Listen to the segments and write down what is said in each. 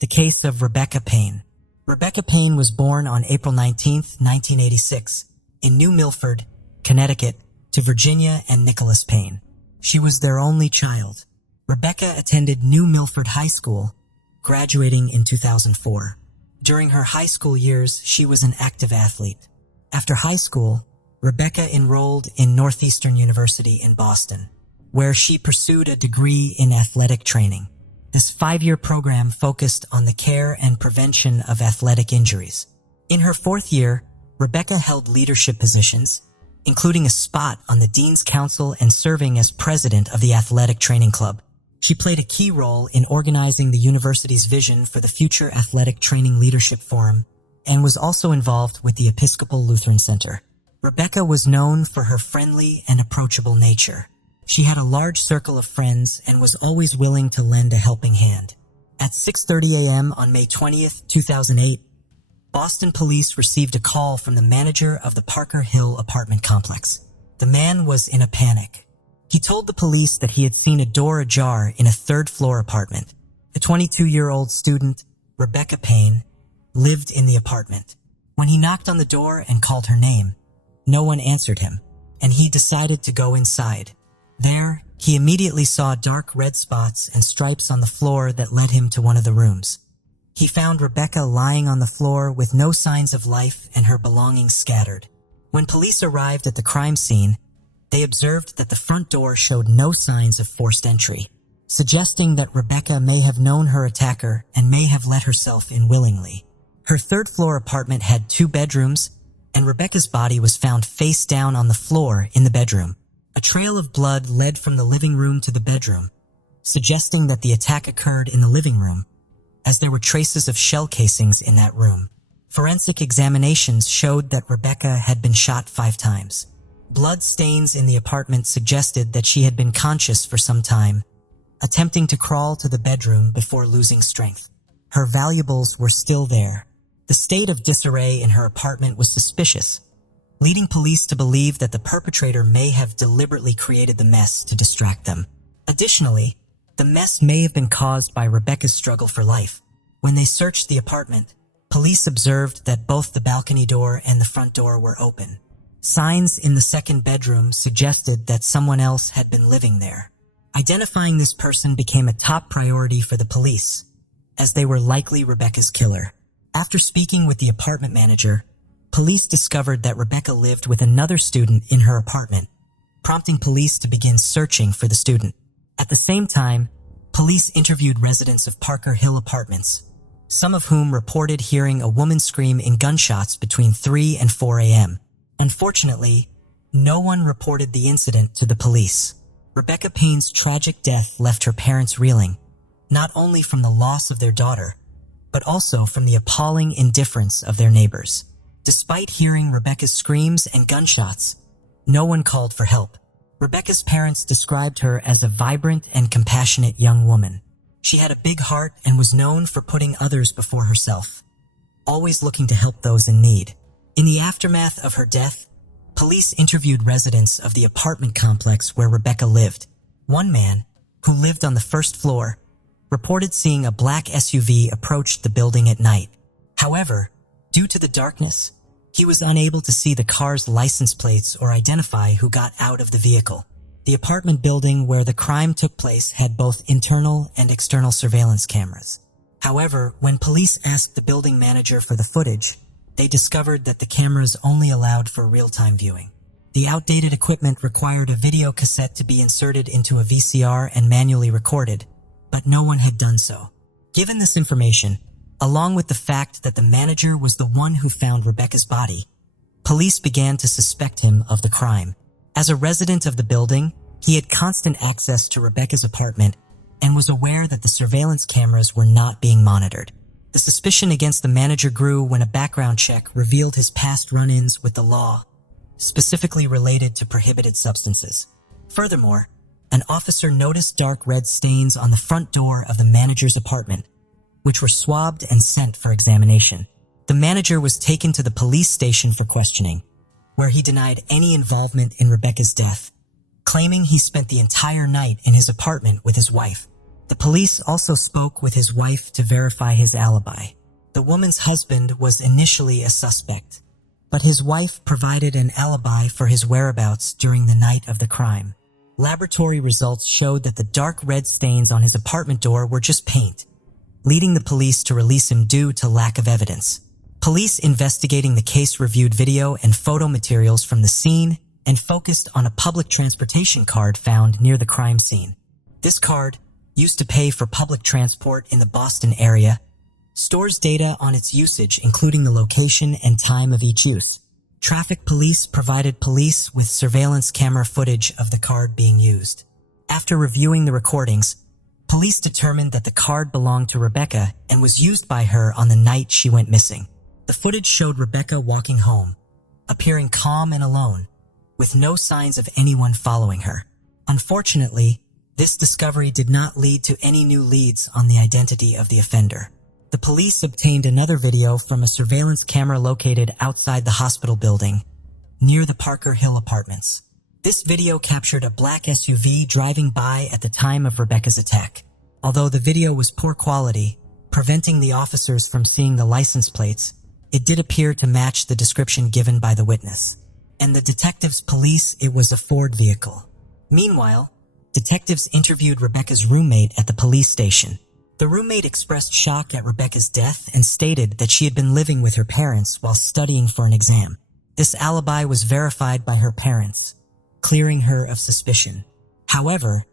The case of Rebecca Payne. Rebecca Payne was born on April 19, 1986, in New Milford, Connecticut, to Virginia and Nicholas Payne. She was their only child. Rebecca attended New Milford High School, graduating in 2004. During her high school years, she was an active athlete. After high school, Rebecca enrolled in Northeastern University in Boston, where she pursued a degree in athletic training. This 5-year program focused on the care and prevention of athletic injuries. In her 4th year, Rebecca held leadership positions, including a spot on the Dean's Council and serving as president of the athletic training club. She played a key role in organizing the university's vision for the future Athletic Training Leadership Forum and was also involved with the Episcopal Lutheran Center. Rebecca was known for her friendly and approachable nature. She had a large circle of friends and was always willing to lend a helping hand. At 6:30 a.m. on May 20th, 2008, Boston police received a call from the manager of the Parker Hill apartment complex. The man was in a panic. He told the police that he had seen a door ajar in a 3rd-floor apartment. The 22-year-old student, Rebecca Payne, lived in the apartment. When he knocked on the door and called her name, no one answered him, and he decided to go inside. There, he immediately saw dark red spots and stripes on the floor that led him to one of the rooms. He found Rebecca lying on the floor with no signs of life and her belongings scattered. When police arrived at the crime scene, they observed that the front door showed no signs of forced entry, suggesting that Rebecca may have known her attacker and may have let herself in willingly. Her 3rd-floor apartment had 2 bedrooms, and Rebecca's body was found face down on the floor in the bedroom. A trail of blood led from the living room to the bedroom, suggesting that the attack occurred in the living room, as there were traces of shell casings in that room. Forensic examinations showed that Rebecca had been shot 5 times. Blood stains in the apartment suggested that she had been conscious for some time, attempting to crawl to the bedroom before losing strength. Her valuables were still there. The state of disarray in her apartment was suspicious, leading police to believe that the perpetrator may have deliberately created the mess to distract them. Additionally, the mess may have been caused by Rebecca's struggle for life. When they searched the apartment, police observed that both the balcony door and the front door were open. Signs in the 2nd bedroom suggested that someone else had been living there. Identifying this person became a top priority for the police, as they were likely Rebecca's killer. After speaking with the apartment manager, police discovered that Rebecca lived with another student in her apartment, prompting police to begin searching for the student. At the same time, police interviewed residents of Parker Hill Apartments, some of whom reported hearing a woman scream in gunshots between 3 and 4 a.m. Unfortunately, no one reported the incident to the police. Rebecca Payne's tragic death left her parents reeling, not only from the loss of their daughter, but also from the appalling indifference of their neighbors. Despite hearing Rebecca's screams and gunshots, no one called for help. Rebecca's parents described her as a vibrant and compassionate young woman. She had a big heart and was known for putting others before herself, always looking to help those in need. In the aftermath of her death, police interviewed residents of the apartment complex where Rebecca lived. One man, who lived on the 1st floor, reported seeing a black SUV approach the building at night. However, due to the darkness, he was unable to see the car's license plates or identify who got out of the vehicle. The apartment building where the crime took place had both internal and external surveillance cameras. However, when police asked the building manager for the footage, they discovered that the cameras only allowed for real-time viewing. The outdated equipment required a video cassette to be inserted into a VCR and manually recorded, but no one had done so. Given this information, along with the fact that the manager was the one who found Rebecca's body, police began to suspect him of the crime. As a resident of the building, he had constant access to Rebecca's apartment and was aware that the surveillance cameras were not being monitored. The suspicion against the manager grew when a background check revealed his past run-ins with the law, specifically related to prohibited substances. Furthermore, an officer noticed dark red stains on the front door of the manager's apartment, which were swabbed and sent for examination. The manager was taken to the police station for questioning, where he denied any involvement in Rebecca's death, claiming he spent the entire night in his apartment with his wife. The police also spoke with his wife to verify his alibi. The woman's husband was initially a suspect, but his wife provided an alibi for his whereabouts during the night of the crime. Laboratory results showed that the dark red stains on his apartment door were just paint, leading the police to release him due to lack of evidence. Police investigating the case reviewed video and photo materials from the scene and focused on a public transportation card found near the crime scene. This card, used to pay for public transport in the Boston area, stores data on its usage, including the location and time of each use. Traffic police provided police with surveillance camera footage of the card being used. After reviewing the recordings, police determined that the card belonged to Rebecca and was used by her on the night she went missing. The footage showed Rebecca walking home, appearing calm and alone, with no signs of anyone following her. Unfortunately, this discovery did not lead to any new leads on the identity of the offender. The police obtained another video from a surveillance camera located outside the hospital building, near the Parker Hill apartments. This video captured a black SUV driving by at the time of Rebecca's attack. Although the video was poor quality, preventing the officers from seeing the license plates, it did appear to match the description given by the witness. And the detectives police it was a Ford vehicle. Meanwhile, detectives interviewed Rebecca's roommate at the police station. The roommate expressed shock at Rebecca's death and stated that she had been living with her parents while studying for an exam. This alibi was verified by her parents, clearing her of suspicion. However,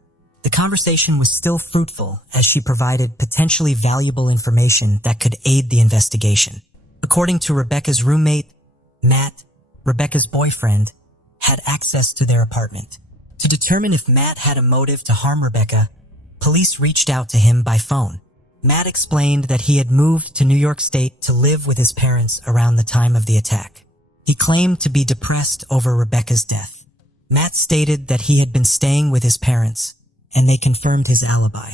the conversation was still fruitful as she provided potentially valuable information that could aid the investigation. According to Rebecca's roommate, Matt, Rebecca's boyfriend, had access to their apartment. To determine if Matt had a motive to harm Rebecca, police reached out to him by phone. Matt explained that he had moved to New York State to live with his parents around the time of the attack. He claimed to be depressed over Rebecca's death. Matt stated that he had been staying with his parents, and they confirmed his alibi.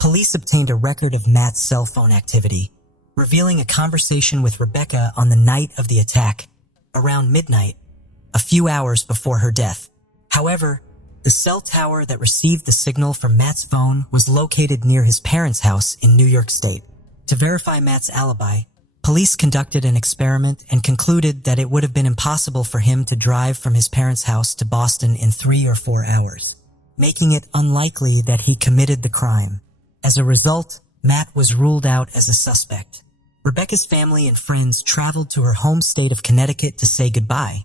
Police obtained a record of Matt's cell phone activity, revealing a conversation with Rebecca on the night of the attack, around midnight, a few hours before her death. However, the cell tower that received the signal from Matt's phone was located near his parents' house in New York State. To verify Matt's alibi, police conducted an experiment and concluded that it would have been impossible for him to drive from his parents' house to Boston in 3 or 4 hours, making it unlikely that he committed the crime. As a result, Matt was ruled out as a suspect. Rebecca's family and friends traveled to her home state of Connecticut to say goodbye,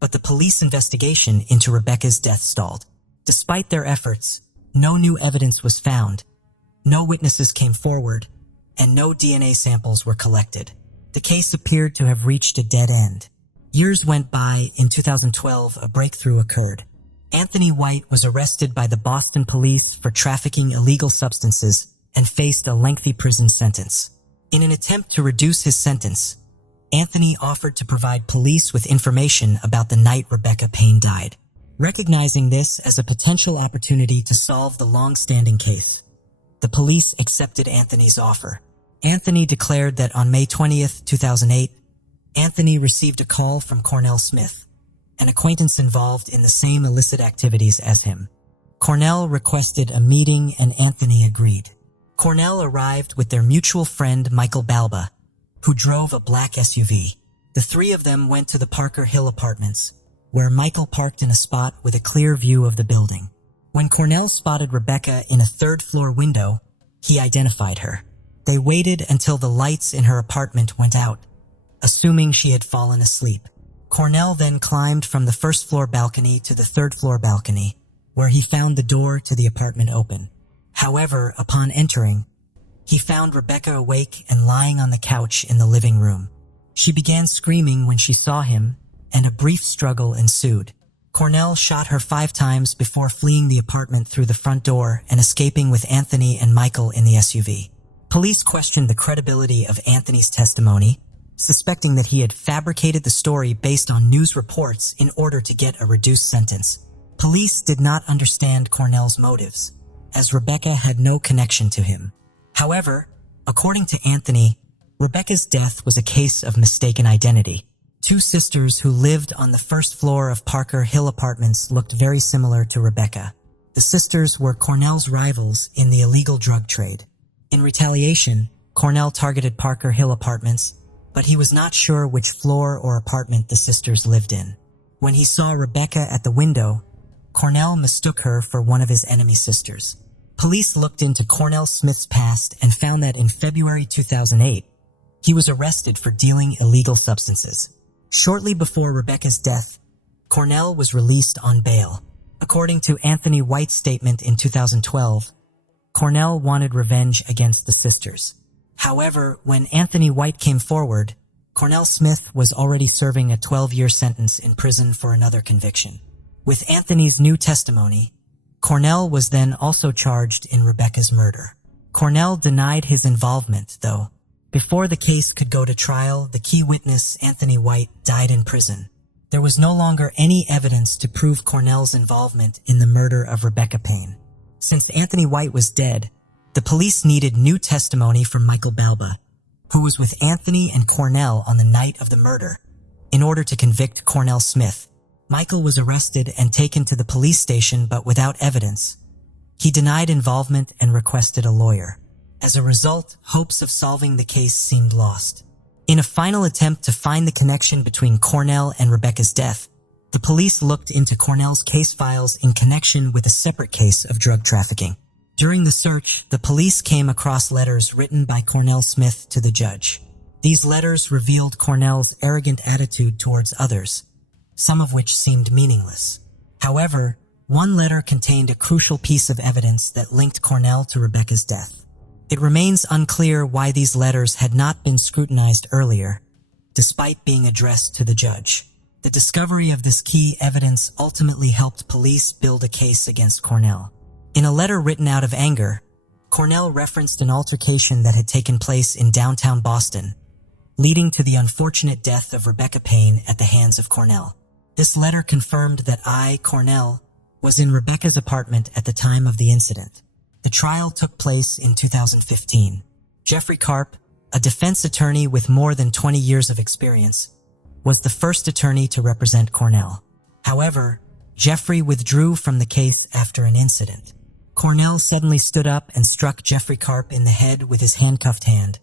but the police investigation into Rebecca's death stalled. Despite their efforts, no new evidence was found, no witnesses came forward, and no DNA samples were collected. The case appeared to have reached a dead end. Years went by. In 2012, a breakthrough occurred. Anthony White was arrested by the Boston police for trafficking illegal substances and faced a lengthy prison sentence. In an attempt to reduce his sentence, Anthony offered to provide police with information about the night Rebecca Payne died. Recognizing this as a potential opportunity to solve the long-standing case, the police accepted Anthony's offer. Anthony declared that on May 20th, 2008, Anthony received a call from Cornell Smith, an acquaintance involved in the same illicit activities as him. Cornell requested a meeting and Anthony agreed. Cornell arrived with their mutual friend Michael Balba, who drove a black SUV. The three of them went to the Parker Hill apartments, where Michael parked in a spot with a clear view of the building. When Cornell spotted Rebecca in a third-floor window, he identified her. They waited until the lights in her apartment went out, assuming she had fallen asleep. Cornell then climbed from the first-floor balcony to the third-floor balcony, where he found the door to the apartment open. However, upon entering, he found Rebecca awake and lying on the couch in the living room. She began screaming when she saw him, and a brief struggle ensued. Cornell shot her 5 times before fleeing the apartment through the front door and escaping with Anthony and Michael in the SUV. Police questioned the credibility of Anthony's testimony, suspecting that he had fabricated the story based on news reports in order to get a reduced sentence. Police did not understand Cornell's motives, as Rebecca had no connection to him. However, according to Anthony, Rebecca's death was a case of mistaken identity. 2 sisters who lived on the first floor of Parker Hill apartments looked very similar to Rebecca. The sisters were Cornell's rivals in the illegal drug trade. In retaliation, Cornell targeted Parker Hill Apartments, but he was not sure which floor or apartment the sisters lived in. When he saw Rebecca at the window, Cornell mistook her for one of his enemy sisters. Police looked into Cornell Smith's past and found that in February 2008, he was arrested for dealing illegal substances. Shortly before Rebecca's death, Cornell was released on bail. According to Anthony White's statement in 2012, Cornell wanted revenge against the sisters. However, when Anthony White came forward, Cornell Smith was already serving a 12-year sentence in prison for another conviction. With Anthony's new testimony, Cornell was then also charged in Rebecca's murder. Cornell denied his involvement, though. Before the case could go to trial, the key witness, Anthony White, died in prison. There was no longer any evidence to prove Cornell's involvement in the murder of Rebecca Payne. Since Anthony White was dead, the police needed new testimony from Michael Balba, who was with Anthony and Cornell on the night of the murder, in order to convict Cornell Smith. Michael was arrested and taken to the police station, but without evidence. He denied involvement and requested a lawyer. As a result, hopes of solving the case seemed lost. In a final attempt to find the connection between Cornell and Rebecca's death, the police looked into Cornell's case files in connection with a separate case of drug trafficking. During the search, the police came across letters written by Cornell Smith to the judge. These letters revealed Cornell's arrogant attitude towards others, some of which seemed meaningless. However, one letter contained a crucial piece of evidence that linked Cornell to Rebecca's death. It remains unclear why these letters had not been scrutinized earlier, despite being addressed to the judge. The discovery of this key evidence ultimately helped police build a case against Cornell. In a letter written out of anger, Cornell referenced an altercation that had taken place in downtown Boston, leading to the unfortunate death of Rebecca Payne at the hands of Cornell. This letter confirmed that I, Cornell, was in Rebecca's apartment at the time of the incident. The trial took place in 2015. Jeffrey Karp, a defense attorney with more than 20 years of experience, was the first attorney to represent Cornell. However, Jeffrey withdrew from the case after an incident. Cornell suddenly stood up and struck Jeffrey Karp in the head with his handcuffed hand,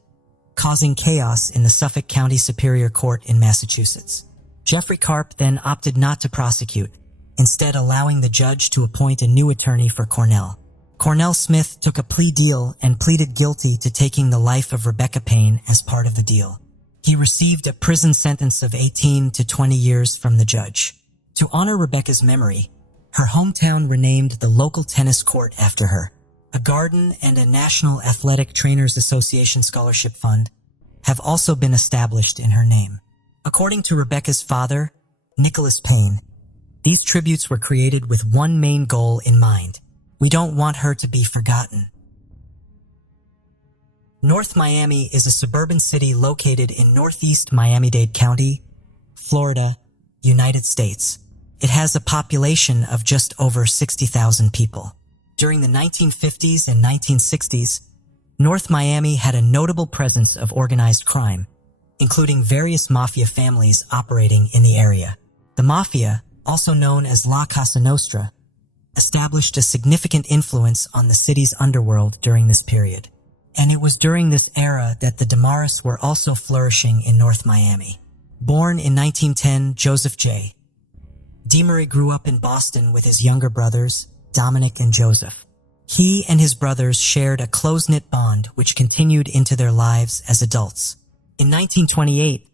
causing chaos in the Suffolk County Superior Court in Massachusetts. Jeffrey Karp then opted not to prosecute, instead allowing the judge to appoint a new attorney for Cornell. Cornell Smith took a plea deal and pleaded guilty to taking the life of Rebecca Payne as part of the deal. He received a prison sentence of 18 to 20 years from the judge. To honor Rebecca's memory, her hometown renamed the local tennis court after her. A garden and a National Athletic Trainers Association scholarship fund have also been established in her name. According to Rebecca's father, Nicholas Payne, these tributes were created with one main goal in mind. We don't want her to be forgotten. North Miami is a suburban city located in northeast Miami-Dade County, Florida, United States. It has a population of just over 60,000 people. During the 1950s and 1960s, North Miami had a notable presence of organized crime, including various mafia families operating in the area. The mafia, also known as La Casa Nostra, established a significant influence on the city's underworld during this period. And it was during this era that the DeMaris were also flourishing in North Miami. Born in 1910, Joseph J. DeMarie grew up in Boston with his younger brothers, Dominic and Joseph. He and his brothers shared a close-knit bond which continued into their lives as adults. In 1928,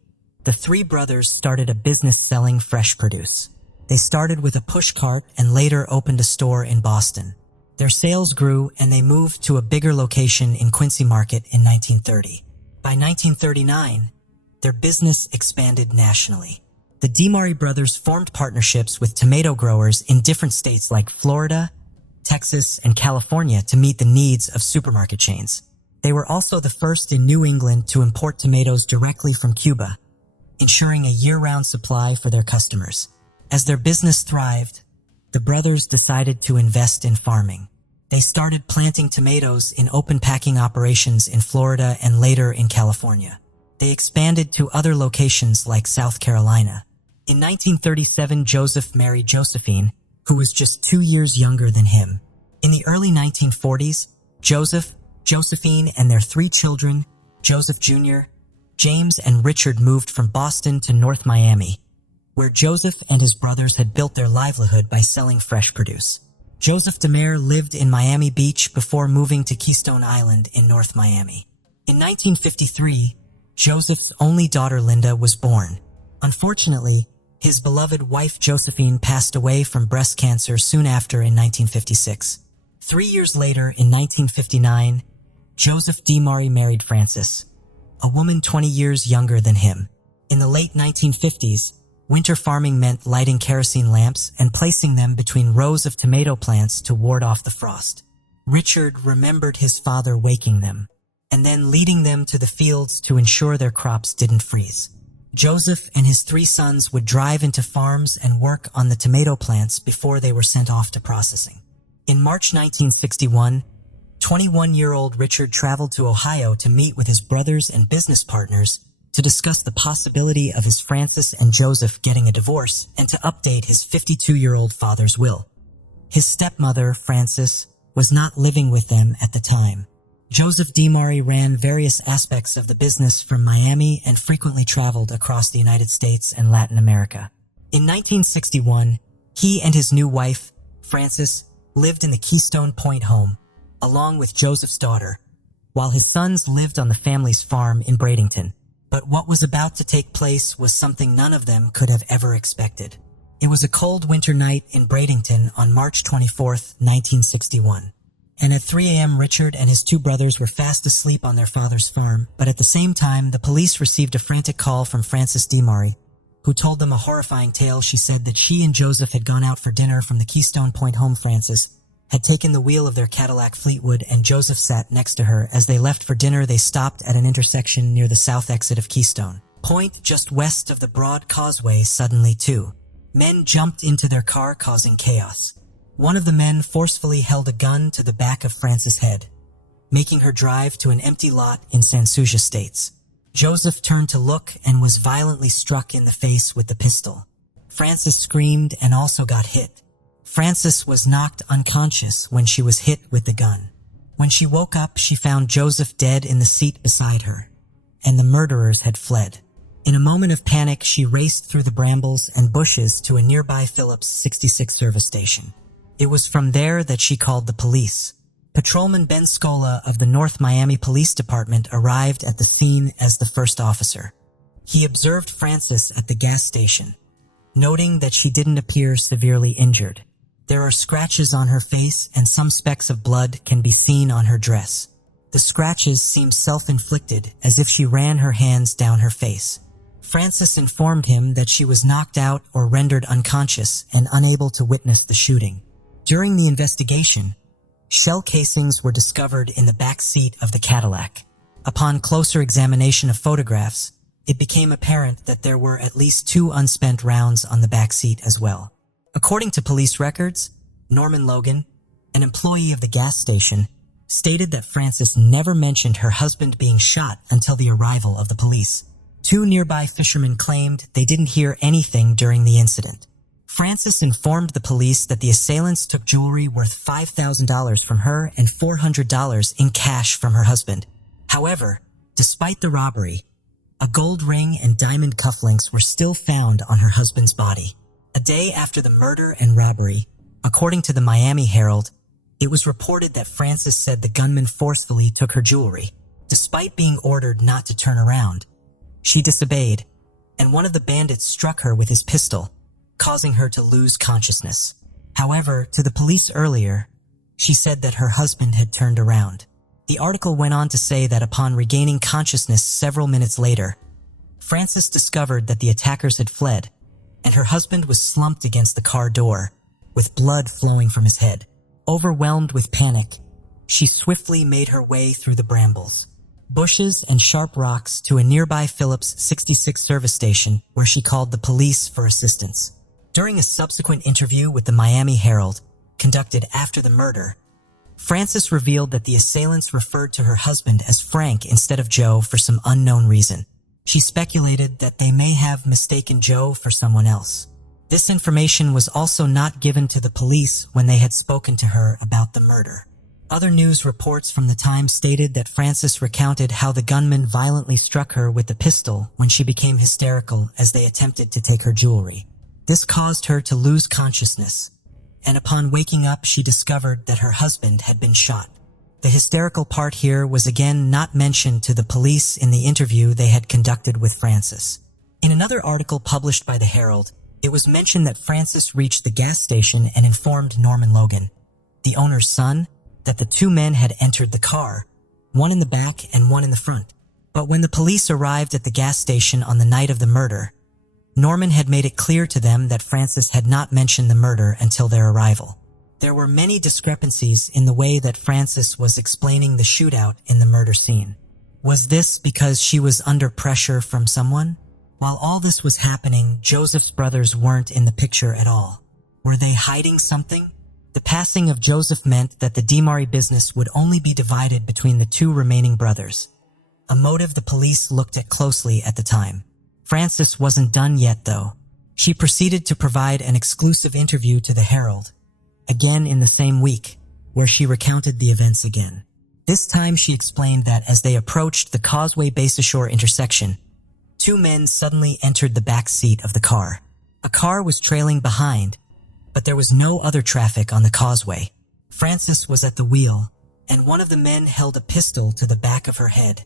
the three brothers started a business selling fresh produce. They started with a push cart and later opened a store in Boston. Their sales grew and they moved to a bigger location in Quincy Market in 1930. By 1939, their business expanded nationally. The DeMarie brothers formed partnerships with tomato growers in different states like Florida, Texas, and California to meet the needs of supermarket chains. They were also the first in New England to import tomatoes directly from Cuba, ensuring a year-round supply for their customers. As their business thrived, the brothers decided to invest in farming. They started planting tomatoes in open packing operations in Florida and later in California. They expanded to other locations like South Carolina. In 1937, Joseph married Josephine, who was just 2 years younger than him. In the early 1940s, Joseph, Josephine, and their 3 children, Joseph Jr., James, and Richard, moved from Boston to North Miami, where Joseph and his brothers had built their livelihood by selling fresh produce. Joseph DeMare lived in Miami Beach before moving to Keystone Island in North Miami. In 1953, Joseph's only daughter Linda was born. Unfortunately, his beloved wife Josephine passed away from breast cancer soon after in 1956. 3 years later, in 1959, Joseph DeMare married Frances, a woman 20 years younger than him. In the late 1950s, winter farming meant lighting kerosene lamps and placing them between rows of tomato plants to ward off the frost. Richard remembered his father waking them and then leading them to the fields to ensure their crops didn't freeze. Joseph and his 3 sons would drive into farms and work on the tomato plants before they were sent off to processing. In March 1961, 21-year-old Richard traveled to Ohio to meet with his brothers and business partners to discuss the possibility of his Frances and Joseph getting a divorce and to update his 52-year-old father's will. His stepmother, Frances, was not living with them at the time. Joseph DeMare ran various aspects of the business from Miami and frequently traveled across the United States and Latin America. In 1961, he and his new wife, Frances, lived in the Keystone Point home, along with Joseph's daughter, while his sons lived on the family's farm in Bradenton. But what was about to take place was something none of them could have ever expected. It was a cold winter night in Bradenton on March 24, 1961. And at 3 a.m. Richard and his 2 brothers were fast asleep on their father's farm, but at the same time, the police received a frantic call from Frances DeMare, who told them a horrifying tale. She said that she and Joseph had gone out for dinner from the Keystone Point home. Frances had taken the wheel of their Cadillac Fleetwood, and Joseph sat next to her. As they left for dinner, they stopped at an intersection near the south exit of Keystone Point, just west of the broad causeway. Suddenly, 2 men jumped into their car, causing chaos. One of the men forcefully held a gun to the back of Frances' head, making her drive to an empty lot in San Souci Estates. Joseph turned to look and was violently struck in the face with the pistol. Frances screamed and also got hit. Frances was knocked unconscious when she was hit with the gun. When she woke up, she found Joseph dead in the seat beside her, and the murderers had fled. In a moment of panic, she raced through the brambles and bushes to a nearby Phillips 66 service station. It was from there that she called the police. Patrolman Ben Scola of the North Miami Police Department arrived at the scene as the first officer. He observed Frances at the gas station, noting that she didn't appear severely injured. There are scratches on her face and some specks of blood can be seen on her dress. The scratches seem self-inflicted, as if she ran her hands down her face. Frances informed him that she was knocked out or rendered unconscious and unable to witness the shooting. During the investigation, shell casings were discovered in the back seat of the Cadillac. Upon closer examination of photographs, it became apparent that there were at least 2 unspent rounds on the back seat as well. According to police records, Norman Logan, an employee of the gas station, stated that Frances never mentioned her husband being shot until the arrival of the police. 2 nearby fishermen claimed they didn't hear anything during the incident. Frances informed the police that the assailants took jewelry worth $5,000 from her and $400 in cash from her husband. However, despite the robbery, a gold ring and diamond cufflinks were still found on her husband's body. A day after the murder and robbery, according to the Miami Herald, it was reported that Frances said the gunman forcefully took her jewelry. Despite being ordered not to turn around, she disobeyed, and one of the bandits struck her with his pistol, causing her to lose consciousness. However, to the police earlier, she said that her husband had turned around. The article went on to say that upon regaining consciousness several minutes later, Frances discovered that the attackers had fled, and her husband was slumped against the car door, with blood flowing from his head. Overwhelmed with panic, she swiftly made her way through the brambles, bushes, and sharp rocks to a nearby Phillips 66 service station where she called the police for assistance. During a subsequent interview with the Miami Herald, conducted after the murder, Frances revealed that the assailants referred to her husband as Frank instead of Joe for some unknown reason. She speculated that they may have mistaken Joe for someone else. This information was also not given to the police when they had spoken to her about the murder. Other news reports from the time stated that Frances recounted how the gunman violently struck her with the pistol when she became hysterical as they attempted to take her jewelry. This caused her to lose consciousness, and upon waking up she discovered that her husband had been shot. The hysterical part here was again not mentioned to the police in the interview they had conducted with Frances. In another article published by the Herald, it was mentioned that Frances reached the gas station and informed Norman Logan, the owner's son, that the two men had entered the car, one in the back and one in the front. But when the police arrived at the gas station on the night of the murder, Norman had made it clear to them that Frances had not mentioned the murder until their arrival. There were many discrepancies in the way that Frances was explaining the shootout in the murder scene. Was this because she was under pressure from someone? While all this was happening, Joseph's brothers weren't in the picture at all. Were they hiding something? The passing of Joseph meant that the DeMari business would only be divided between the two remaining brothers, a motive the police looked at closely at the time. Frances wasn't done yet, though. She proceeded to provide an exclusive interview to the Herald, again in the same week, where she recounted the events again. This time she explained that as they approached the Causeway Base-Ashore intersection, two men suddenly entered the back seat of the car. A car was trailing behind, but there was no other traffic on the causeway. Frances was at the wheel, and one of the men held a pistol to the back of her head,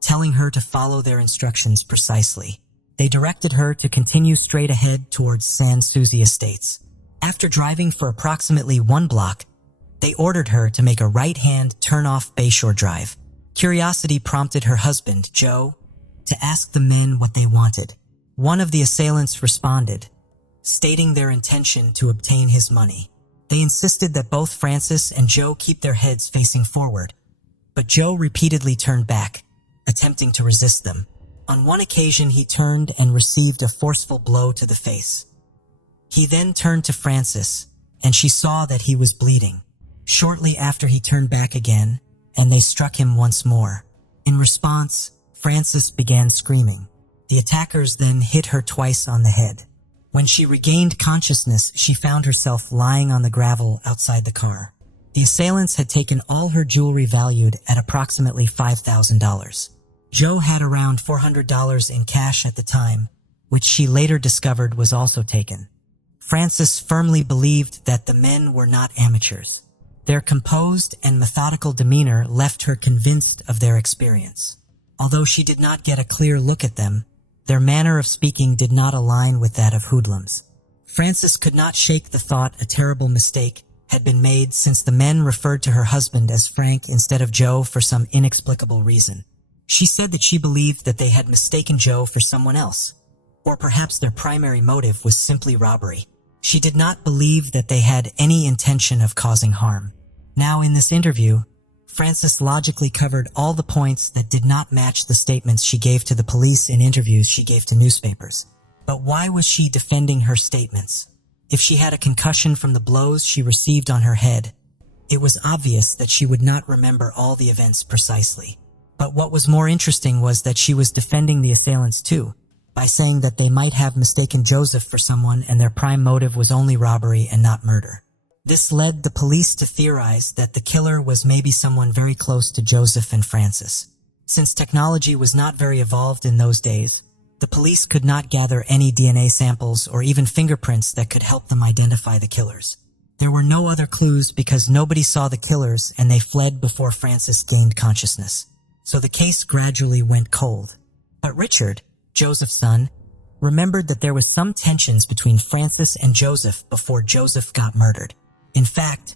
telling her to follow their instructions precisely. They directed her to continue straight ahead towards San Souci Estates. After driving for approximately 1 block, they ordered her to make a right-hand turn off Bayshore Drive. Curiosity prompted her husband, Joe, to ask the men what they wanted. One of the assailants responded, stating their intention to obtain his money. They insisted that both Frances and Joe keep their heads facing forward, but Joe repeatedly turned back, attempting to resist them. On one occasion, he turned and received a forceful blow to the face. He then turned to Frances, and she saw that he was bleeding. Shortly after, he turned back again, and they struck him once more. In response, Frances began screaming. The attackers then hit her twice on the head. When she regained consciousness, she found herself lying on the gravel outside the car. The assailants had taken all her jewelry valued at approximately $5,000. Joe had around $400 in cash at the time, which she later discovered was also taken. Frances firmly believed that the men were not amateurs. Their composed and methodical demeanor left her convinced of their experience. Although she did not get a clear look at them, their manner of speaking did not align with that of hoodlums. Frances could not shake the thought a terrible mistake had been made, since the men referred to her husband as Frank instead of Joe for some inexplicable reason. She said that she believed that they had mistaken Joe for someone else, or perhaps their primary motive was simply robbery. She did not believe that they had any intention of causing harm. Now, in this interview, Frances logically covered all the points that did not match the statements she gave to the police in interviews she gave to newspapers. But why was she defending her statements? If she had a concussion from the blows she received on her head, it was obvious that she would not remember all the events precisely. But what was more interesting was that she was defending the assailants too, by saying that they might have mistaken Joseph for someone and their prime motive was only robbery and not murder. This led the police to theorize that the killer was maybe someone very close to Joseph and Frances. Since technology was not very evolved in those days, the police could not gather any DNA samples or even fingerprints that could help them identify the killers. There were no other clues because nobody saw the killers and they fled before Frances gained consciousness. So the case gradually went cold. But Richard, Joseph's son, remembered that there was some tensions between Frances and Joseph before Joseph got murdered. In fact,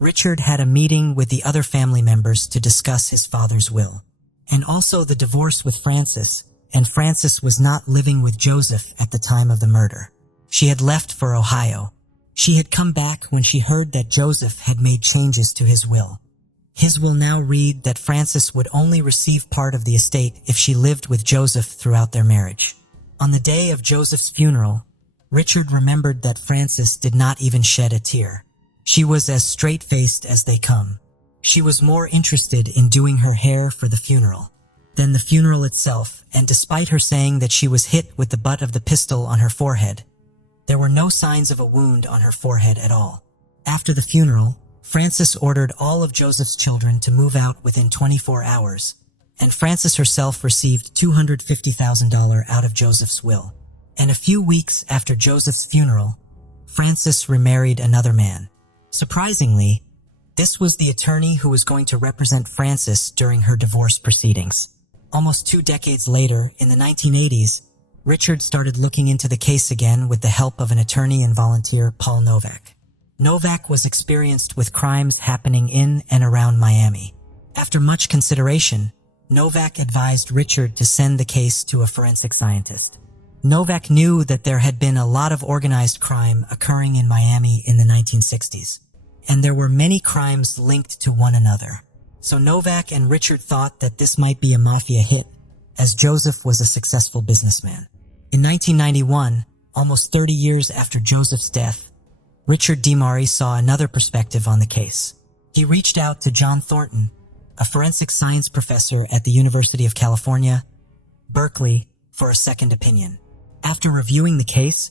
Richard had a meeting with the other family members to discuss his father's will, and also the divorce with Frances, and Frances was not living with Joseph at the time of the murder. She had left for Ohio. She had come back when she heard that Joseph had made changes to his will. His will now read that Frances would only receive part of the estate if she lived with Joseph throughout their marriage. On the day of Joseph's funeral, Richard remembered that Frances did not even shed a tear. She was as straight-faced as they come. She was more interested in doing her hair for the funeral than the funeral itself, and despite her saying that she was hit with the butt of the pistol on her forehead, There were no signs of a wound on her forehead at all. After the funeral, Frances ordered all of Joseph's children to move out within 24 hours, and Frances herself received $250,000 out of Joseph's will. And a few weeks after Joseph's funeral, Frances remarried another man. Surprisingly, this was the attorney who was going to represent Frances during her divorce proceedings. Almost 2 decades later, in the 1980s, Richard started looking into the case again with the help of an attorney and volunteer, Paul Novak. Novak was experienced with crimes happening in and around Miami. After much consideration, Novak advised Richard to send the case to a forensic scientist. Novak knew that there had been a lot of organized crime occurring in Miami in the 1960s, and there were many crimes linked to one another. So Novak and Richard thought that this might be a mafia hit, as Joseph was a successful businessman. In 1991, almost 30 years after Joseph's death, Richard DeMari saw another perspective on the case. He reached out to John Thornton, a forensic science professor at the University of California, Berkeley, for a second opinion. After reviewing the case,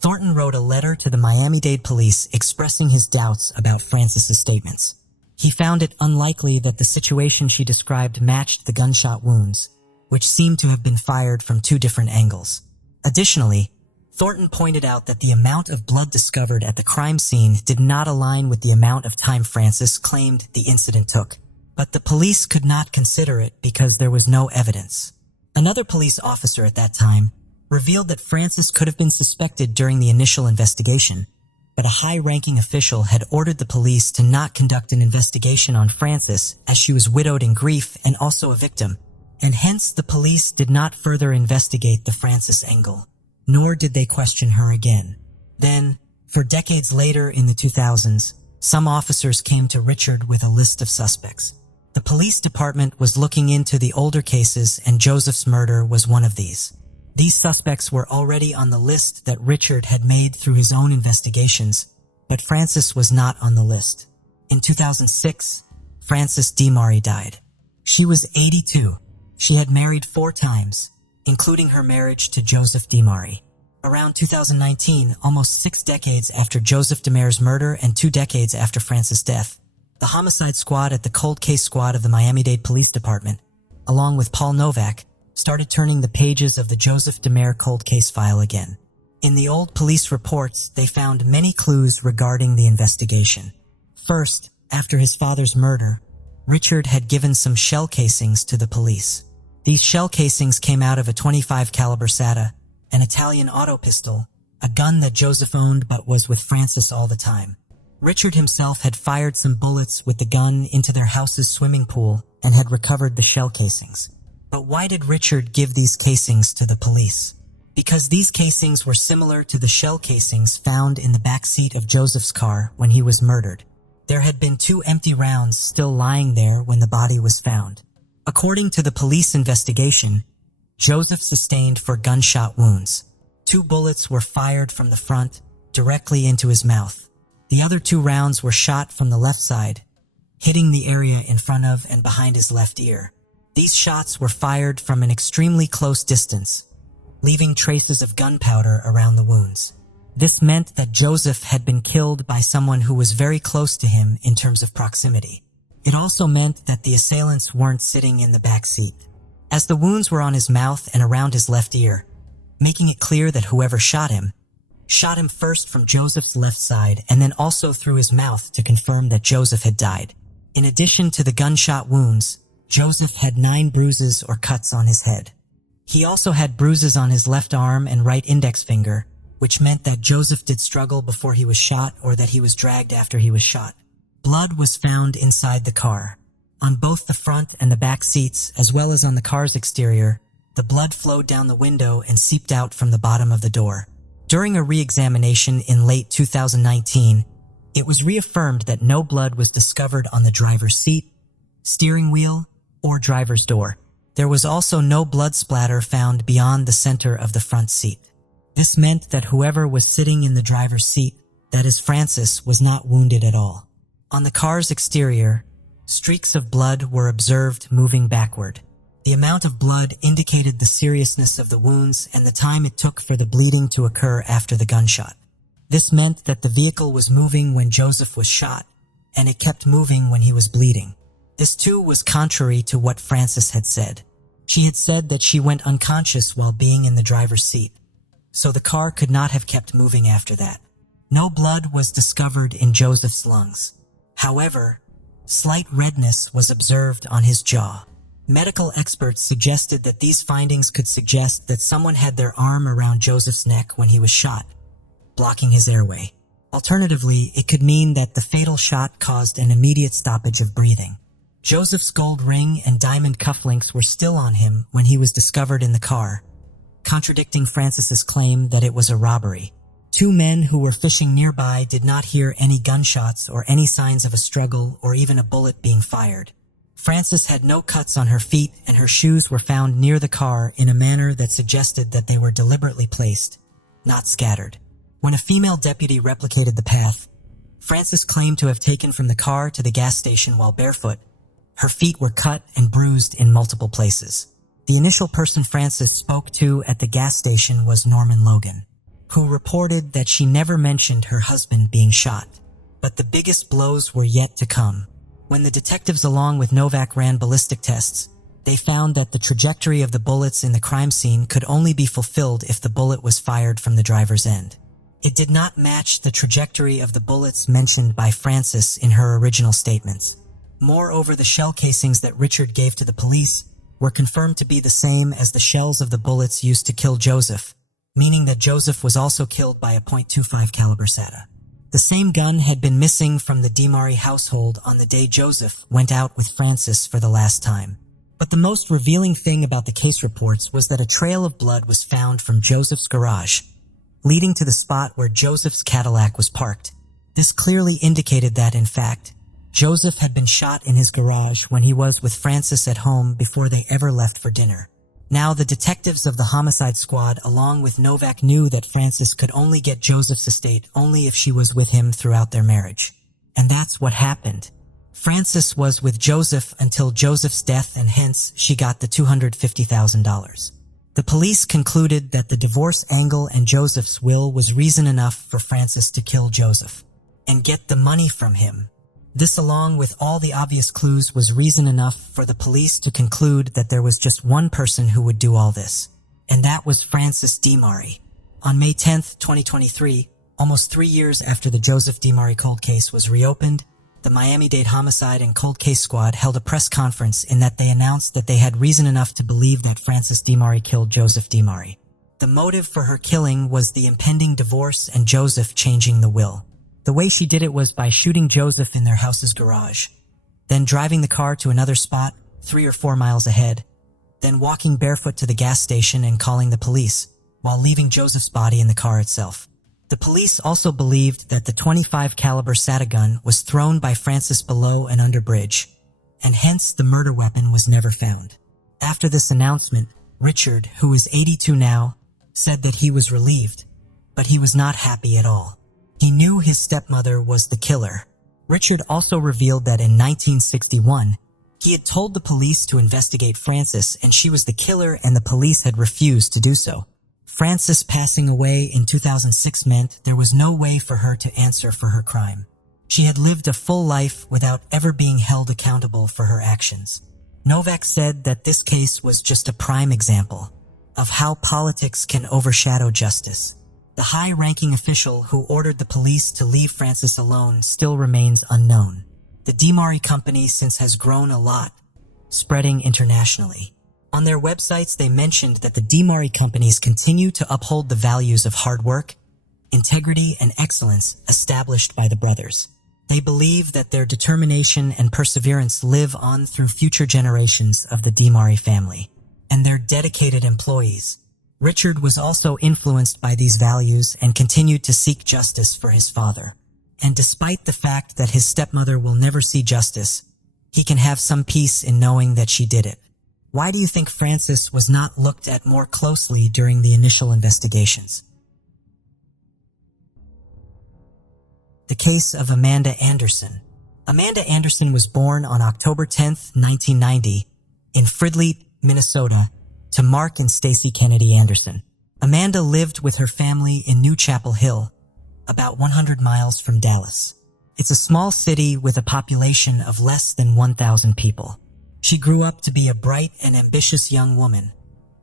Thornton wrote a letter to the Miami-Dade police expressing his doubts about Frances's statements. He found it unlikely that the situation she described matched the gunshot wounds, which seemed to have been fired from 2 different angles. Additionally, Thornton pointed out that the amount of blood discovered at the crime scene did not align with the amount of time Frances claimed the incident took. But the police could not consider it because there was no evidence. Another police officer at that time revealed that Frances could have been suspected during the initial investigation, but a high-ranking official had ordered the police to not conduct an investigation on Frances as she was widowed in grief and also a victim, and hence the police did not further investigate the Frances angle, nor did they question her again. Then, for decades later in the 2000s, some officers came to Richard with a list of suspects. The police department was looking into the older cases, and Joseph's murder was one of these. These suspects were already on the list that Richard had made through his own investigations, but Frances was not on the list. In 2006, Frances DeMari died. She was 82. She had married 4 times, including her marriage to Joseph DeMari. Around 2019, almost 6 decades after Joseph DeMari's murder and 2 decades after Frances' death, the homicide squad at the cold case squad of the Miami-Dade Police Department, along with Paul Novak, started turning the pages of the Joseph DeMari cold case file again. In the old police reports, they found many clues regarding the investigation. First, after his father's murder, Richard had given some shell casings to the police. These shell casings came out of a .25 caliber SATA, an Italian auto pistol, a gun that Joseph owned but was with Frances all the time. Richard himself had fired some bullets with the gun into their house's swimming pool and had recovered the shell casings. But why did Richard give these casings to the police? Because these casings were similar to the shell casings found in the back seat of Joseph's car when he was murdered. There had been 2 empty rounds still lying there when the body was found. According to the police investigation, Joseph sustained 4 gunshot wounds. 2 bullets were fired from the front, directly into his mouth. The other 2 rounds were shot from the left side, hitting the area in front of and behind his left ear. These shots were fired from an extremely close distance, leaving traces of gunpowder around the wounds. This meant that Joseph had been killed by someone who was very close to him in terms of proximity. It also meant that the assailants weren't sitting in the back seat, as the wounds were on his mouth and around his left ear, making it clear that whoever shot him first from Joseph's left side and then also through his mouth to confirm that Joseph had died. In addition to the gunshot wounds, Joseph had 9 bruises or cuts on his head. He also had bruises on his left arm and right index finger, which meant that Joseph did struggle before he was shot or that he was dragged after he was shot. Blood was found inside the car. On both the front and the back seats, as well as on the car's exterior, the blood flowed down the window and seeped out from the bottom of the door. During a re-examination in late 2019, it was reaffirmed that no blood was discovered on the driver's seat, steering wheel, or driver's door. There was also no blood splatter found beyond the center of the front seat. This meant that whoever was sitting in the driver's seat, that is Frances, was not wounded at all. On the car's exterior, streaks of blood were observed moving backward. The amount of blood indicated the seriousness of the wounds and the time it took for the bleeding to occur after the gunshot. This meant that the vehicle was moving when Joseph was shot, and it kept moving when he was bleeding. This too was contrary to what Frances had said. She had said that she went unconscious while being in the driver's seat, so the car could not have kept moving after that. No blood was discovered in Joseph's lungs. However, slight redness was observed on his jaw. Medical experts suggested that these findings could suggest that someone had their arm around Joseph's neck when he was shot, blocking his airway. Alternatively, it could mean that the fatal shot caused an immediate stoppage of breathing. Joseph's gold ring and diamond cufflinks were still on him when he was discovered in the car, contradicting Frances's claim that it was a robbery. Two men who were fishing nearby did not hear any gunshots or any signs of a struggle or even a bullet being fired. Frances had no cuts on her feet, and her shoes were found near the car in a manner that suggested that they were deliberately placed, not scattered. When a female deputy replicated the path Frances claimed to have taken from the car to the gas station while barefoot, her feet were cut and bruised in multiple places. The initial person Frances spoke to at the gas station was Norman Logan, who reported that she never mentioned her husband being shot. But the biggest blows were yet to come. When the detectives along with Novak ran ballistic tests, they found that the trajectory of the bullets in the crime scene could only be fulfilled if the bullet was fired from the driver's end. It did not match the trajectory of the bullets mentioned by Frances in her original statements. Moreover, the shell casings that Richard gave to the police were confirmed to be the same as the shells of the bullets used to kill Joseph, meaning that Joseph was also killed by a .25 caliber SATA. The same gun had been missing from the DiMari household on the day Joseph went out with Frances for the last time. But the most revealing thing about the case reports was that a trail of blood was found from Joseph's garage, leading to the spot where Joseph's Cadillac was parked. This clearly indicated that, in fact, Joseph had been shot in his garage when he was with Frances at home before they ever left for dinner. Now, the detectives of the homicide squad, along with Novak, knew that Frances could only get Joseph's estate only if she was with him throughout their marriage. And that's what happened. Frances was with Joseph until Joseph's death, and hence she got the $250,000. The police concluded that the divorce angle and Joseph's will was reason enough for Frances to kill Joseph and get the money from him. This, along with all the obvious clues, was reason enough for the police to conclude that there was just one person who would do all this, and that was Frances DiMari. On May 10, 2023, almost 3 years after the Joseph DiMari cold case was reopened, the Miami-Dade Homicide and Cold Case Squad held a press conference in that they announced that they had reason enough to believe that Frances DiMari killed Joseph DiMari. The motive for her killing was the impending divorce and Joseph changing the will. The way she did it was by shooting Joseph in their house's garage, then driving the car to another spot 3 or 4 miles ahead, then walking barefoot to the gas station and calling the police, while leaving Joseph's body in the car itself. The police also believed that the .25 caliber SATA gun was thrown by Frances below an underbridge, and hence the murder weapon was never found. After this announcement, Richard, who is 82 now, said that he was relieved, but he was not happy at all. He knew his stepmother was the killer. Richard also revealed that in 1961, he had told the police to investigate Frances, and she was the killer, and the police had refused to do so. Frances passing away in 2006 meant there was no way for her to answer for her crime. She had lived a full life without ever being held accountable for her actions. Novak said that this case was just a prime example of how politics can overshadow justice. The high-ranking official who ordered the police to leave Frances alone still remains unknown. The DiMari company since has grown a lot, spreading internationally. On their websites, they mentioned that the DiMari companies continue to uphold the values of hard work, integrity, and excellence established by the brothers. They believe that their determination and perseverance live on through future generations of the DiMari family and their dedicated employees. Richard was also influenced by these values and continued to seek justice for his father. And despite the fact that his stepmother will never see justice, he can have some peace in knowing that she did it. Why do you think Frances was not looked at more closely during the initial investigations? The case of Amanda Anderson. Amanda Anderson was born on October 10, 1990, in Fridley, Minnesota, to Mark and Stacy Kennedy Anderson. Amanda lived with her family in New Chapel Hill, about 100 miles from Dallas. It's a small city with a population of less than 1,000 people. She grew up to be a bright and ambitious young woman,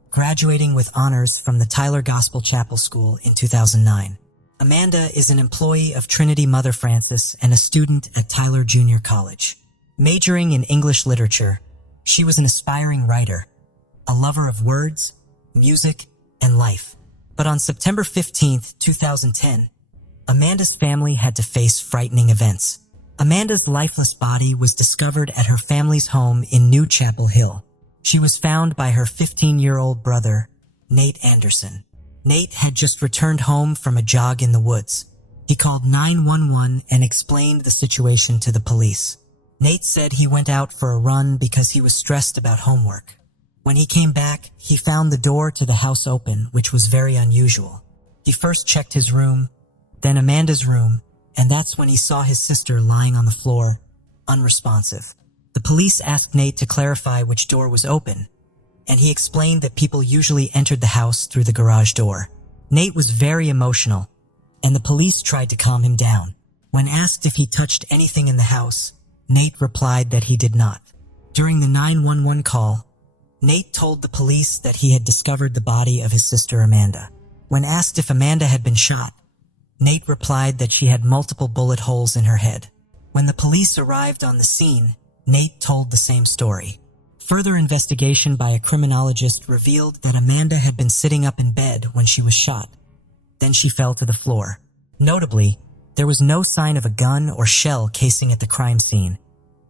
graduating with honors from the Tyler Gospel Chapel School in 2009. Amanda is an employee of Trinity Mother Frances and a student at Tyler Junior College. Majoring in English literature, she was an aspiring writer, a lover of words, music, and life. But on September 15, 2010, Amanda's family had to face frightening events. Amanda's lifeless body was discovered at her family's home in New Chapel Hill. She was found by her 15-year-old brother, Nate Anderson. Nate had just returned home from a jog in the woods. He called 911 and explained the situation to the police. Nate said he went out for a run because he was stressed about homework. When he came back, he found the door to the house open, which was very unusual. He first checked his room, then Amanda's room, and that's when he saw his sister lying on the floor, unresponsive. The police asked Nate to clarify which door was open, and he explained that people usually entered the house through the garage door. Nate was very emotional, and the police tried to calm him down. When asked if he touched anything in the house, Nate replied that he did not. During the 911 call, Nate told the police that he had discovered the body of his sister Amanda. When asked if Amanda had been shot, Nate replied that she had multiple bullet holes in her head. When the police arrived on the scene, Nate told the same story. Further investigation by a criminologist revealed that Amanda had been sitting up in bed when she was shot. Then she fell to the floor. Notably, there was no sign of a gun or shell casing at the crime scene,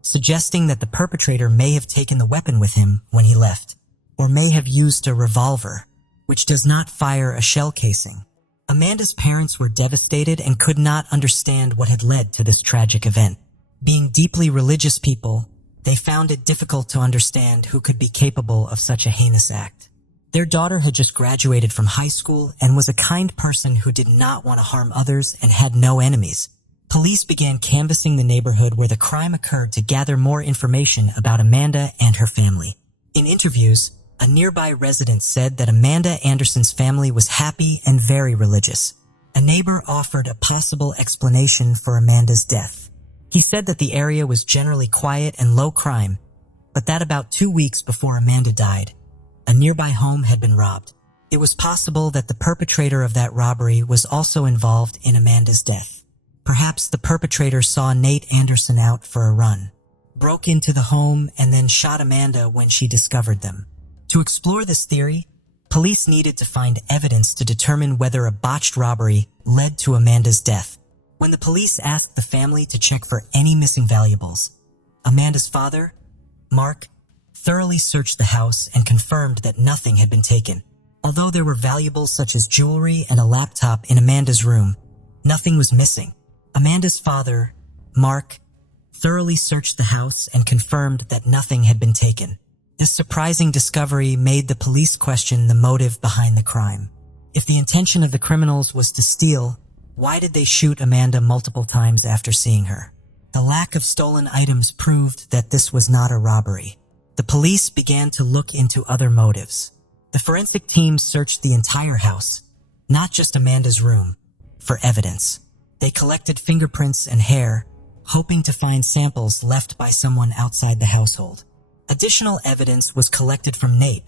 suggesting that the perpetrator may have taken the weapon with him when he left, or may have used a revolver, which does not fire a shell casing. Amanda's parents were devastated and could not understand what had led to this tragic event. Being deeply religious people, they found it difficult to understand who could be capable of such a heinous act. Their daughter had just graduated from high school and was a kind person who did not want to harm others and had no enemies. Police began canvassing the neighborhood where the crime occurred to gather more information about Amanda and her family. In interviews, a nearby resident said that Amanda Anderson's family was happy and very religious. A neighbor offered a possible explanation for Amanda's death. He said that the area was generally quiet and low crime, but that about 2 weeks before Amanda died, a nearby home had been robbed. It was possible that the perpetrator of that robbery was also involved in Amanda's death. Perhaps the perpetrator saw Nate Anderson out for a run, broke into the home, and then shot Amanda when she discovered them. To explore this theory, police needed to find evidence to determine whether a botched robbery led to Amanda's death. When the police asked the family to check for any missing valuables, Amanda's father, Mark, thoroughly searched the house and confirmed that nothing had been taken. Although there were valuables such as jewelry and a laptop in Amanda's room, nothing was missing. Amanda's father, Mark, thoroughly searched the house and confirmed that nothing had been taken. This surprising discovery made the police question the motive behind the crime. If the intention of the criminals was to steal, why did they shoot Amanda multiple times after seeing her? The lack of stolen items proved that this was not a robbery. The police began to look into other motives. The forensic team searched the entire house, not just Amanda's room, for evidence. They collected fingerprints and hair, hoping to find samples left by someone outside the household. Additional evidence was collected from Nate,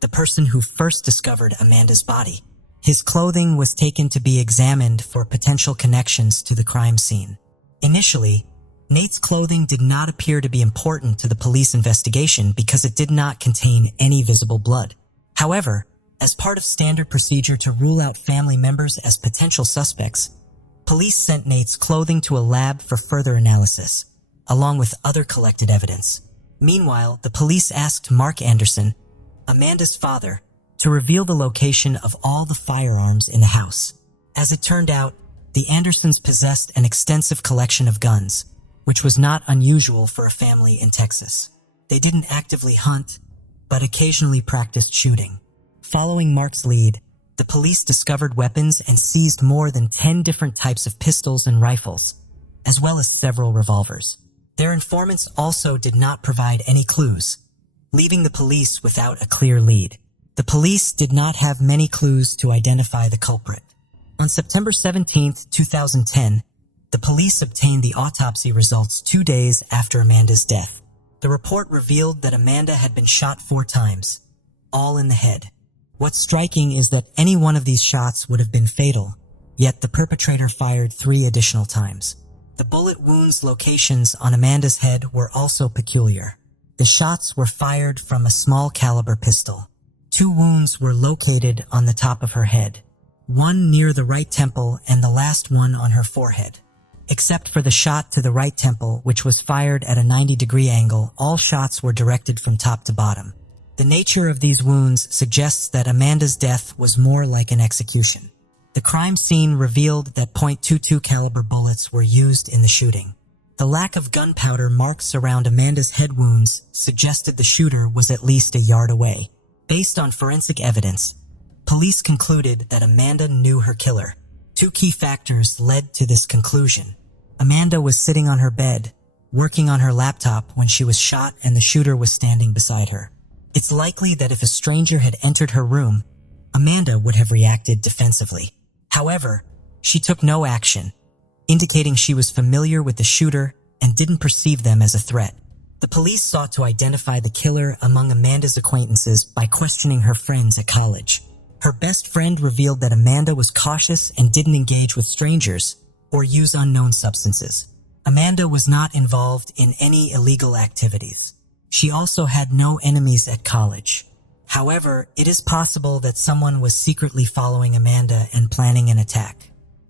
the person who first discovered Amanda's body. His clothing was taken to be examined for potential connections to the crime scene. Initially, Nate's clothing did not appear to be important to the police investigation because it did not contain any visible blood. However, as part of standard procedure to rule out family members as potential suspects, police sent Nate's clothing to a lab for further analysis, along with other collected evidence. Meanwhile, the police asked Mark Anderson, Amanda's father, to reveal the location of all the firearms in the house. As it turned out, the Andersons possessed an extensive collection of guns, which was not unusual for a family in Texas. They didn't actively hunt, but occasionally practiced shooting. Following Mark's lead, the police discovered weapons and seized more than 10 different types of pistols and rifles, as well as several revolvers. Their informants also did not provide any clues, leaving the police without a clear lead. The police did not have many clues to identify the culprit. On September 17, 2010, the police obtained the autopsy results 2 days after Amanda's death. The report revealed that Amanda had been shot 4 times, all in the head. What's striking is that any one of these shots would have been fatal, yet the perpetrator fired 3 additional times. The bullet wounds locations on Amanda's head were also peculiar. The shots were fired from a small caliber pistol. 2 wounds were located on the top of her head, one near the right temple and the last one on her forehead. Except for the shot to the right temple, which was fired at a 90-degree angle, all shots were directed from top to bottom. The nature of these wounds suggests that Amanda's death was more like an execution. The crime scene revealed that .22 caliber bullets were used in the shooting. The lack of gunpowder marks around Amanda's head wounds suggested the shooter was at least a yard away. Based on forensic evidence, police concluded that Amanda knew her killer. 2 key factors led to this conclusion. Amanda was sitting on her bed, working on her laptop when she was shot, and the shooter was standing beside her. It's likely that if a stranger had entered her room, Amanda would have reacted defensively. However, she took no action, indicating she was familiar with the shooter and didn't perceive them as a threat. The police sought to identify the killer among Amanda's acquaintances by questioning her friends at college. Her best friend revealed that Amanda was cautious and didn't engage with strangers or use unknown substances. Amanda was not involved in any illegal activities. She also had no enemies at college. However, it is possible that someone was secretly following Amanda and planning an attack.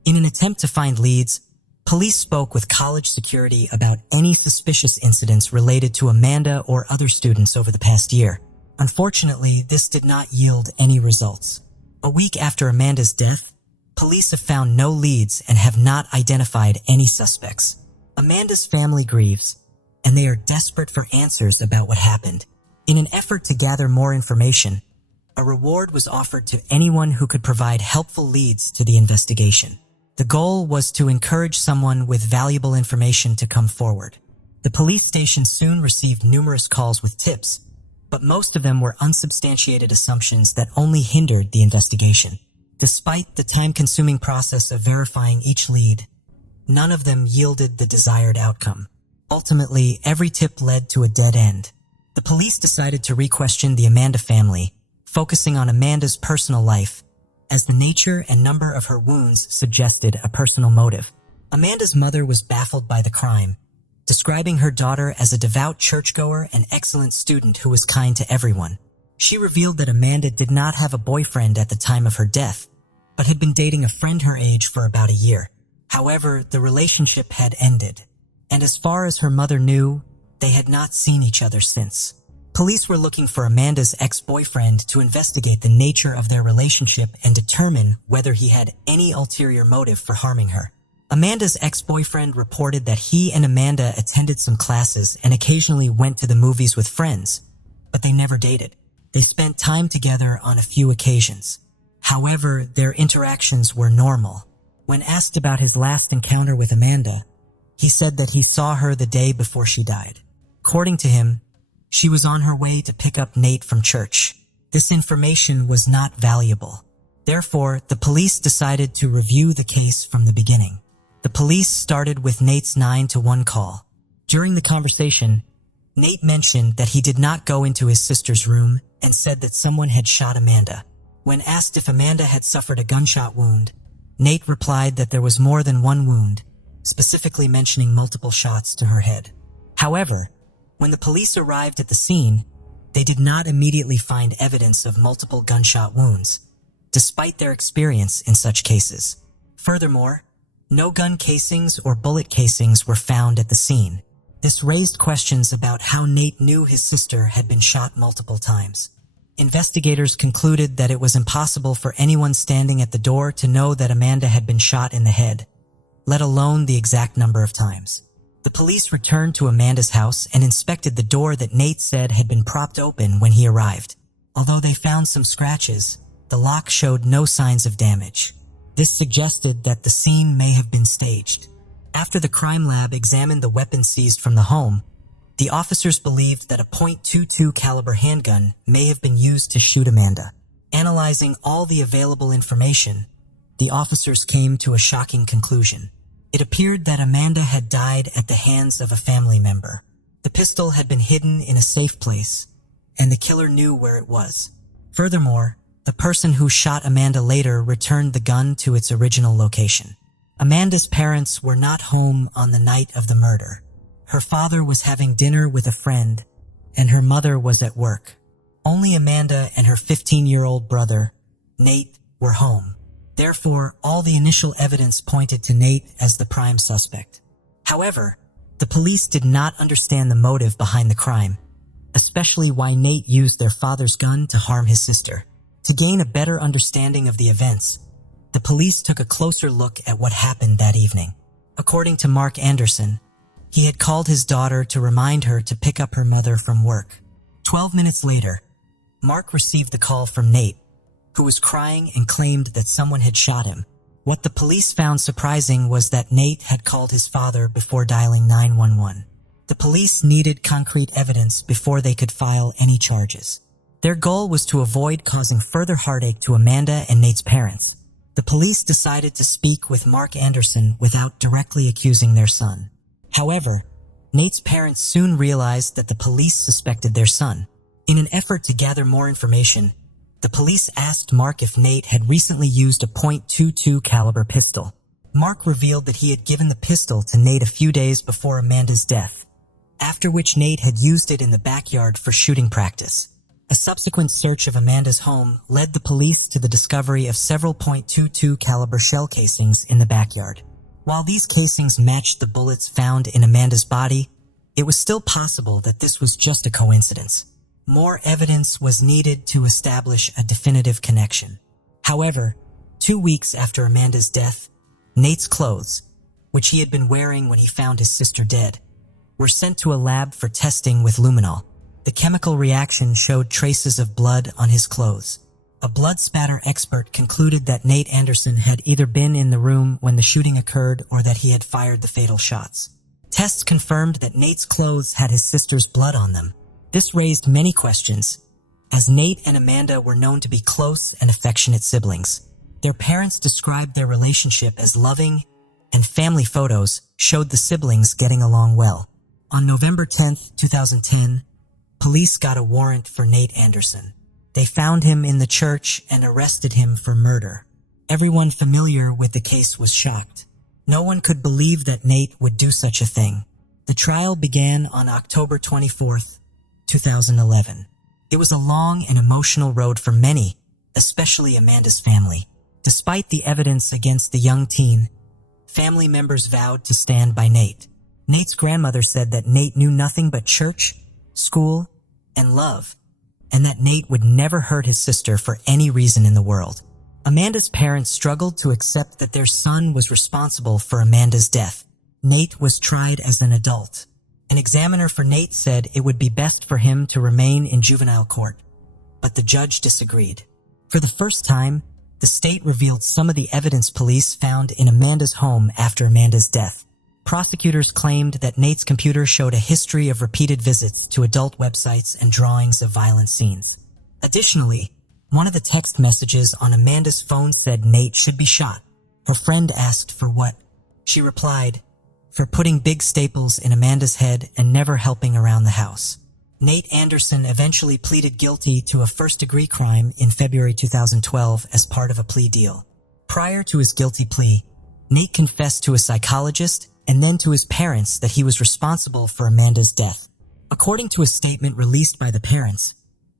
In an attempt to find leads, police spoke with college security about any suspicious incidents related to Amanda or other students over the past year. Unfortunately, this did not yield any results. A week after Amanda's death, police have found no leads and have not identified any suspects. Amanda's family grieves, and they are desperate for answers about what happened. In an effort to gather more information, a reward was offered to anyone who could provide helpful leads to the investigation. The goal was to encourage someone with valuable information to come forward. The police station soon received numerous calls with tips, but most of them were unsubstantiated assumptions that only hindered the investigation. Despite the time-consuming process of verifying each lead, none of them yielded the desired outcome. Ultimately, every tip led to a dead end. The police decided to re-question the Amanda family, focusing on Amanda's personal life, as the nature and number of her wounds suggested a personal motive. Amanda's mother was baffled by the crime, describing her daughter as a devout churchgoer and excellent student who was kind to everyone. She revealed that Amanda did not have a boyfriend at the time of her death, but had been dating a friend her age for about a year. However, the relationship had ended, and as far as her mother knew, they had not seen each other since. Police were looking for Amanda's ex-boyfriend to investigate the nature of their relationship and determine whether he had any ulterior motive for harming her. Amanda's ex-boyfriend reported that he and Amanda attended some classes and occasionally went to the movies with friends, but they never dated. They spent time together on a few occasions. However, their interactions were normal. When asked about his last encounter with Amanda, he said that he saw her the day before she died. According to him, she was on her way to pick up Nate from church. This information was not valuable. Therefore, the police decided to review the case from the beginning. The police started with Nate's 911 call. During the conversation, Nate mentioned that he did not go into his sister's room and said that someone had shot Amanda. When asked if Amanda had suffered a gunshot wound, Nate replied that there was more than one wound, specifically mentioning multiple shots to her head. However, when the police arrived at the scene, they did not immediately find evidence of multiple gunshot wounds, despite their experience in such cases. Furthermore, no gun casings or bullet casings were found at the scene. This raised questions about how Nate knew his sister had been shot multiple times. Investigators concluded that it was impossible for anyone standing at the door to know that Amanda had been shot in the head, let alone the exact number of times. The police returned to Amanda's house and inspected the door that Nate said had been propped open when he arrived. Although they found some scratches, the lock showed no signs of damage. This suggested that the scene may have been staged. After the crime lab examined the weapons seized from the home, The officers believed that a .22 caliber handgun may have been used to shoot Amanda. Analyzing all the available information, the officers came to a shocking conclusion. It appeared that Amanda had died at the hands of a family member. The pistol had been hidden in a safe place, and the killer knew where it was. Furthermore, the person who shot Amanda later returned the gun to its original location. Amanda's parents were not home on the night of the murder. Her father was having dinner with a friend, and her mother was at work. Only Amanda and her 15-year-old brother, Nate, were home. Therefore, all the initial evidence pointed to Nate as the prime suspect. However, the police did not understand the motive behind the crime, especially why Nate used their father's gun to harm his sister. To gain a better understanding of the events, the police took a closer look at what happened that evening. According to Mark Anderson, he had called his daughter to remind her to pick up her mother from work. 12 minutes later, Mark received the call from Nate, who was crying and claimed that someone had shot him. What the police found surprising was that Nate had called his father before dialing 911. The police needed concrete evidence before they could file any charges. Their goal was to avoid causing further heartache to Amanda and Nate's parents. The police decided to speak with Mark Anderson without directly accusing their son. However, Nate's parents soon realized that the police suspected their son. In an effort to gather more information, the police asked Mark if Nate had recently used a .22 caliber pistol. Mark revealed that he had given the pistol to Nate a few days before Amanda's death, after which Nate had used it in the backyard for shooting practice. A subsequent search of Amanda's home led the police to the discovery of several .22 caliber shell casings in the backyard. While these casings matched the bullets found in Amanda's body, it was still possible that this was just a coincidence. More evidence was needed to establish a definitive connection. However, 2 weeks after Amanda's death, Nate's clothes, which he had been wearing when he found his sister dead, were sent to a lab for testing with luminol. The chemical reaction showed traces of blood on his clothes. A blood spatter expert concluded that Nate Anderson had either been in the room when the shooting occurred or that he had fired the fatal shots. Tests confirmed that Nate's clothes had his sister's blood on them. This raised many questions, as Nate and Amanda were known to be close and affectionate siblings. Their parents described their relationship as loving, and family photos showed the siblings getting along well. On November 10, 2010, police got a warrant for Nate Anderson. They found him in the church and arrested him for murder. Everyone familiar with the case was shocked. No one could believe that Nate would do such a thing. The trial began on October 24th, 2011. It was a long and emotional road for many, especially Amanda's family. Despite the evidence against the young teen, family members vowed to stand by Nate. Nate's grandmother said that Nate knew nothing but church, school, and love, and that Nate would never hurt his sister for any reason in the world. Amanda's parents struggled to accept that their son was responsible for Amanda's death. Nate was tried as an adult. An examiner for Nate said it would be best for him to remain in juvenile court, but the judge disagreed. For the first time, the state revealed some of the evidence police found in Amanda's home after Amanda's death. Prosecutors claimed that Nate's computer showed a history of repeated visits to adult websites and drawings of violent scenes. Additionally, one of the text messages on Amanda's phone said Nate should be shot. Her friend asked for what? She replied, for putting big staples in Amanda's head and never helping around the house. Nate Anderson eventually pleaded guilty to a first-degree crime in February 2012 as part of a plea deal. Prior to his guilty plea, Nate confessed to a psychologist and then to his parents that he was responsible for Amanda's death. According to a statement released by the parents,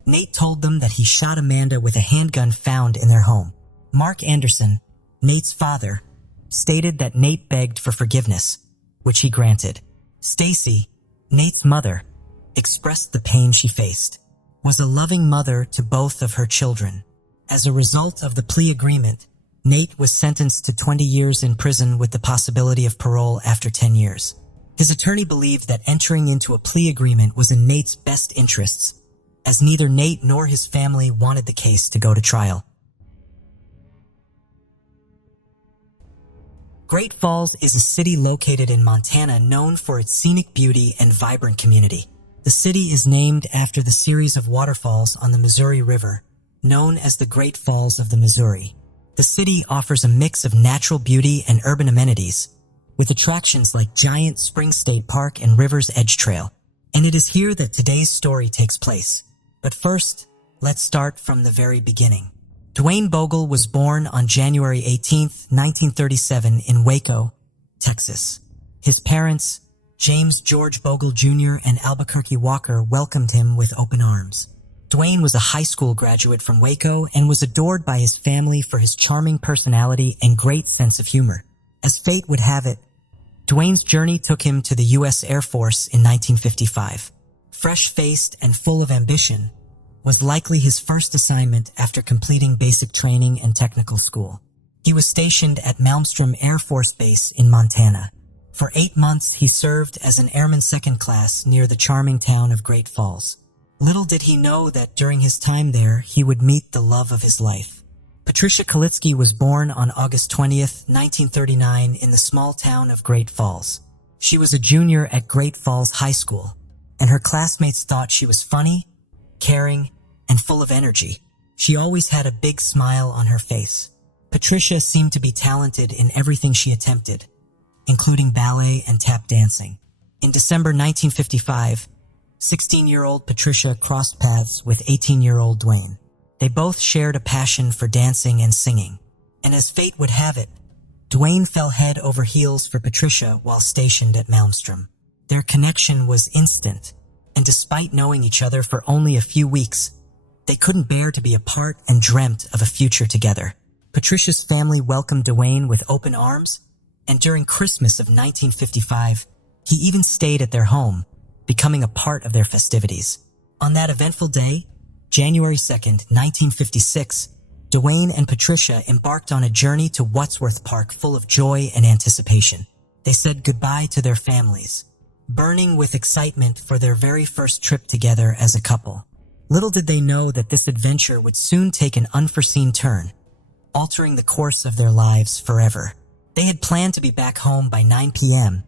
Nate told them that he shot Amanda with a handgun found in their home. Mark Anderson, Nate's father, stated that Nate begged for forgiveness, which he granted. Stacy, Nate's mother, expressed the pain she faced, was a loving mother to both of her children. As a result of the plea agreement, Nate was sentenced to 20 years in prison with the possibility of parole after 10 years. His attorney believed that entering into a plea agreement was in Nate's best interests, as neither Nate nor his family wanted the case to go to trial. Great Falls is a city located in Montana known for its scenic beauty and vibrant community. The city is named after the series of waterfalls on the Missouri River, known as the Great Falls of the Missouri. The city offers a mix of natural beauty and urban amenities, with attractions like Giant Spring State Park and River's Edge Trail. And it is here that today's story takes place. But first, let's start from the very beginning. Dwayne Bogle was born on January 18, 1937 in Waco, Texas. His parents, James George Bogle Jr. and Albuquerque Walker, welcomed him with open arms. Dwayne was a high school graduate from Waco and was adored by his family for his charming personality and great sense of humor. As fate would have it, Dwayne's journey took him to the U.S. Air Force in 1955. Fresh-faced and full of ambition, was likely his first assignment after completing basic training and technical school. He was stationed at Malmstrom Air Force Base in Montana. For 8 months, he served as an airman second class near the charming town of Great Falls. Little did he know that during his time there, he would meet the love of his life. Patricia Kalitsky was born on August 20th, 1939 in the small town of Great Falls. She was a junior at Great Falls High School, and her classmates thought she was funny, caring, and full of energy. She always had a big smile on her face. Patricia seemed to be talented in everything she attempted, including ballet and tap dancing. In December 1955, 16-year-old Patricia crossed paths with 18-year-old Dwayne. They both shared a passion for dancing and singing, and as fate would have it, Dwayne fell head over heels for Patricia while stationed at Malmstrom. Their connection was instant, and despite knowing each other for only a few weeks, they couldn't bear to be apart and dreamt of a future together. Patricia's family welcomed Dwayne with open arms, and during Christmas of 1955, he even stayed at their home, becoming a part of their festivities. On that eventful day, January 2nd, 1956, Dwayne and Patricia embarked on a journey to Wadsworth Park full of joy and anticipation. They said goodbye to their families, burning with excitement for their very first trip together as a couple. Little did they know that this adventure would soon take an unforeseen turn, altering the course of their lives forever. They had planned to be back home by 9 p.m.,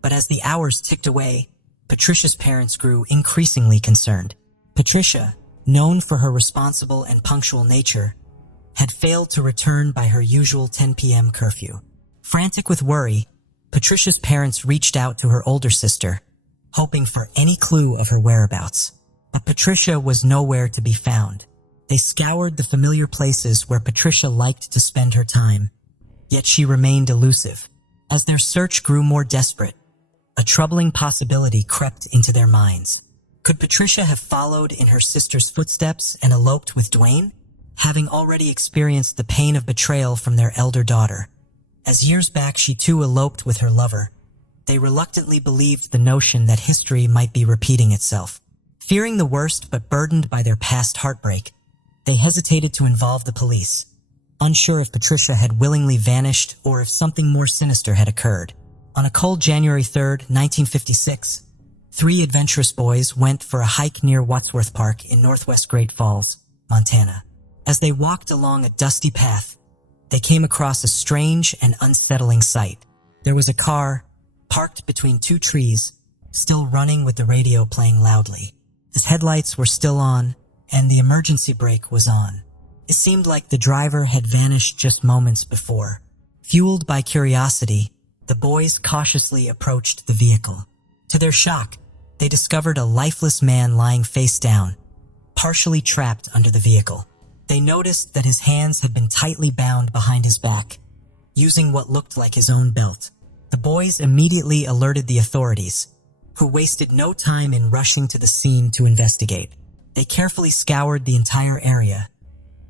but as the hours ticked away, Patricia's parents grew increasingly concerned. Patricia, known for her responsible and punctual nature, had failed to return by her usual 10 p.m. curfew. Frantic with worry, Patricia's parents reached out to her older sister, hoping for any clue of her whereabouts. But Patricia was nowhere to be found. They scoured the familiar places where Patricia liked to spend her time, yet she remained elusive. As their search grew more desperate, a troubling possibility crept into their minds. Could Patricia have followed in her sister's footsteps and eloped with Dwayne, having already experienced the pain of betrayal from their elder daughter? As years back she too eloped with her lover, they reluctantly believed the notion that history might be repeating itself. Fearing the worst but burdened by their past heartbreak, they hesitated to involve the police, unsure if Patricia had willingly vanished or if something more sinister had occurred. On a cold January 3rd, 1956, 3 adventurous boys went for a hike near Wadsworth Park in northwest Great Falls, Montana. As they walked along a dusty path, they came across a strange and unsettling sight. There was a car, parked between 2 trees, still running with the radio playing loudly. Its headlights were still on, and the emergency brake was on. It seemed like the driver had vanished just moments before. Fueled by curiosity, the boys cautiously approached the vehicle. To their shock, they discovered a lifeless man lying face down, partially trapped under the vehicle. They noticed that his hands had been tightly bound behind his back, using what looked like his own belt. The boys immediately alerted the authorities, who wasted no time in rushing to the scene to investigate. They carefully scoured the entire area,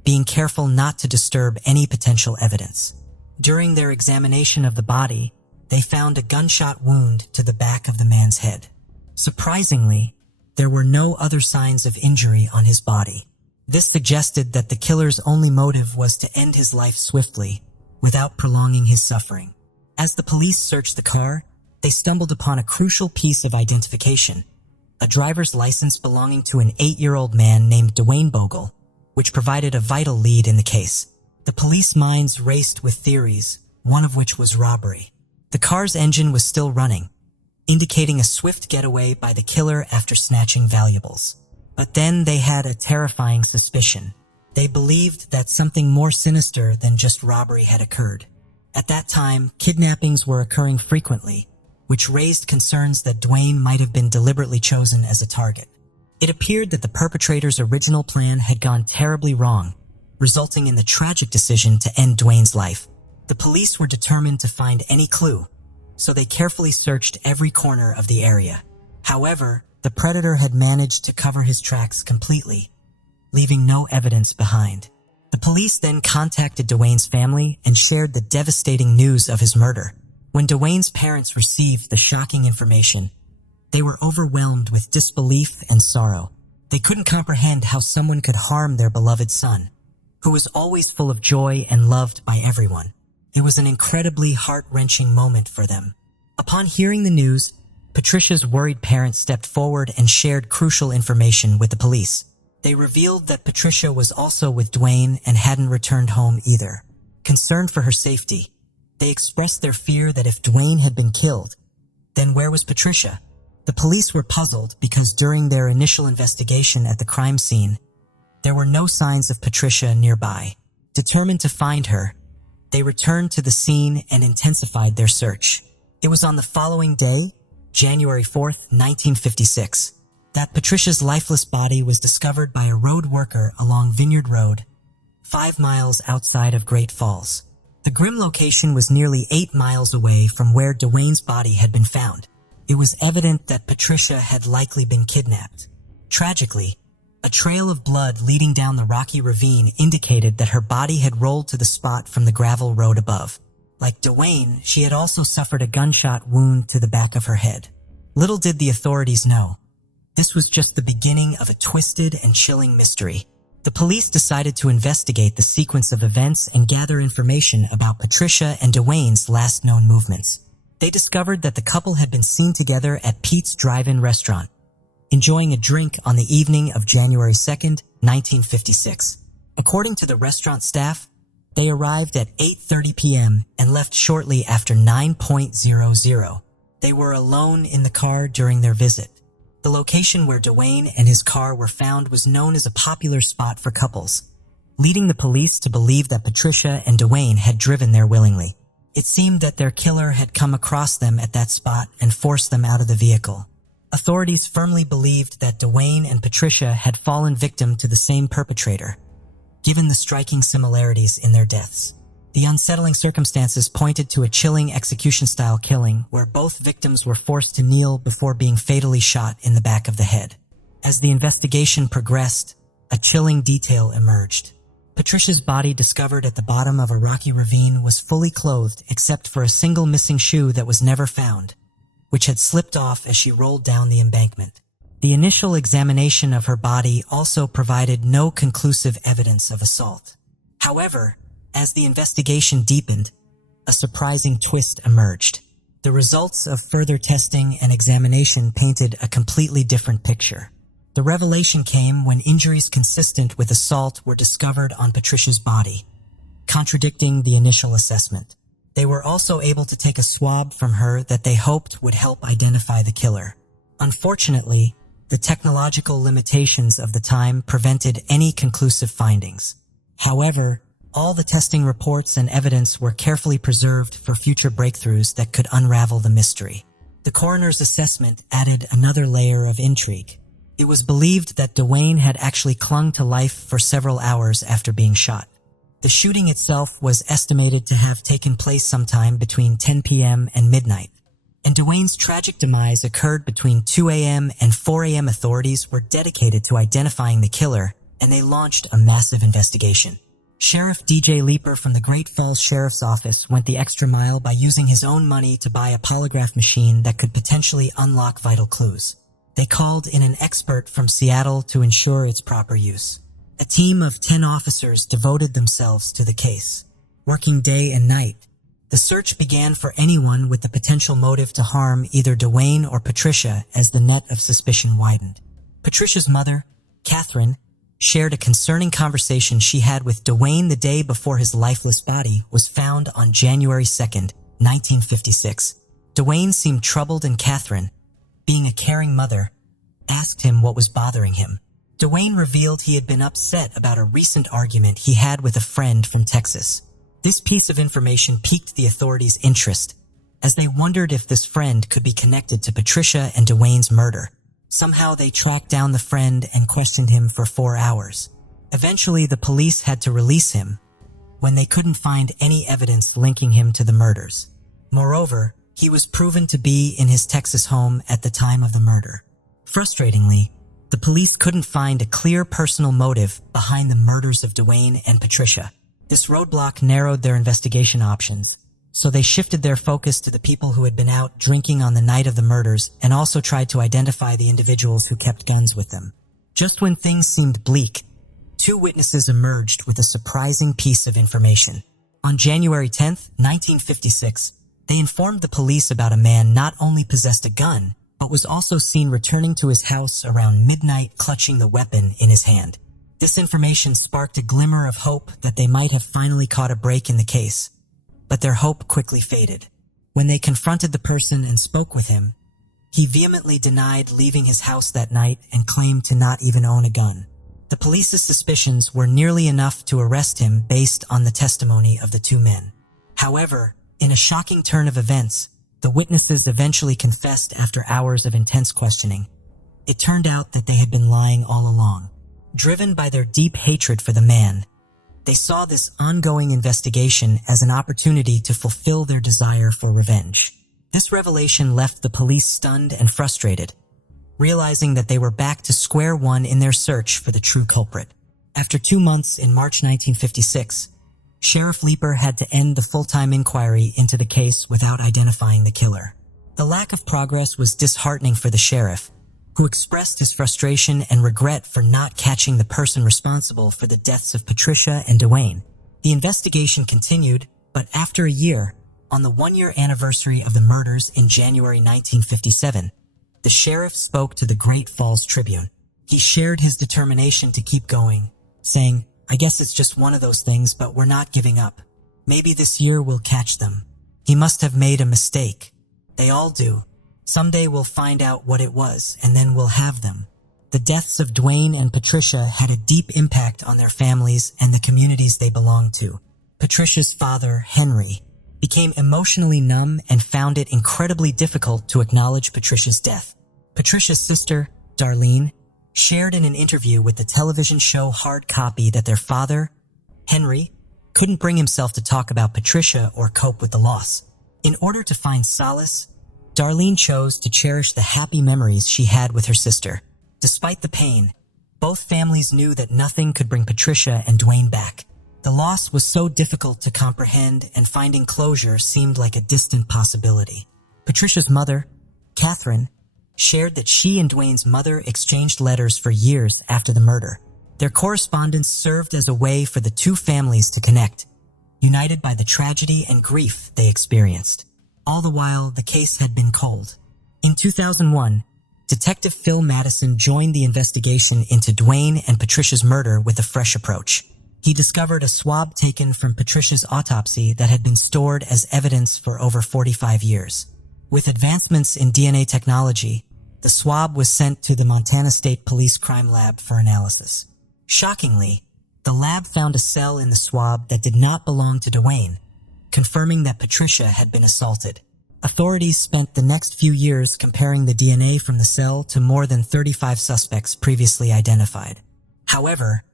being careful not to disturb any potential evidence. During their examination of the body, they found a gunshot wound to the back of the man's head. Surprisingly, there were no other signs of injury on his body. This suggested that the killer's only motive was to end his life swiftly, without prolonging his suffering. As the police searched the car, they stumbled upon a crucial piece of identification, a driver's license belonging to an 8-year-old man named Dwayne Bogle, which provided a vital lead in the case. The police minds raced with theories, one of which was robbery. The car's engine was still running, indicating a swift getaway by the killer after snatching valuables. But then they had a terrifying suspicion. They believed that something more sinister than just robbery had occurred. At that time, kidnappings were occurring frequently, which raised concerns that Duane might have been deliberately chosen as a target. It appeared that the perpetrator's original plan had gone terribly wrong, resulting in the tragic decision to end Duane's life. The police were determined to find any clue, so they carefully searched every corner of the area. However, the predator had managed to cover his tracks completely, leaving no evidence behind. The police then contacted Duane's family and shared the devastating news of his murder. When Duane's parents received the shocking information, they were overwhelmed with disbelief and sorrow. They couldn't comprehend how someone could harm their beloved son, who was always full of joy and loved by everyone. It was an incredibly heart-wrenching moment for them. Upon hearing the news, Patricia's worried parents stepped forward and shared crucial information with the police. They revealed that Patricia was also with Duane and hadn't returned home either. Concerned for her safety, they expressed their fear that if Duane had been killed, then where was Patricia? The police were puzzled because during their initial investigation at the crime scene, there were no signs of Patricia nearby. Determined to find her, they returned to the scene and intensified their search. It was on the following day, January 4th, 1956, that Patricia's lifeless body was discovered by a road worker along Vineyard Road, 5 miles outside of Great Falls. The grim location was nearly 8 miles away from where Duane's body had been found. It was evident that Patricia had likely been kidnapped. Tragically, a trail of blood leading down the rocky ravine indicated that her body had rolled to the spot from the gravel road above. Like Duane, she had also suffered a gunshot wound to the back of her head. Little did the authorities know, this was just the beginning of a twisted and chilling mystery. The police decided to investigate the sequence of events and gather information about Patricia and Duane's last known movements. They discovered that the couple had been seen together at Pete's Drive-In restaurant, enjoying a drink on the evening of January 2nd, 1956. According to the restaurant staff, they arrived at 8:30 p.m. and left shortly after 9:00. They were alone in the car during their visit. The location where Duane and his car were found was known as a popular spot for couples, leading the police to believe that Patricia and Duane had driven there willingly. It seemed that their killer had come across them at that spot and forced them out of the vehicle. Authorities firmly believed that Duane and Patricia had fallen victim to the same perpetrator, given the striking similarities in their deaths. The unsettling circumstances pointed to a chilling execution-style killing where both victims were forced to kneel before being fatally shot in the back of the head. As the investigation progressed, a chilling detail emerged. Patricia's body, discovered at the bottom of a rocky ravine, was fully clothed except for a single missing shoe that was never found, which had slipped off as she rolled down the embankment. The initial examination of her body also provided no conclusive evidence of assault. However, as the investigation deepened, a surprising twist emerged. The results of further testing and examination painted a completely different picture. The revelation came when injuries consistent with assault were discovered on Patricia's body, contradicting the initial assessment. They were also able to take a swab from her that they hoped would help identify the killer. Unfortunately, the technological limitations of the time prevented any conclusive findings. However, all the testing reports and evidence were carefully preserved for future breakthroughs that could unravel the mystery. The coroner's assessment added another layer of intrigue. It was believed that Duane had actually clung to life for several hours after being shot. The shooting itself was estimated to have taken place sometime between 10 p.m. and midnight, and Duane's tragic demise occurred between 2 a.m. and 4 a.m. Authorities were dedicated to identifying the killer, and they launched a massive investigation. Sheriff DJ Leeper from the Great Falls Sheriff's Office went the extra mile by using his own money to buy a polygraph machine that could potentially unlock vital clues. They called in an expert from Seattle to ensure its proper use. A team of 10 officers devoted themselves to the case, working day and night. The search began for anyone with the potential motive to harm either Duane or Patricia as the net of suspicion widened. Patricia's mother, Catherine, shared a concerning conversation she had with Dwayne the day before his lifeless body was found on January 2nd, 1956. Dwayne seemed troubled, and Catherine, being a caring mother, asked him what was bothering him. Dwayne revealed he had been upset about a recent argument he had with a friend from Texas. This piece of information piqued the authorities' interest, as they wondered if this friend could be connected to Patricia and Dwayne's murder. Somehow they tracked down the friend and questioned him for 4 hours. Eventually, the police had to release him when they couldn't find any evidence linking him to the murders. Moreover, he was proven to be in his Texas home at the time of the murder. Frustratingly, the police couldn't find a clear personal motive behind the murders of Dwayne and Patricia. This roadblock narrowed their investigation options, so they shifted their focus to the people who had been out drinking on the night of the murders and also tried to identify the individuals who kept guns with them. Just when things seemed bleak, 2 witnesses emerged with a surprising piece of information. On January 10th, 1956, they informed the police about a man not only possessed a gun, but was also seen returning to his house around midnight clutching the weapon in his hand. This information sparked a glimmer of hope that they might have finally caught a break in the case. But their hope quickly faded. When they confronted the person and spoke with him, he vehemently denied leaving his house that night and claimed to not even own a gun. The police's suspicions were nearly enough to arrest him based on the testimony of the 2 men. However, in a shocking turn of events, the witnesses eventually confessed after hours of intense questioning. It turned out that they had been lying all along. Driven by their deep hatred for the man, they saw this ongoing investigation as an opportunity to fulfill their desire for revenge. This revelation left the police stunned and frustrated, realizing that they were back to square one in their search for the true culprit. After 2 months, in March 1956, Sheriff Leeper had to end the full-time inquiry into the case without identifying the killer. The lack of progress was disheartening for the sheriff, who expressed his frustration and regret for not catching the person responsible for the deaths of Patricia and Dwayne. The investigation continued, but after a year, on the 1-year anniversary of the murders in January 1957, the sheriff spoke to the Great Falls Tribune. He shared his determination to keep going, saying, "I guess it's just one of those things, but we're not giving up. Maybe this year we'll catch them. He must have made a mistake. They all do. Someday we'll find out what it was, and then we'll have them." The deaths of Dwayne and Patricia had a deep impact on their families and the communities they belonged to. Patricia's father, Henry, became emotionally numb and found it incredibly difficult to acknowledge Patricia's death. Patricia's sister, Darlene, shared in an interview with the television show Hard Copy that their father, Henry, couldn't bring himself to talk about Patricia or cope with the loss. In order to find solace, Darlene chose to cherish the happy memories she had with her sister. Despite the pain, both families knew that nothing could bring Patricia and Dwayne back. The loss was so difficult to comprehend, and finding closure seemed like a distant possibility. Patricia's mother, Catherine, shared that she and Dwayne's mother exchanged letters for years after the murder. Their correspondence served as a way for the 2 families to connect, united by the tragedy and grief they experienced. All the while, the case had been cold. In 2001, Detective Phil Madison joined the investigation into Dwayne and Patricia's murder with a fresh approach. He discovered a swab taken from Patricia's autopsy that had been stored as evidence for over 45 years. With advancements in DNA technology, the swab was sent to the Montana State Police Crime Lab for analysis. Shockingly, the lab found a cell in the swab that did not belong to Dwayne, confirming that Patricia had been assaulted. Authorities spent the next few years comparing the DNA from the cell to more than 35 suspects previously identified. However,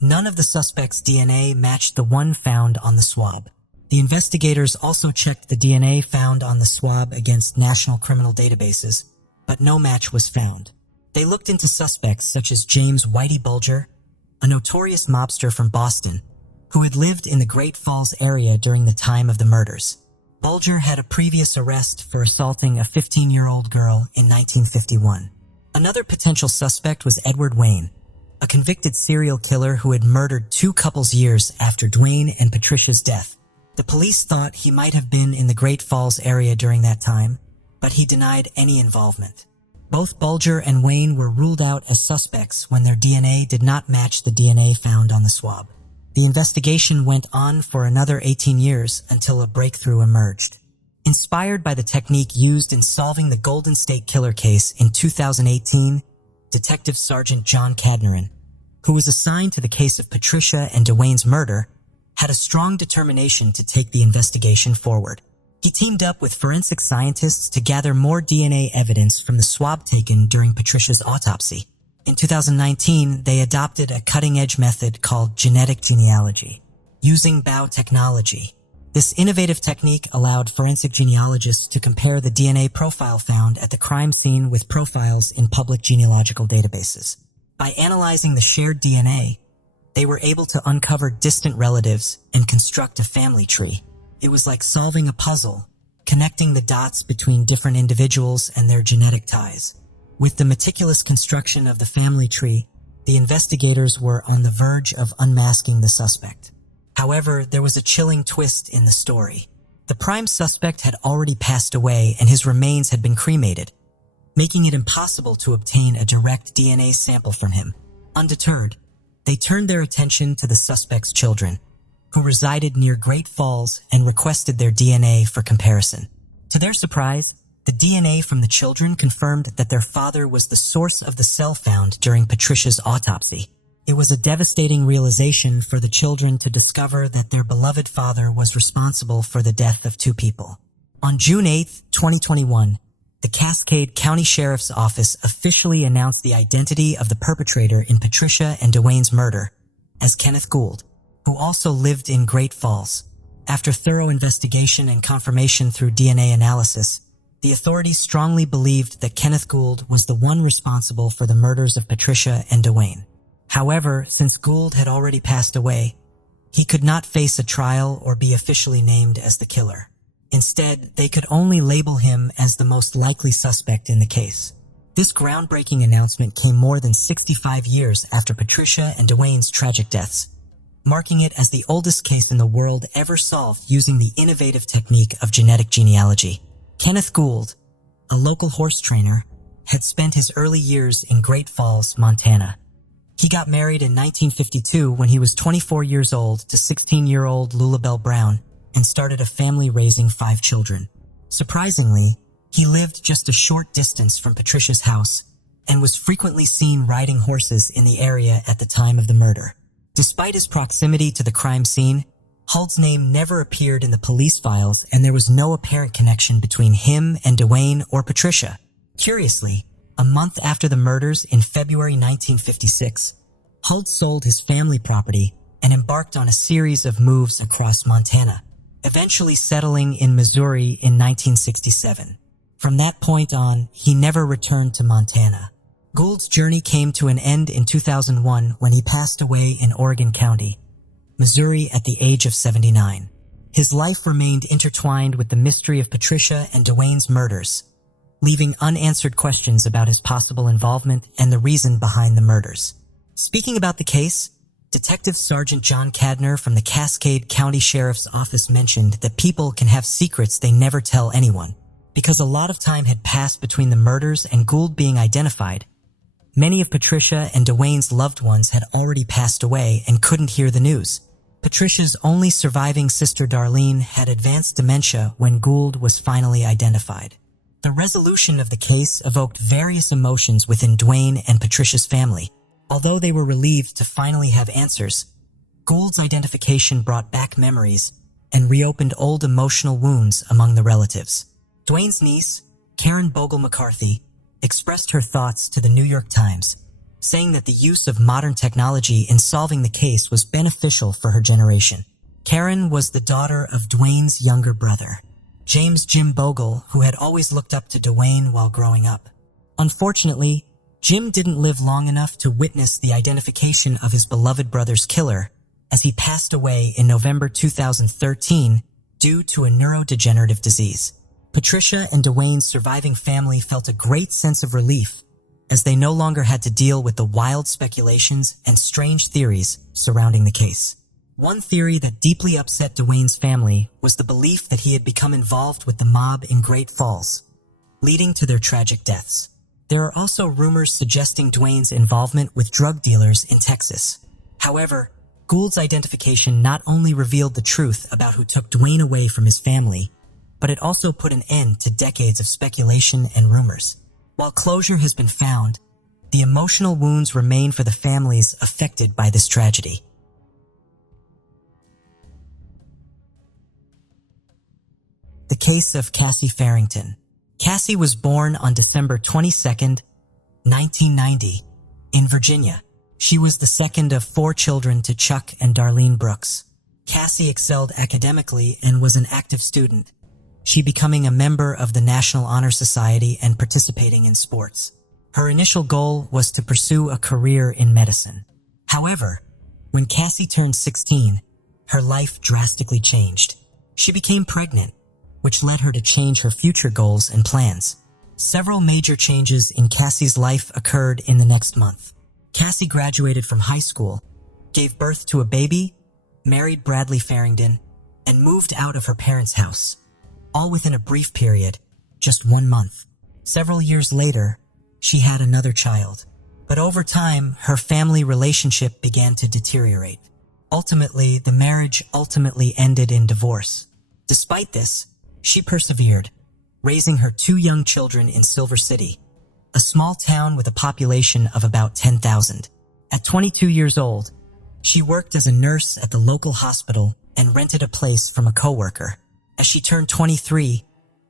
none of the suspects' DNA matched the one found on the swab. The investigators also checked the DNA found on the swab against national criminal databases, but no match was found. They looked into suspects such as James Whitey Bulger, a notorious mobster from Boston, who had lived in the Great Falls area during the time of the murders. Bulger had a previous arrest for assaulting a 15-year-old girl in 1951. Another potential suspect was Edward Wayne, a convicted serial killer who had murdered 2 couples years after Dwayne and Patricia's death. The police thought he might have been in the Great Falls area during that time, but he denied any involvement. Both Bulger and Wayne were ruled out as suspects when their DNA did not match the DNA found on the swab. The investigation went on for another 18 years until a breakthrough emerged. Inspired by the technique used in solving the Golden State Killer case in 2018, Detective Sergeant John Cadnerin, who was assigned to the case of Patricia and Dwayne's murder, had a strong determination to take the investigation forward. He teamed up with forensic scientists to gather more DNA evidence from the swab taken during Patricia's autopsy. In 2019, they adopted a cutting-edge method called genetic genealogy, using biotechnology. This innovative technique allowed forensic genealogists to compare the DNA profile found at the crime scene with profiles in public genealogical databases. By analyzing the shared DNA, they were able to uncover distant relatives and construct a family tree. It was like solving a puzzle, connecting the dots between different individuals and their genetic ties. With the meticulous construction of the family tree, the investigators were on the verge of unmasking the suspect. However, there was a chilling twist in the story. The prime suspect had already passed away and his remains had been cremated, making it impossible to obtain a direct DNA sample from him. Undeterred, they turned their attention to the suspect's children, who resided near Great Falls, and requested their DNA for comparison. To their surprise, the DNA from the children confirmed that their father was the source of the cell found during Patricia's autopsy. It was a devastating realization for the children to discover that their beloved father was responsible for the death of two people. On June 8, 2021, the Cascade County Sheriff's Office officially announced the identity of the perpetrator in Patricia and Dwayne's murder as Kenneth Gould, who also lived in Great Falls. After thorough investigation and confirmation through DNA analysis, the authorities strongly believed that Kenneth Gould was the one responsible for the murders of Patricia and Dwayne. However, since Gould had already passed away, he could not face a trial or be officially named as the killer. Instead, they could only label him as the most likely suspect in the case. This groundbreaking announcement came more than 65 years after Patricia and Dwayne's tragic deaths, marking it as the oldest case in the world ever solved using the innovative technique of genetic genealogy. Kenneth Gould, a local horse trainer, had spent his early years in Great Falls, Montana. He got married in 1952 when he was 24 years old to 16-year-old Lulabelle Brown and started a family raising 5 children. Surprisingly, he lived just a short distance from Patricia's house and was frequently seen riding horses in the area at the time of the murder. Despite his proximity to the crime scene, Huld's name never appeared in the police files and there was no apparent connection between him and Dwayne or Patricia. Curiously, a month after the murders in February 1956, Huld sold his family property and embarked on a series of moves across Montana, eventually settling in Missouri in 1967. From that point on, he never returned to Montana. Gould's journey came to an end in 2001 when he passed away in Oregon County, Missouri at the age of 79. His life remained intertwined with the mystery of Patricia and Dwayne's murders, leaving unanswered questions about his possible involvement and the reason behind the murders. Speaking about the case, Detective Sergeant John Cadner from the Cascade County Sheriff's Office mentioned that people can have secrets they never tell anyone. Because a lot of time had passed between the murders and Gould being identified, many of Patricia and Dwayne's loved ones had already passed away and couldn't hear the news. Patricia's only surviving sister Darlene had advanced dementia when Gould was finally identified. The resolution of the case evoked various emotions within Dwayne and Patricia's family. Although they were relieved to finally have answers, Gould's identification brought back memories and reopened old emotional wounds among the relatives. Dwayne's niece, Karen Bogle McCarthy, expressed her thoughts to the New York Times, saying that the use of modern technology in solving the case was beneficial for her generation. Karen was the daughter of Dwayne's younger brother, James Jim Bogle, who had always looked up to Dwayne while growing up. Unfortunately, Jim didn't live long enough to witness the identification of his beloved brother's killer, as he passed away in November 2013 due to a neurodegenerative disease. Patricia and Dwayne's surviving family felt a great sense of relief, as they no longer had to deal with the wild speculations and strange theories surrounding the case. One theory that deeply upset Dwayne's family was the belief that he had become involved with the mob in Great Falls, leading to their tragic deaths. There are also rumors suggesting Dwayne's involvement with drug dealers in Texas. However, Gould's identification not only revealed the truth about who took Dwayne away from his family, but it also put an end to decades of speculation and rumors. While closure has been found, the emotional wounds remain for the families affected by this tragedy. The case of Cassie Farrington. Cassie was born on December 22, 1990, in Virginia. She was the second of 4 children to Chuck and Darlene Brooks. Cassie excelled academically and was an active student, she becoming a member of the National Honor Society and participating in sports. Her initial goal was to pursue a career in medicine. However, when Cassie turned 16, her life drastically changed. She became pregnant, which led her to change her future goals and plans. Several major changes in Cassie's life occurred in the next month. Cassie graduated from high school, gave birth to a baby, married Bradley Farrington, and moved out of her parents' house, all within a brief period, just 1 month. Several years later, she had another child. But over time, her family relationship began to deteriorate. Ultimately, the marriage ended in divorce. Despite this, she persevered, raising her 2 young children in Silver City, a small town with a population of about 10,000. At 22 years old, she worked as a nurse at the local hospital and rented a place from a coworker. As she turned 23,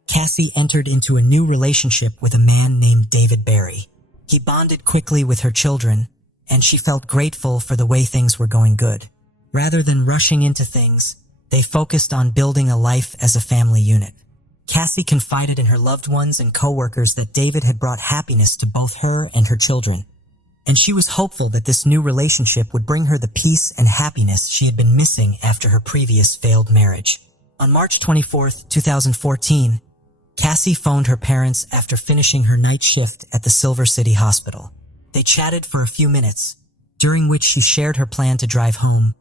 Cassie entered into a new relationship with a man named David Barry. He bonded quickly with her children, and she felt grateful for the way things were going good. Rather than rushing into things, they focused on building a life as a family unit. Cassie confided in her loved ones and coworkers that David had brought happiness to both her and her children, and she was hopeful that this new relationship would bring her the peace and happiness she had been missing after her previous failed marriage. On March 24, 2014, Cassie phoned her parents after finishing her night shift at the Silver City Hospital. They chatted for a few minutes, during which she shared her plan to drive home,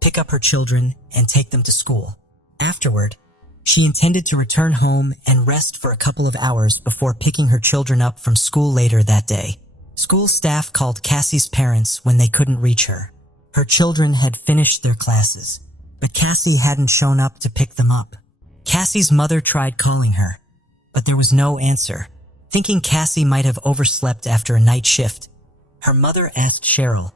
pick up her children, and take them to school. Afterward, she intended to return home and rest for a couple of hours before picking her children up from school later that day. School staff called Cassie's parents when they couldn't reach her. Her children had finished their classes, but Cassie hadn't shown up to pick them up. Cassie's mother tried calling her, but there was no answer. Thinking Cassie might have overslept after a night shift, her mother asked Cheryl,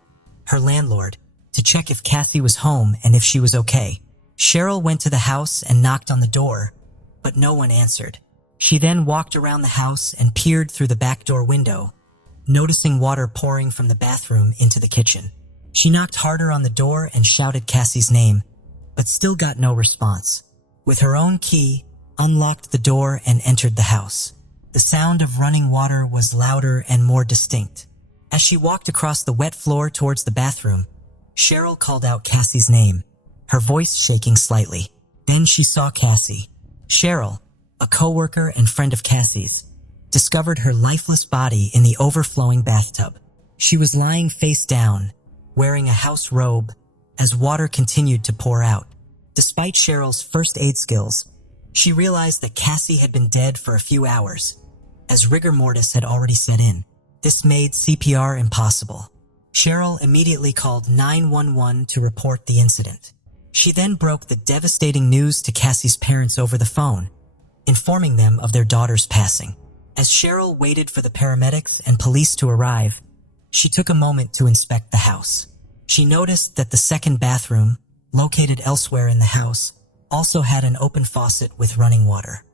her landlord, to check if Cassie was home and if she was okay. Cheryl went to the house and knocked on the door, but no one answered. She then walked around the house and peered through the back door window, noticing water pouring from the bathroom into the kitchen. She knocked harder on the door and shouted Cassie's name, but still got no response. With her own key, unlocked the door and entered the house. The sound of running water was louder and more distinct. As she walked across the wet floor towards the bathroom, Cheryl called out Cassie's name, her voice shaking slightly. Then she saw Cassie. Cheryl, a coworker and friend of Cassie's, discovered her lifeless body in the overflowing bathtub. She was lying face down, wearing a house robe, as water continued to pour out. Despite Cheryl's first aid skills, she realized that Cassie had been dead for a few hours, as rigor mortis had already set in. This made CPR impossible. Cheryl immediately called 911 to report the incident. She then broke the devastating news to Cassie's parents over the phone, informing them of their daughter's passing. As Cheryl waited for the paramedics and police to arrive, she took a moment to inspect the house. She noticed that the second bathroom, located elsewhere in the house, also had an open faucet with running water.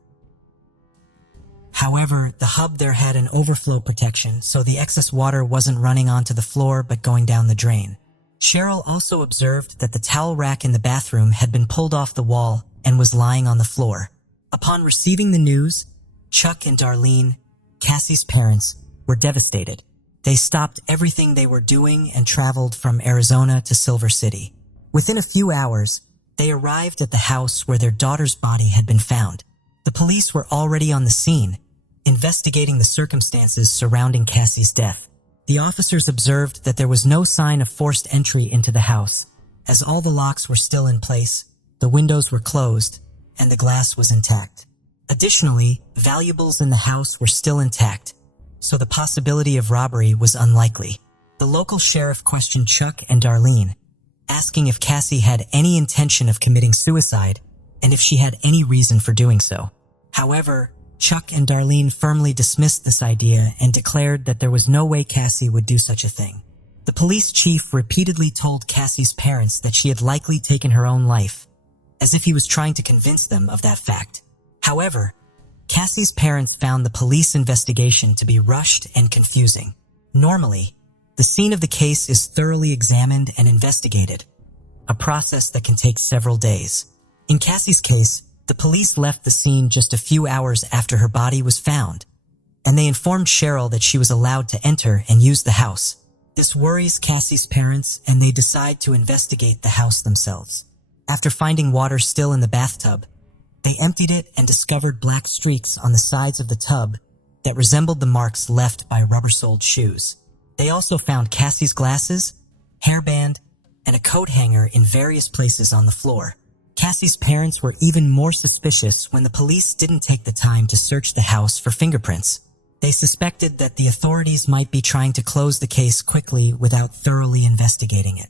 However, the hub there had an overflow protection, so the excess water wasn't running onto the floor but going down the drain. Cheryl also observed that the towel rack in the bathroom had been pulled off the wall and was lying on the floor. Upon receiving the news, Chuck and Darlene, Cassie's parents, were devastated. They stopped everything they were doing and traveled from Arizona to Silver City. Within a few hours, they arrived at the house where their daughter's body had been found. The police were already on the scene, investigating the circumstances surrounding Cassie's death. The officers observed that there was no sign of forced entry into the house, as all the locks were still in place, the windows were closed, and the glass was intact. Additionally, valuables in the house were still intact, so the possibility of robbery was unlikely. The local sheriff questioned Chuck and Darlene, asking if Cassie had any intention of committing suicide and if she had any reason for doing so. However, Chuck and Darlene firmly dismissed this idea and declared that there was no way Cassie would do such a thing. The police chief repeatedly told Cassie's parents that she had likely taken her own life, as if he was trying to convince them of that fact. However, Cassie's parents found the police investigation to be rushed and confusing. Normally, the scene of the case is thoroughly examined and investigated, a process that can take several days. In Cassie's case, the police left the scene just a few hours after her body was found, and they informed Cheryl that she was allowed to enter and use the house. This worries Cassie's parents, and they decide to investigate the house themselves. After finding water still in the bathtub, they emptied it and discovered black streaks on the sides of the tub that resembled the marks left by rubber-soled shoes. They also found Cassie's glasses, hairband, and a coat hanger in various places on the floor. Cassie's parents were even more suspicious when the police didn't take the time to search the house for fingerprints. They suspected that the authorities might be trying to close the case quickly without thoroughly investigating it.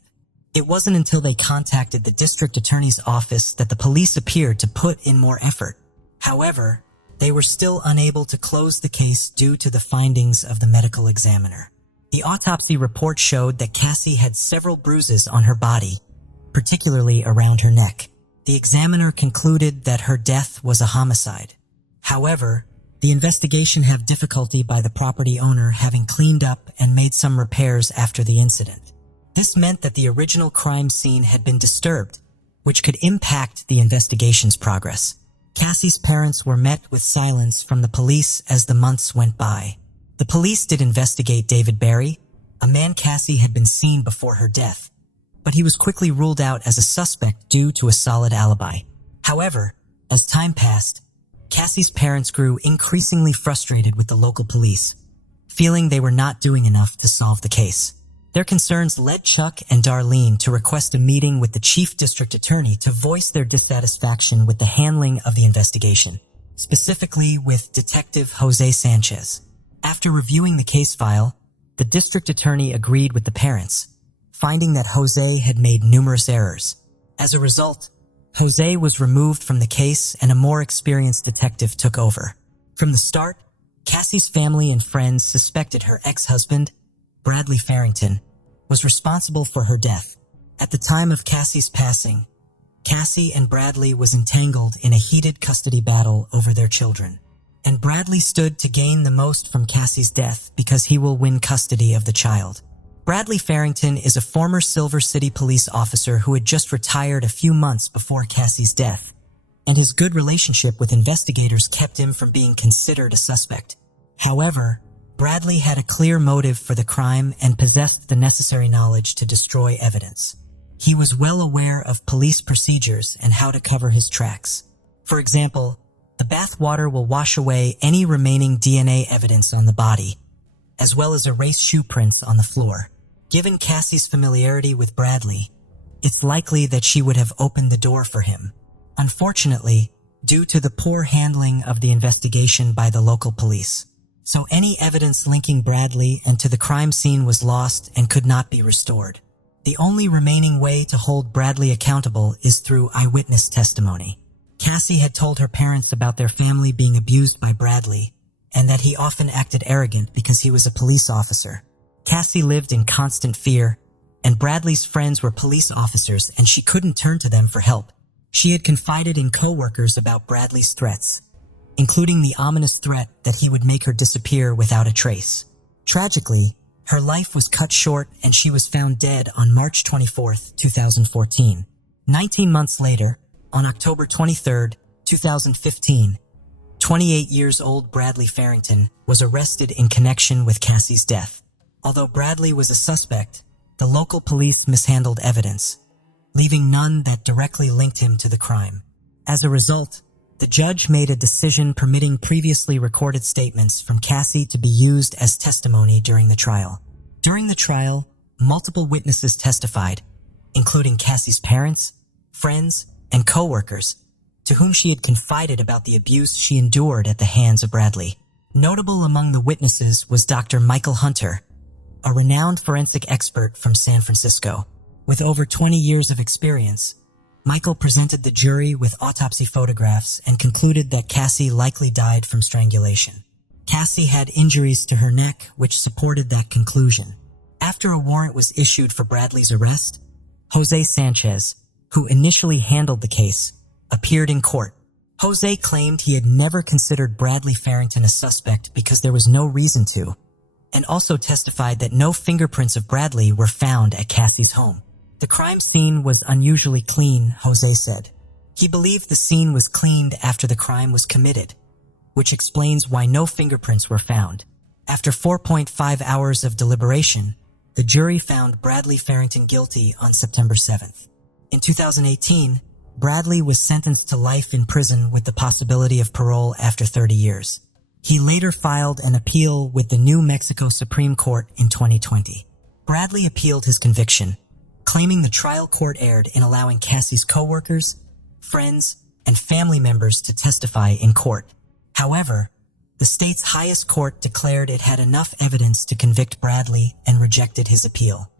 It wasn't until they contacted the district attorney's office that the police appeared to put in more effort. However, they were still unable to close the case due to the findings of the medical examiner. The autopsy report showed that Cassie had several bruises on her body, particularly around her neck. The examiner concluded that her death was a homicide. However, the investigation had difficulty by the property owner having cleaned up and made some repairs after the incident. This meant that the original crime scene had been disturbed, which could impact the investigation's progress. Cassie's parents were met with silence from the police as the months went by. The police did investigate David Barry, a man Cassie had been seen before her death, but he was quickly ruled out as a suspect due to a solid alibi. However, as time passed, Cassie's parents grew increasingly frustrated with the local police, feeling they were not doing enough to solve the case. Their concerns led Chuck and Darlene to request a meeting with the chief district attorney to voice their dissatisfaction with the handling of the investigation, specifically with Detective Jose Sanchez. After reviewing the case file, the district attorney agreed with the parents, finding that Jose had made numerous errors. As a result, Jose was removed from the case and a more experienced detective took over. From the start, Cassie's family and friends suspected her ex-husband, Bradley Farrington, was responsible for her death. At the time of Cassie's passing, Cassie and Bradley was entangled in a heated custody battle over their children. And Bradley stood to gain the most from Cassie's death because he will win custody of the child. Bradley Farrington is a former Silver City police officer who had just retired a few months before Cassie's death, and his good relationship with investigators kept him from being considered a suspect. However, Bradley had a clear motive for the crime and possessed the necessary knowledge to destroy evidence. He was well aware of police procedures and how to cover his tracks. For example, the bath water will wash away any remaining DNA evidence on the body, as well as erase shoe prints on the floor. Given Cassie's familiarity with Bradley, it's likely that she would have opened the door for him. Unfortunately, due to the poor handling of the investigation by the local police. So any evidence linking Bradley and to the crime scene was lost and could not be restored. The only remaining way to hold Bradley accountable is through eyewitness testimony. Cassie had told her parents about their family being abused by Bradley, and that he often acted arrogant because he was a police officer. Cassie lived in constant fear, and Bradley's friends were police officers and she couldn't turn to them for help. She had confided in co-workers about Bradley's threats, including the ominous threat that he would make her disappear without a trace. Tragically, her life was cut short and she was found dead on March 24, 2014. 19 months later, on October 23, 2015, 28-year-old Bradley Farrington was arrested in connection with Cassie's death. Although Bradley was a suspect, the local police mishandled evidence, leaving none that directly linked him to the crime. As a result, the judge made a decision permitting previously recorded statements from Cassie to be used as testimony during the trial. During the trial, multiple witnesses testified, including Cassie's parents, friends, and co-workers, to whom she had confided about the abuse she endured at the hands of Bradley. Notable among the witnesses was Dr. Michael Hunter, a renowned forensic expert from San Francisco. With over 20 years of experience, Michael presented the jury with autopsy photographs and concluded that Cassie likely died from strangulation. Cassie had injuries to her neck, which supported that conclusion. After a warrant was issued for Bradley's arrest, Jose Sanchez, who initially handled the case, appeared in court. Jose claimed he had never considered Bradley Farrington a suspect because there was no reason to, and also testified that no fingerprints of Bradley were found at Cassie's home. The crime scene was unusually clean, Jose said. He believed the scene was cleaned after the crime was committed, which explains why no fingerprints were found. After 4.5 hours of deliberation, the jury found Bradley Farrington guilty on September 7th. In 2018, Bradley was sentenced to life in prison with the possibility of parole after 30 years. He later filed an appeal with the New Mexico Supreme Court in 2020. Bradley appealed his conviction, claiming the trial court erred in allowing Cassie's coworkers, friends, and family members to testify in court. However, the state's highest court declared it had enough evidence to convict Bradley and rejected his appeal.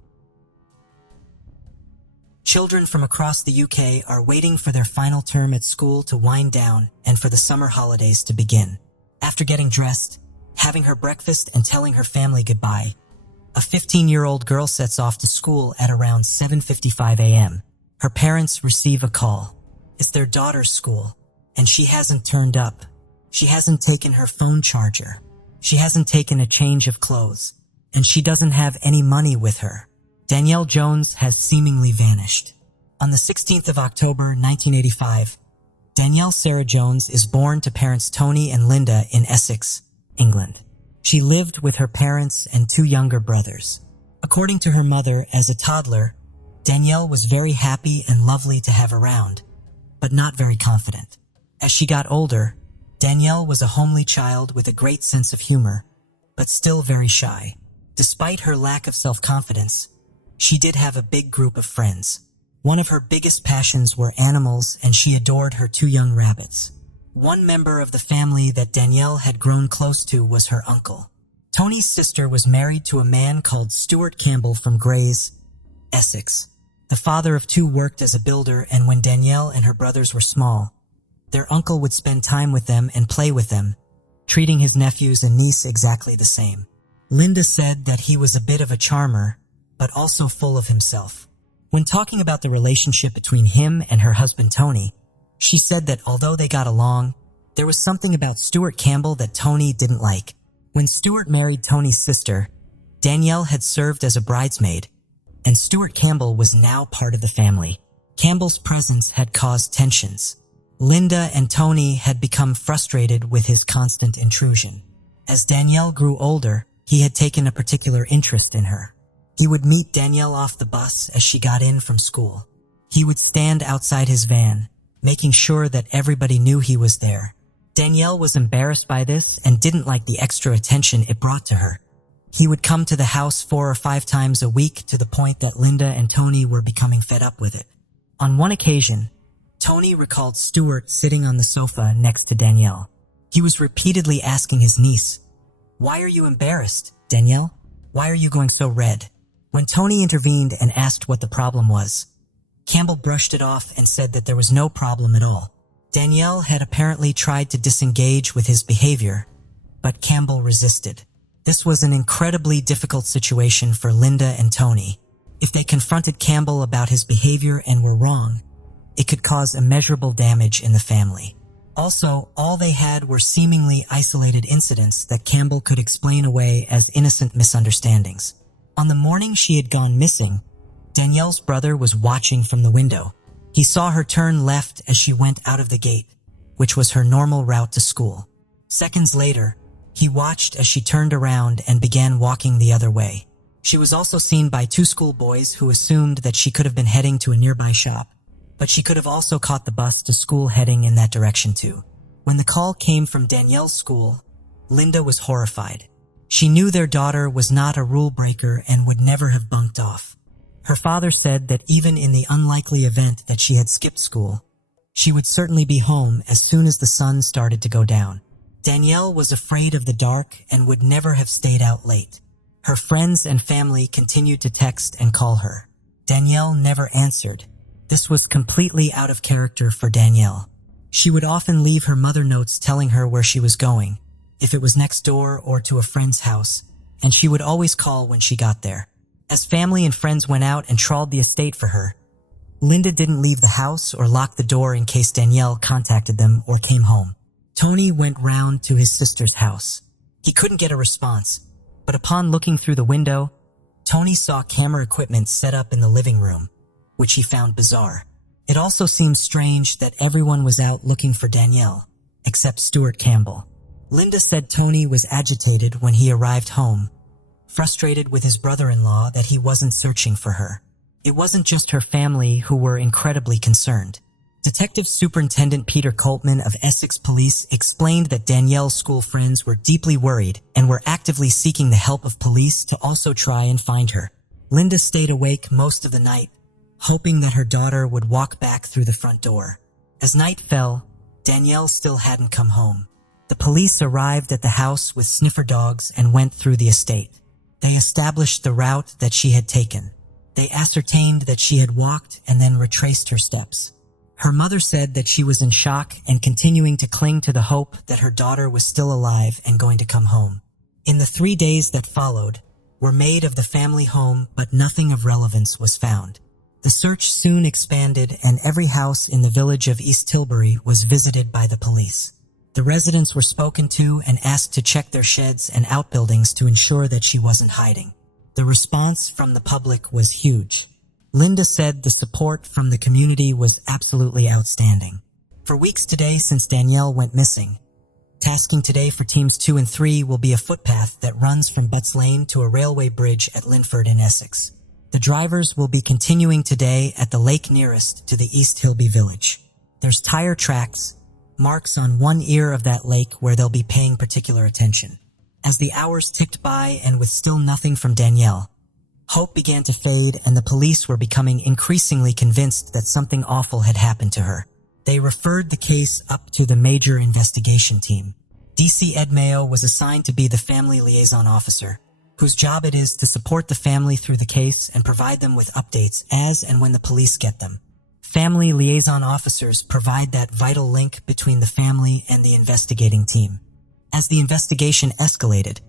Children from across the UK are waiting for their final term at school to wind down and for the summer holidays to begin. After getting dressed, having her breakfast, and telling her family goodbye, a 15-year-old girl sets off to school at around 7:55 a.m. Her parents receive a call. It's their daughter's school, and she hasn't turned up. She hasn't taken her phone charger. She hasn't taken a change of clothes, and she doesn't have any money with her. Danielle Jones has seemingly vanished. On the 16th of October, 1985, Danielle Sarah Jones is born to parents Tony and Linda in Essex, England. She lived with her parents and two younger brothers. According to her mother, as a toddler, Danielle was very happy and lovely to have around, but not very confident. As she got older, Danielle was a homely child with a great sense of humor, but still very shy. Despite her lack of self-confidence, she did have a big group of friends. One of her biggest passions were animals, and she adored her two young rabbits. One member of the family that Danielle had grown close to was her uncle. Tony's sister was married to a man called Stuart Campbell from Grays, Essex. The father of two worked as a builder, and when Danielle and her brothers were small, their uncle would spend time with them and play with them, treating his nephews and niece exactly the same. Linda said that he was a bit of a charmer, but also full of himself. When talking about the relationship between him and her husband Tony, she said that although they got along, there was something about Stuart Campbell that Tony didn't like. When Stuart married Tony's sister, Danielle had served as a bridesmaid, and Stuart Campbell was now part of the family. Campbell's presence had caused tensions. Linda and Tony had become frustrated with his constant intrusion. As Danielle grew older, he had taken a particular interest in her. He would meet Danielle off the bus as she got in from school. He would stand outside his van, making sure that everybody knew he was there. Danielle was embarrassed by this and didn't like the extra attention it brought to her. He would come to the house 4 or 5 times a week, to the point that Linda and Tony were becoming fed up with it. On one occasion, Tony recalled Stuart sitting on the sofa next to Danielle. He was repeatedly asking his niece, "Why are you embarrassed, Danielle? Why are you going so red?" When Tony intervened and asked what the problem was, Campbell brushed it off and said that there was no problem at all. Danielle had apparently tried to disengage with his behavior, but Campbell resisted. This was an incredibly difficult situation for Linda and Tony. If they confronted Campbell about his behavior and were wrong, it could cause immeasurable damage in the family. Also, all they had were seemingly isolated incidents that Campbell could explain away as innocent misunderstandings. On the morning she had gone missing, Danielle's brother was watching from the window. He saw her turn left as she went out of the gate, which was her normal route to school. Seconds later, he watched as she turned around and began walking the other way. She was also seen by 2 schoolboys who assumed that she could have been heading to a nearby shop, but she could have also caught the bus to school heading in that direction too. When the call came from Danielle's school, Linda was horrified. She knew their daughter was not a rule breaker and would never have bunked off. Her father said that even in the unlikely event that she had skipped school, she would certainly be home as soon as the sun started to go down. Danielle was afraid of the dark and would never have stayed out late. Her friends and family continued to text and call her. Danielle never answered. This was completely out of character for Danielle. She would often leave her mother notes telling her where she was going, if it was next door or to a friend's house, and she would always call when she got there. As family and friends went out and trawled the estate for her, Linda didn't leave the house or lock the door in case Danielle contacted them or came home. Tony went round to his sister's house. He couldn't get a response, but upon looking through the window, Tony saw camera equipment set up in the living room, which he found bizarre. It also seemed strange that everyone was out looking for Danielle, except Stuart Campbell. Linda said Tony was agitated when he arrived home, frustrated with his brother-in-law that he wasn't searching for her. It wasn't just her family who were incredibly concerned. Detective Superintendent Peter Coltman of Essex Police explained that Danielle's school friends were deeply worried and were actively seeking the help of police to also try and find her. Linda stayed awake most of the night, hoping that her daughter would walk back through the front door. As night fell, Danielle still hadn't come home. The police arrived at the house with sniffer dogs and went through the estate. They established the route that she had taken. They ascertained that she had walked and then retraced her steps. Her mother said that she was in shock and continuing to cling to the hope that her daughter was still alive and going to come home. In the 3 days that followed, were made of the family home, but nothing of relevance was found. The search soon expanded and every house in the village of East Tilbury was visited by the police. The residents were spoken to and asked to check their sheds and outbuildings to ensure that she wasn't hiding. The response from the public was huge. Linda said the support from the community was absolutely outstanding. For weeks today since Danielle went missing, tasking today for teams 2 and 3 will be a footpath that runs from Butts Lane to a railway bridge at Linford in Essex. The drivers will be continuing today at the lake nearest to the East Hilby village. There's tire tracks, marks on one ear of that lake where they'll be paying particular attention. As the hours ticked by and with still nothing from Danielle, hope began to fade and the police were becoming increasingly convinced that something awful had happened to her. They referred the case up to the major investigation team. DC Ed Mayo was assigned to be the family liaison officer, whose job it is to support the family through the case and provide them with updates as and when the police get them. Family liaison officers provide that vital link between the family and the investigating team. As the investigation escalated,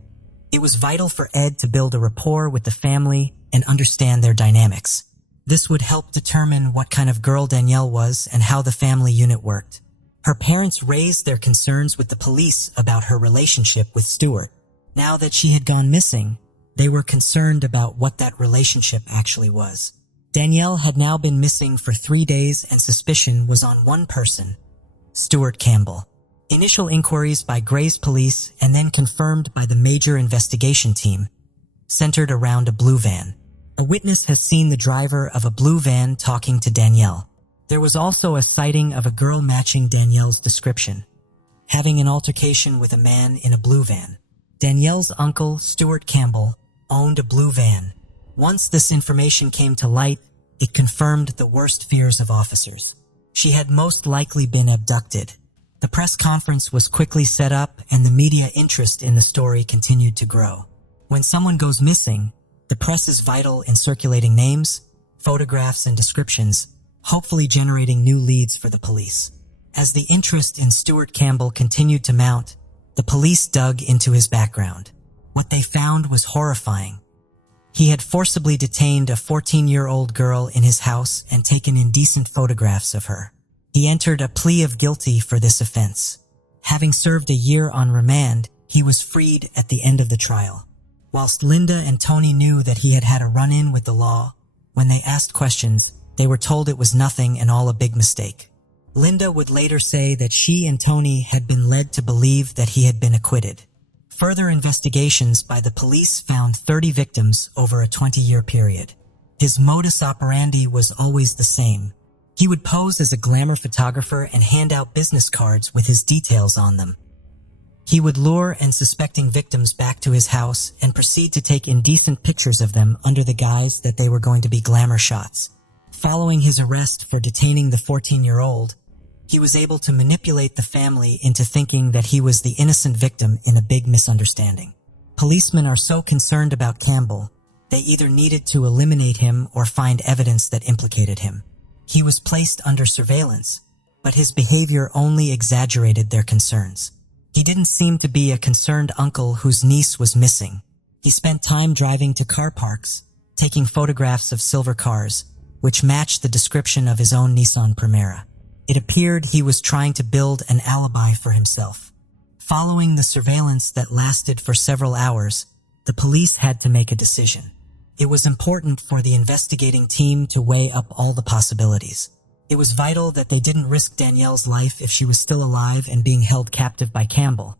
it was vital for Ed to build a rapport with the family and understand their dynamics. This would help determine what kind of girl Danielle was and how the family unit worked. Her parents raised their concerns with the police about her relationship with Stuart. Now that she had gone missing, they were concerned about what that relationship actually was. Danielle had now been missing for 3 days and suspicion was on one person, Stuart Campbell. Initial inquiries by Gray's police and then confirmed by the major investigation team centered around a blue van. A witness has seen the driver of a blue van talking to Danielle. There was also a sighting of a girl matching Danielle's description, having an altercation with a man in a blue van. Danielle's uncle, Stuart Campbell, owned a blue van. Once this information came to light, it confirmed the worst fears of officers. She had most likely been abducted. The press conference was quickly set up and the media interest in the story continued to grow. When someone goes missing, the press is vital in circulating names, photographs, and descriptions, hopefully generating new leads for the police. As the interest in Stuart Campbell continued to mount, the police dug into his background. What they found was horrifying. He had forcibly detained a 14-year-old girl in his house and taken indecent photographs of her. He entered a plea of guilty for this offense. Having served a year on remand, he was freed at the end of the trial. Whilst Linda and Tony knew that he had had a run-in with the law, when they asked questions, they were told it was nothing and all a big mistake. Linda would later say that she and Tony had been led to believe that he had been acquitted. Further investigations by the police found 30 victims over a 20-year period. His modus operandi was always the same. He would pose as a glamour photographer and hand out business cards with his details on them. He would lure unsuspecting victims back to his house and proceed to take indecent pictures of them under the guise that they were going to be glamour shots. Following his arrest for detaining the 14-year-old, He was able to manipulate the family into thinking that he was the innocent victim in a big misunderstanding. Policemen are so concerned about Campbell, they either needed to eliminate him or find evidence that implicated him. He was placed under surveillance, but his behavior only exaggerated their concerns. He didn't seem to be a concerned uncle whose niece was missing. He spent time driving to car parks, taking photographs of silver cars, which matched the description of his own Nissan Primera. It appeared he was trying to build an alibi for himself. Following the surveillance that lasted for several hours, the police had to make a decision. It was important for the investigating team to weigh up all the possibilities. It was vital that they didn't risk Danielle's life if she was still alive and being held captive by Campbell,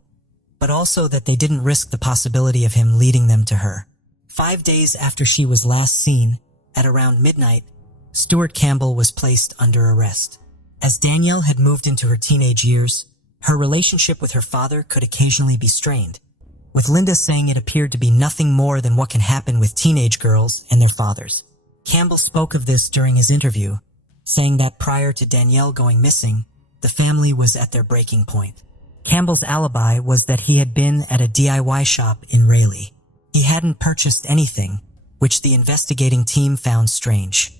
but also that they didn't risk the possibility of him leading them to her. 5 days after she was last seen, at around midnight, Stuart Campbell was placed under arrest. As Danielle had moved into her teenage years, her relationship with her father could occasionally be strained, with Linda saying it appeared to be nothing more than what can happen with teenage girls and their fathers. Campbell spoke of this during his interview, saying that prior to Danielle going missing, the family was at their breaking point. Campbell's alibi was that he had been at a DIY shop in Raleigh. He hadn't purchased anything, which the investigating team found strange.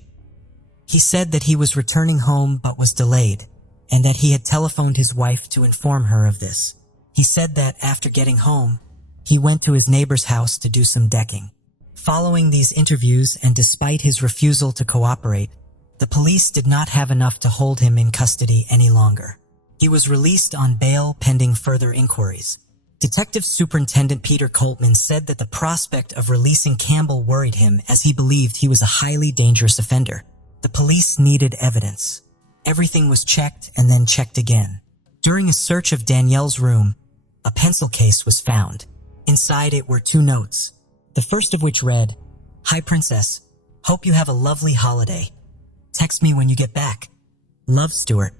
He said that he was returning home but was delayed, and that he had telephoned his wife to inform her of this. He said that after getting home, he went to his neighbor's house to do some decking. Following these interviews and despite his refusal to cooperate, the police did not have enough to hold him in custody any longer. He was released on bail pending further inquiries. Detective Superintendent Peter Coltman said that the prospect of releasing Campbell worried him as he believed he was a highly dangerous offender. The police needed evidence. Everything was checked and then checked again. During a search of Danielle's room, a pencil case was found. Inside it were 2 notes, the first of which read, "Hi Princess, hope you have a lovely holiday. Text me when you get back. Love, Stuart.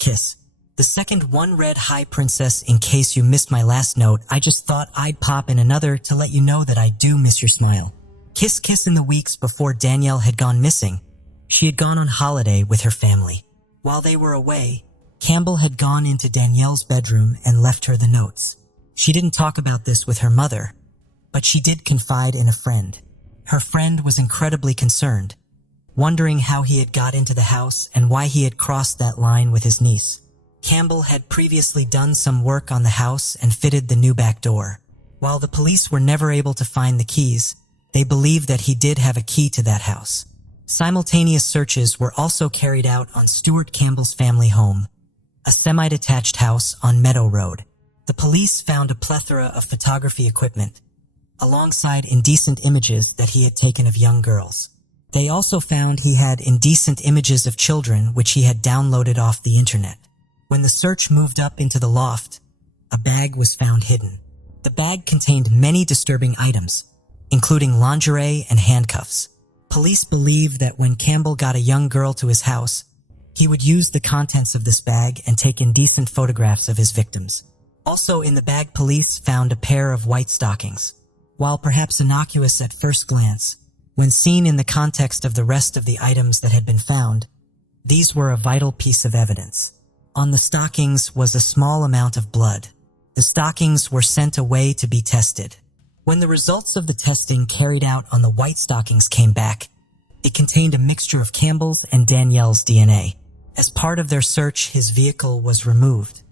Kiss." The second one read, "Hi Princess, in case you missed my last note, I just thought I'd pop in another to let you know that I do miss your smile. Kiss kiss." In the weeks before Danielle had gone missing, she had gone on holiday with her family. While they were away, Campbell had gone into Danielle's bedroom and left her the notes. She didn't talk about this with her mother, but she did confide in a friend. Her friend was incredibly concerned, wondering how he had got into the house and why he had crossed that line with his niece. Campbell had previously done some work on the house and fitted the new back door. While the police were never able to find the keys, they believed that he did have a key to that house. Simultaneous searches were also carried out on Stuart Campbell's family home, a semi-detached house on Meadow Road. The police found a plethora of photography equipment, alongside indecent images that he had taken of young girls. They also found he had indecent images of children which he had downloaded off the internet. When the search moved up into the loft, a bag was found hidden. The bag contained many disturbing items, including lingerie and handcuffs. Police believe that when Campbell got a young girl to his house, he would use the contents of this bag and take indecent photographs of his victims. Also in the bag, police found a pair of white stockings. While perhaps innocuous at first glance, when seen in the context of the rest of the items that had been found, these were a vital piece of evidence. On the stockings was a small amount of blood. The stockings were sent away to be tested. When the results of the testing carried out on the white stockings came back, it contained a mixture of Campbell's and Danielle's DNA. As part of their search, his vehicle was removed.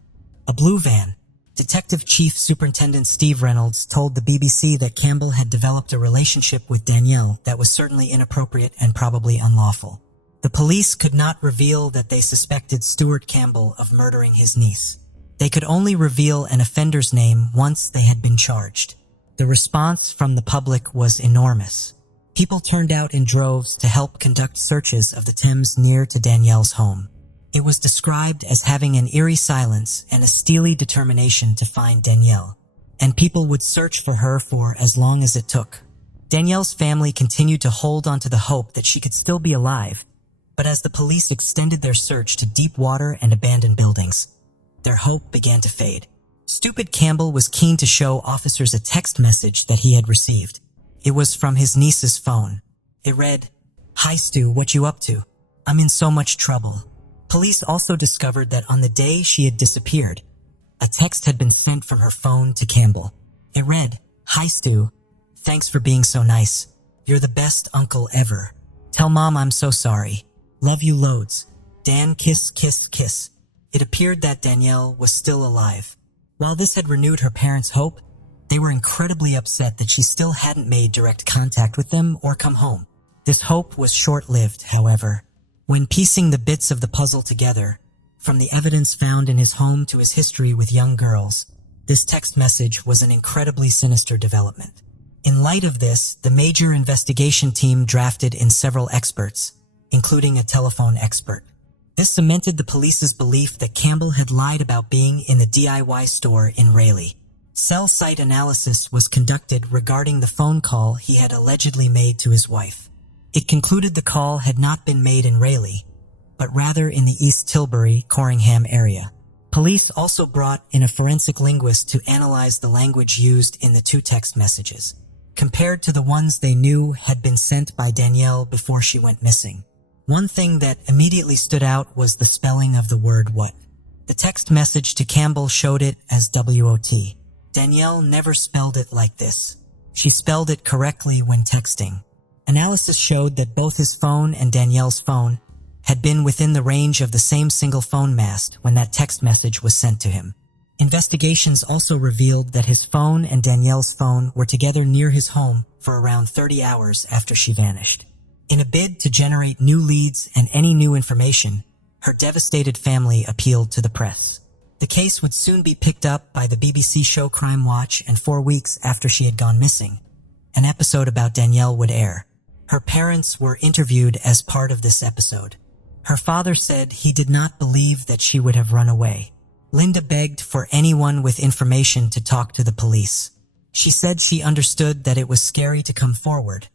A blue van. Detective Chief Superintendent Steve Reynolds told the BBC that Campbell had developed a relationship with Danielle that was certainly inappropriate and probably unlawful. The police could not reveal that they suspected Stuart Campbell of murdering his niece. They could only reveal an offender's name once they had been charged. The response from the public was enormous. People turned out in droves to help conduct searches of the Thames near to Danielle's home. It was described as having an eerie silence and a steely determination to find Danielle, and people would search for her for as long as it took. Danielle's family continued to hold on to the hope that she could still be alive, but as the police extended their search to deep water and abandoned buildings, their hope began to fade. Stupid Campbell was keen to show officers a text message that he had received. It was from his niece's phone. It read, "Hi Stu, what you up to? I'm in so much trouble. Police also discovered that on the day she had disappeared, a text had been sent from her phone to Campbell. It read, "Hi Stu, thanks for being so nice. You're the best uncle ever. Tell Mom I'm so sorry. Love you loads. Dan, kiss, kiss, kiss." It appeared that Danielle was still alive. While this had renewed her parents' hope, they were incredibly upset that she still hadn't made direct contact with them or come home. This hope was short-lived, however. When piecing the bits of the puzzle together, from the evidence found in his home to his history with young girls, this text message was an incredibly sinister development. In light of this, the major investigation team drafted in several experts, including a telephone expert. This cemented the police's belief that Campbell had lied about being in the DIY store in Raleigh. Cell site analysis was conducted regarding the phone call he had allegedly made to his wife. It concluded the call had not been made in Raleigh, but rather in the East Tilbury, Corringham area. Police also brought in a forensic linguist to analyze the language used in the two text messages, compared to the ones they knew had been sent by Danielle before she went missing. One thing that immediately stood out was the spelling of the word "what." The text message to Campbell showed it as WOT. Danielle never spelled it like this. She spelled it correctly when texting. Analysis showed that both his phone and Danielle's phone had been within the range of the same single phone mast when that text message was sent to him. Investigations also revealed that his phone and Danielle's phone were together near his home for around 30 hours after she vanished. In a bid to generate new leads and any new information, her devastated family appealed to the press. The case would soon be picked up by the BBC show Crime Watch, and 4 weeks after she had gone missing, an episode about Danielle would air. Her parents were interviewed as part of this episode. Her father said he did not believe that she would have run away. Linda begged for anyone with information to talk to the police. She said she understood that it was scary to come forward,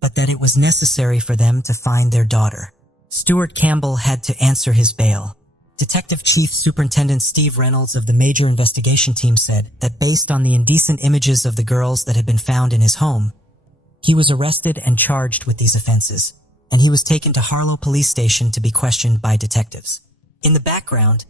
but that it was necessary for them to find their daughter. Stuart Campbell had to answer his bail. Detective Chief Superintendent Steve Reynolds of the major investigation team said that based on the indecent images of the girls that had been found in his home, he was arrested and charged with these offenses, and he was taken to Harlow Police Station to be questioned by detectives. In the background,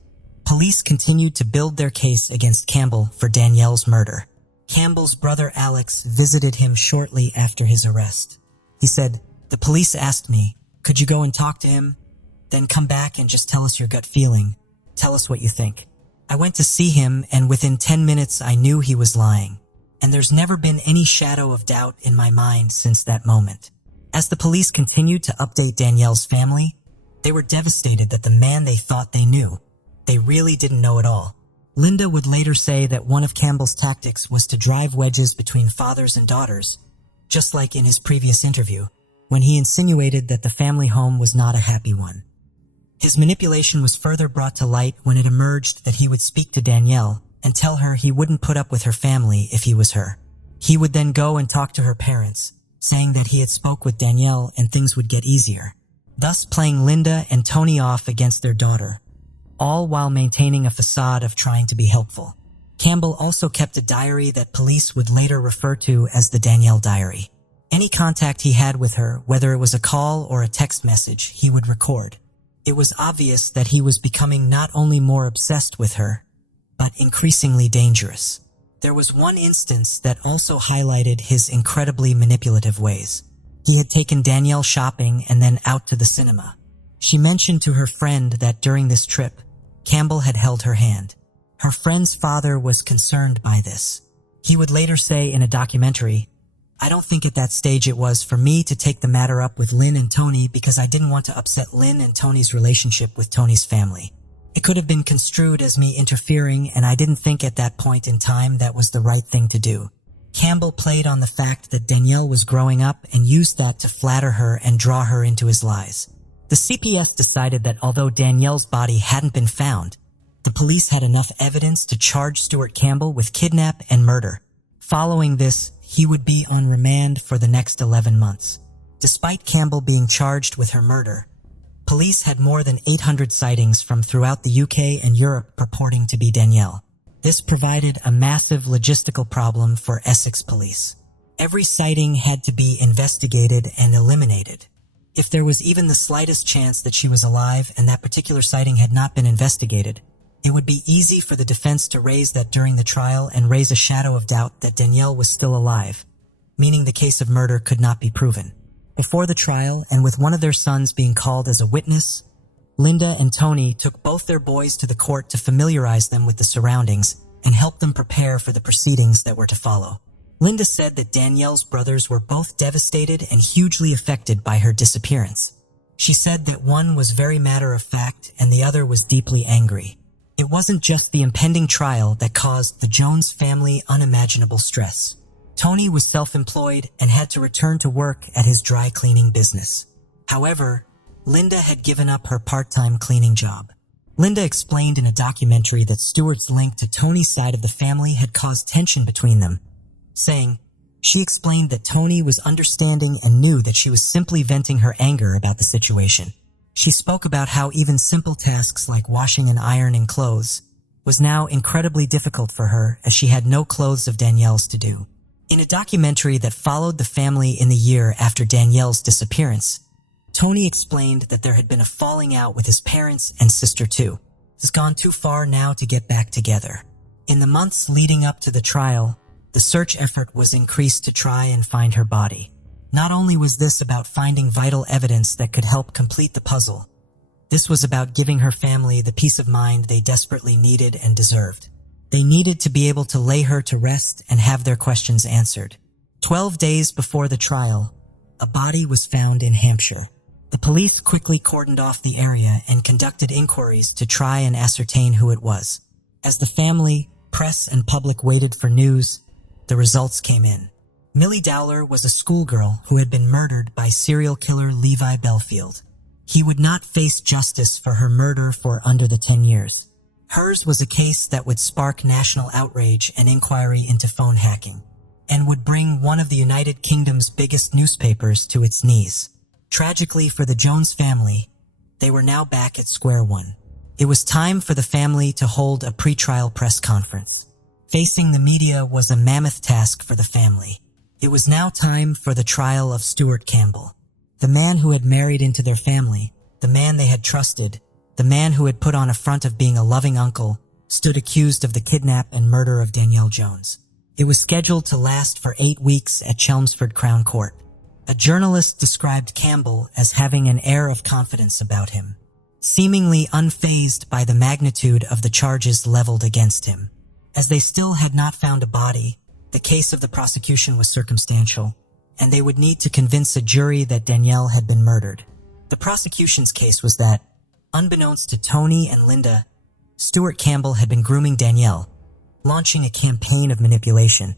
police continued to build their case against Campbell for Danielle's murder. Campbell's brother Alex visited him shortly after his arrest. He said, "The police asked me, could you go and talk to him? Then come back and just tell us your gut feeling. Tell us what you think." I went to see him, and within 10 minutes I knew he was lying. And there's never been any shadow of doubt in my mind since that moment. As the police continued to update Danielle's family, they were devastated that the man they thought they knew, they really didn't know at all. Linda would later say that one of Campbell's tactics was to drive wedges between fathers and daughters, just like in his previous interview, when he insinuated that the family home was not a happy one. His manipulation was further brought to light when it emerged that he would speak to Danielle and tell her he wouldn't put up with her family if he was her. He would then go and talk to her parents, saying that he had spoke with Danielle and things would get easier, thus playing Linda and Tony off against their daughter, all while maintaining a facade of trying to be helpful. Campbell also kept a diary that police would later refer to as the Danielle Diary. Any contact he had with her, whether it was a call or a text message, he would record. It was obvious that he was becoming not only more obsessed with her, but increasingly dangerous. There was one instance that also highlighted his incredibly manipulative ways. He had taken Danielle shopping and then out to the cinema. She mentioned to her friend that during this trip, Campbell had held her hand. Her friend's father was concerned by this. He would later say in a documentary, "I don't think at that stage it was for me to take the matter up with Lynn and Tony because I didn't want to upset Lynn and Tony's relationship with Tony's family. It could have been construed as me interfering, and I didn't think at that point in time that was the right thing to do." Campbell played on the fact that Danielle was growing up and used that to flatter her and draw her into his lies. The CPS decided that although Danielle's body hadn't been found, the police had enough evidence to charge Stuart Campbell with kidnap and murder. Following this, he would be on remand for the next 11 months. Despite Campbell being charged with her murder, police had more than 800 sightings from throughout the UK and Europe purporting to be Danielle. This provided a massive logistical problem for Essex police. Every sighting had to be investigated and eliminated. If there was even the slightest chance that she was alive and that particular sighting had not been investigated, it would be easy for the defense to raise that during the trial and raise a shadow of doubt that Danielle was still alive, meaning the case of murder could not be proven. Before the trial, and with one of their sons being called as a witness, Linda and Tony took both their boys to the court to familiarize them with the surroundings and help them prepare for the proceedings that were to follow. Linda said that Danielle's brothers were both devastated and hugely affected by her disappearance. She said that one was very matter-of-fact and the other was deeply angry. It wasn't just the impending trial that caused the Jones family unimaginable stress. Tony was self-employed and had to return to work at his dry cleaning business. However, Linda had given up her part-time cleaning job. Linda explained in a documentary that Stewart's link to Tony's side of the family had caused tension between them, saying, she explained that Tony was understanding and knew that she was simply venting her anger about the situation. She spoke about how even simple tasks like washing and ironing clothes was now incredibly difficult for her as she had no clothes of Danielle's to do. In a documentary that followed the family in the year after Danielle's disappearance, Tony explained that there had been a falling out with his parents and sister too. It's gone too far now to get back together. In the months leading up to the trial, the search effort was increased to try and find her body. Not only was this about finding vital evidence that could help complete the puzzle, this was about giving her family the peace of mind they desperately needed and deserved. They needed to be able to lay her to rest and have their questions answered. 12 days before the trial, a body was found in Hampshire. The police quickly cordoned off the area and conducted inquiries to try and ascertain who it was. As the family, press, and public waited for news, the results came in. Millie Dowler was a schoolgirl who had been murdered by serial killer Levi Belfield. He would not face justice for her murder for under the 10 years. Hers was a case that would spark national outrage and inquiry into phone hacking, and would bring one of the United Kingdom's biggest newspapers to its knees. Tragically for the Jones family, they were now back at square one. It was time for the family to hold a pre-trial press conference. Facing the media was a mammoth task for the family. It was now time for the trial of Stuart Campbell, the man who had married into their family, the man they had trusted, the man who had put on a front of being a loving uncle, stood accused of the kidnap and murder of Danielle Jones. It was scheduled to last for 8 weeks at Chelmsford Crown Court. A journalist described Campbell as having an air of confidence about him, seemingly unfazed by the magnitude of the charges leveled against him. As they still had not found a body, the case of the prosecution was circumstantial, and they would need to convince a jury that Danielle had been murdered. The prosecution's case was that, unbeknownst to Tony and Linda, Stuart Campbell had been grooming Danielle, launching a campaign of manipulation,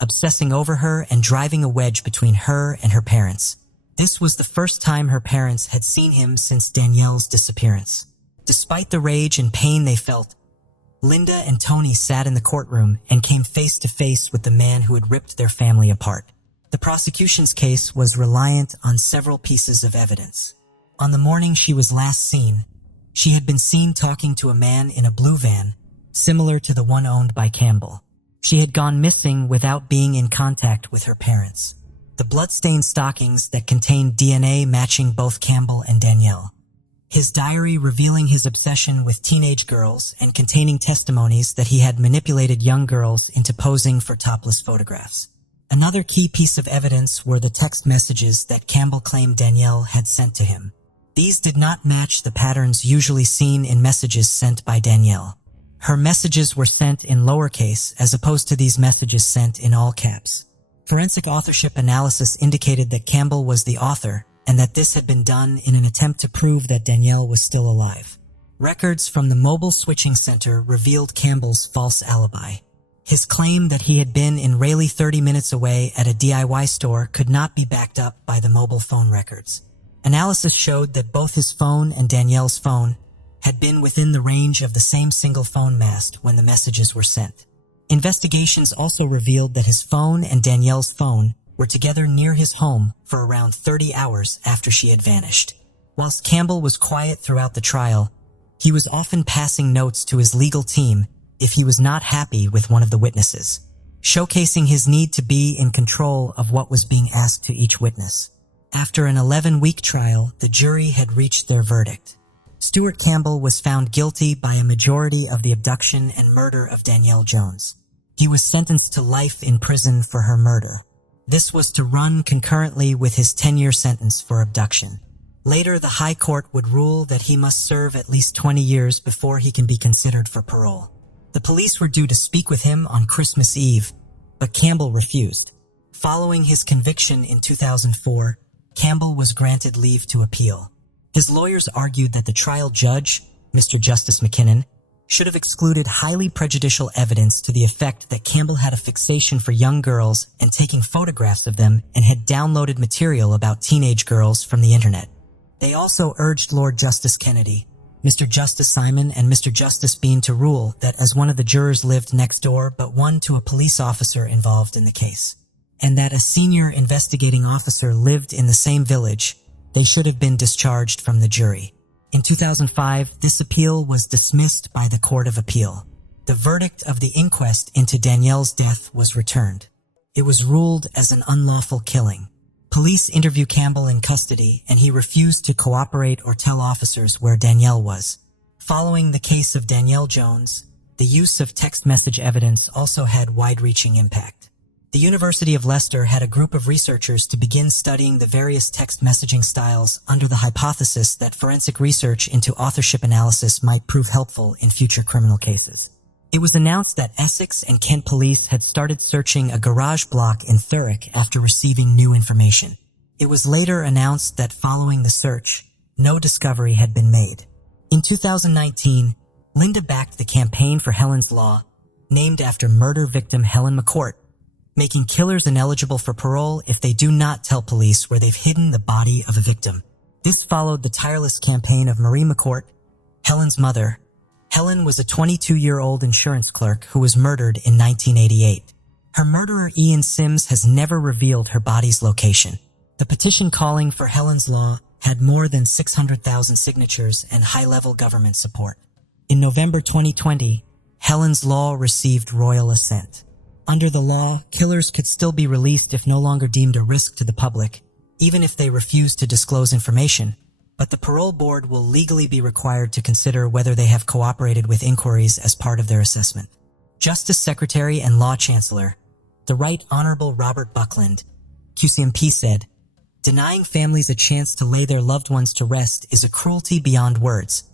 obsessing over her and driving a wedge between her and her parents. This was the first time her parents had seen him since Danielle's disappearance. Despite the rage and pain they felt, Linda and Tony sat in the courtroom and came face to face with the man who had ripped their family apart. The prosecution's case was reliant on several pieces of evidence. On the morning she was last seen, she had been seen talking to a man in a blue van, similar to the one owned by Campbell. She had gone missing without being in contact with her parents. The bloodstained stockings that contained DNA matching both Campbell and Danielle. His diary revealing his obsession with teenage girls and containing testimonies that he had manipulated young girls into posing for topless photographs. Another key piece of evidence were the text messages that Campbell claimed Danielle had sent to him. These did not match the patterns usually seen in messages sent by Danielle. Her messages were sent in lowercase as opposed to these messages sent in all caps. Forensic authorship analysis indicated that Campbell was the author and that this had been done in an attempt to prove that Danielle was still alive. Records from the mobile switching center revealed Campbell's false alibi. His claim that he had been in Raleigh 30 minutes away at a DIY store could not be backed up by the mobile phone records. Analysis showed that both his phone and Danielle's phone had been within the range of the same single phone mast when the messages were sent. Investigations also revealed that his phone and Danielle's phone were together near his home for around 30 hours after she had vanished. Whilst Campbell was quiet throughout the trial, he was often passing notes to his legal team if he was not happy with one of the witnesses, showcasing his need to be in control of what was being asked to each witness. After an 11-week trial, the jury had reached their verdict. Stuart Campbell was found guilty by a majority of the abduction and murder of Danielle Jones. He was sentenced to life in prison for her murder. This was to run concurrently with his 10-year sentence for abduction. Later, the High Court would rule that he must serve at least 20 years before he can be considered for parole. The police were due to speak with him on Christmas Eve, but Campbell refused. Following his conviction in 2004, Campbell was granted leave to appeal. His lawyers argued that the trial judge, Mr. Justice McKinnon, should have excluded highly prejudicial evidence to the effect that Campbell had a fixation for young girls and taking photographs of them and had downloaded material about teenage girls from the internet. They also urged Lord Justice Kennedy, Mr. Justice Simon, and Mr. Justice Bean to rule that as one of the jurors lived next door but one to a police officer involved in the case, and that a senior investigating officer lived in the same village, they should have been discharged from the jury. In 2005, this appeal was dismissed by the Court of Appeal. The verdict of the inquest into Danielle's death was returned. It was ruled as an unlawful killing. Police interviewed Campbell in custody, and he refused to cooperate or tell officers where Danielle was. Following the case of Danielle Jones, the use of text message evidence also had wide-reaching impact. The University of Leicester had a group of researchers to begin studying the various text messaging styles under the hypothesis that forensic research into authorship analysis might prove helpful in future criminal cases. It was announced that Essex and Kent police had started searching a garage block in Thurrock after receiving new information. It was later announced that following the search, no discovery had been made. In 2019, Linda backed the Campaign for Helen's Law, named after murder victim Helen McCourt, making killers ineligible for parole if they do not tell police where they've hidden the body of a victim. This followed the tireless campaign of Marie McCourt, Helen's mother. Helen was a 22-year-old insurance clerk who was murdered in 1988. Her murderer, Ian Sims, has never revealed her body's location. The petition calling for Helen's Law had more than 600,000 signatures and high-level government support. In November 2020, Helen's Law received royal assent. Under the law, killers could still be released if no longer deemed a risk to the public, even if they refuse to disclose information, but the parole board will legally be required to consider whether they have cooperated with inquiries as part of their assessment. Justice Secretary and Law Chancellor, the Right Honorable Robert Buckland, QCMP said, "Denying families a chance to lay their loved ones to rest is a cruelty beyond words,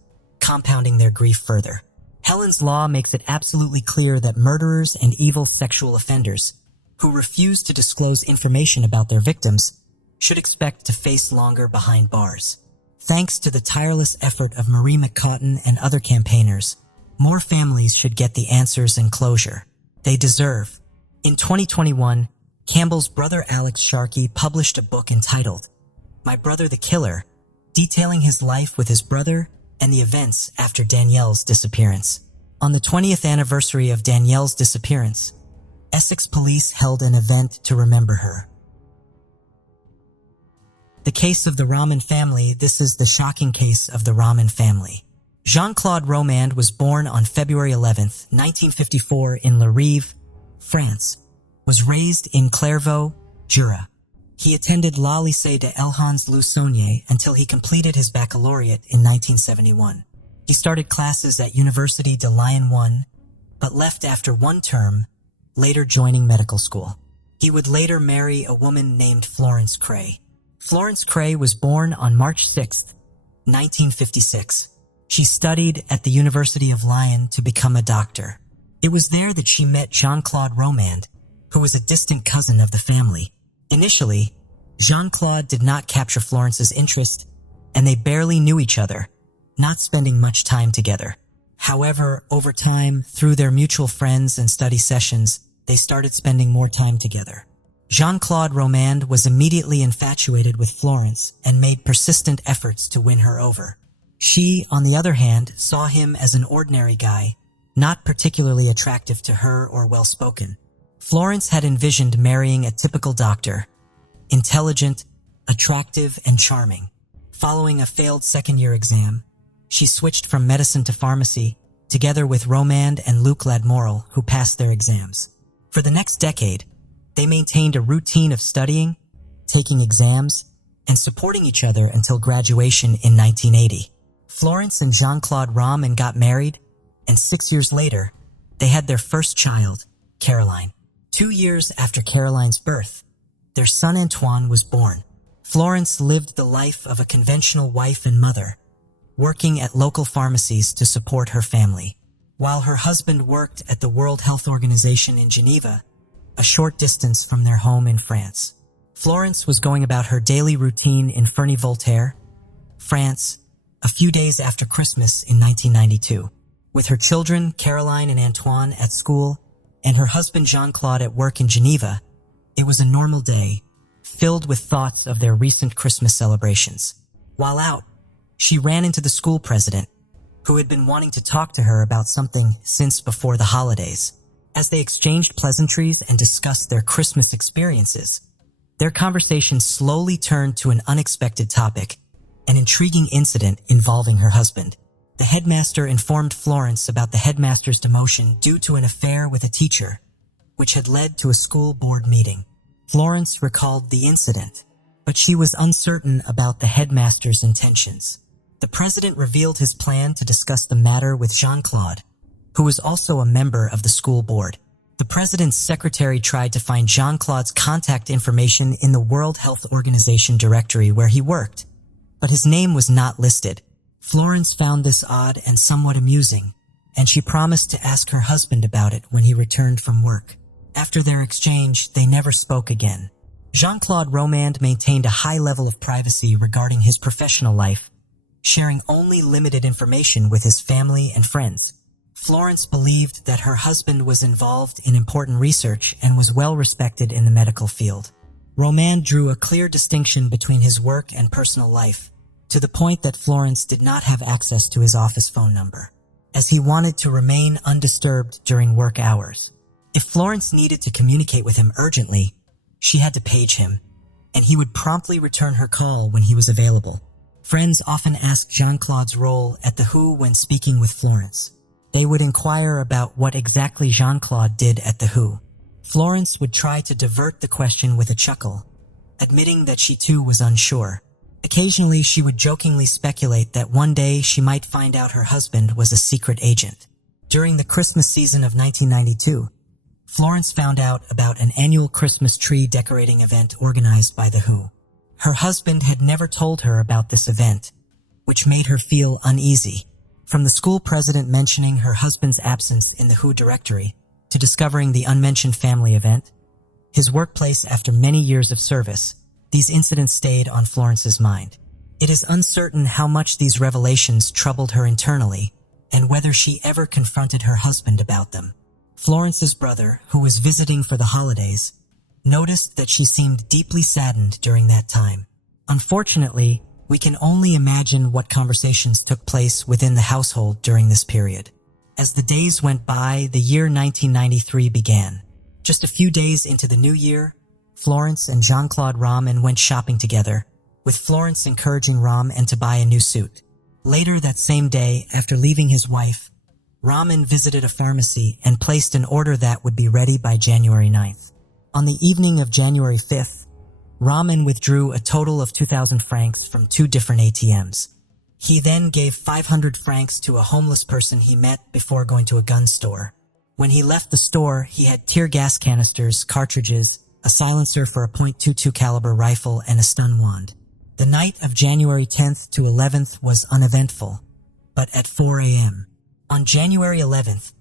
compounding their grief further. Helen's Law makes it absolutely clear that murderers and evil sexual offenders who refuse to disclose information about their victims should expect to face longer behind bars. Thanks to the tireless effort of Marie McCaughton and other campaigners, more families should get the answers and closure they deserve." In 2021, Campbell's brother Alex Sharkey published a book entitled My Brother the Killer, detailing his life with his brother and the events after Danielle's disappearance. On the 20th anniversary of Danielle's disappearance, Essex police held an event to remember her. The case of the Raman family. This is the shocking case of the Raman family. Jean-Claude Romand was born on February 11, 1954 in Le Rive, France, was raised in Clairvaux, Jura. He attended La Lycée de Elhans Lusonier until he completed his baccalaureate in 1971. He started classes at Université de Lyon 1, but left after one term, later joining medical school. He would later marry a woman named Florence Cray. Florence Cray was born on March 6, 1956. She studied at the University of Lyon to become a doctor. It was there that she met Jean-Claude Romand, who was a distant cousin of the family. Initially, Jean-Claude did not capture Florence's interest, and they barely knew each other, not spending much time together. However, over time, through their mutual friends and study sessions, they started spending more time together. Jean-Claude Romand was immediately infatuated with Florence and made persistent efforts to win her over. She, on the other hand, saw him as an ordinary guy, not particularly attractive to her or well-spoken. Florence had envisioned marrying a typical doctor, intelligent, attractive, and charming. Following a failed second-year exam, she switched from medicine to pharmacy, together with Romand and Luc Ladmoral, who passed their exams. For the next decade, they maintained a routine of studying, taking exams, and supporting each other until graduation in 1980. Florence and Jean-Claude Ramen got married, and 6 years later, they had their first child, Caroline. 2 years after Caroline's birth, their son Antoine was born. Florence lived the life of a conventional wife and mother, working at local pharmacies to support her family, while her husband worked at the World Health Organization in Geneva, a short distance from their home in France. Florence was going about her daily routine in Ferney-Voltaire, France, a few days after Christmas in 1992. With her children, Caroline and Antoine, at school, and her husband Jean-Claude at work in Geneva, it was a normal day, filled with thoughts of their recent Christmas celebrations. While out, she ran into the school president, who had been wanting to talk to her about something since before the holidays. As they exchanged pleasantries and discussed their Christmas experiences, their conversation slowly turned to an unexpected topic, an intriguing incident involving her husband. The headmaster informed Florence about the headmaster's demotion due to an affair with a teacher, which had led to a school board meeting. Florence recalled the incident, but she was uncertain about the headmaster's intentions. The president revealed his plan to discuss the matter with Jean-Claude, who was also a member of the school board. The president's secretary tried to find Jean-Claude's contact information in the World Health Organization directory where he worked, but his name was not listed. Florence found this odd and somewhat amusing, and she promised to ask her husband about it when he returned from work. After their exchange, they never spoke again. Jean-Claude Romand maintained a high level of privacy regarding his professional life, sharing only limited information with his family and friends. Florence believed that her husband was involved in important research and was well respected in the medical field. Romand drew a clear distinction between his work and personal life, to the point that Florence did not have access to his office phone number, as he wanted to remain undisturbed during work hours. If Florence needed to communicate with him urgently, she had to page him, and he would promptly return her call when he was available. Friends often asked Jean-Claude's role at the WHO when speaking with Florence. They would inquire about what exactly Jean-Claude did at the WHO. Florence would try to divert the question with a chuckle, admitting that she too was unsure. Occasionally, she would jokingly speculate that one day she might find out her husband was a secret agent. During the Christmas season of 1992, Florence found out about an annual Christmas tree decorating event organized by the WHO. Her husband had never told her about this event, which made her feel uneasy. From the school president mentioning her husband's absence in the WHO directory, to discovering the unmentioned family event, his workplace after many years of service, these incidents stayed on Florence's mind. It is uncertain how much these revelations troubled her internally, and whether she ever confronted her husband about them. Florence's brother, who was visiting for the holidays, noticed that she seemed deeply saddened during that time. Unfortunately, we can only imagine what conversations took place within the household during this period. As the days went by, the year 1993 began. Just a few days into the new year, Florence and Jean-Claude Ramen went shopping together, with Florence encouraging Ramen to buy a new suit. Later that same day, after leaving his wife, Ramen visited a pharmacy and placed an order that would be ready by January 9th. On the evening of January 5th, Ramen withdrew a total of 2,000 francs from 2 different ATMs. He then gave 500 francs to a homeless person he met before going to a gun store. When he left the store, he had tear gas canisters, cartridges, a silencer for a .22 caliber rifle, and a stun wand. The night of January 10th to 11th was uneventful, but at 4 a.m. on January 11th,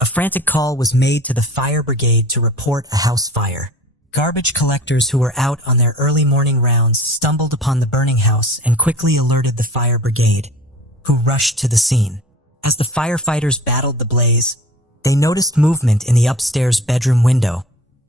a frantic call was made to the fire brigade to report a house fire. Garbage collectors who were out on their early morning rounds stumbled upon the burning house and quickly alerted the fire brigade, who rushed to the scene. As the firefighters battled the blaze, they noticed movement in the upstairs bedroom window,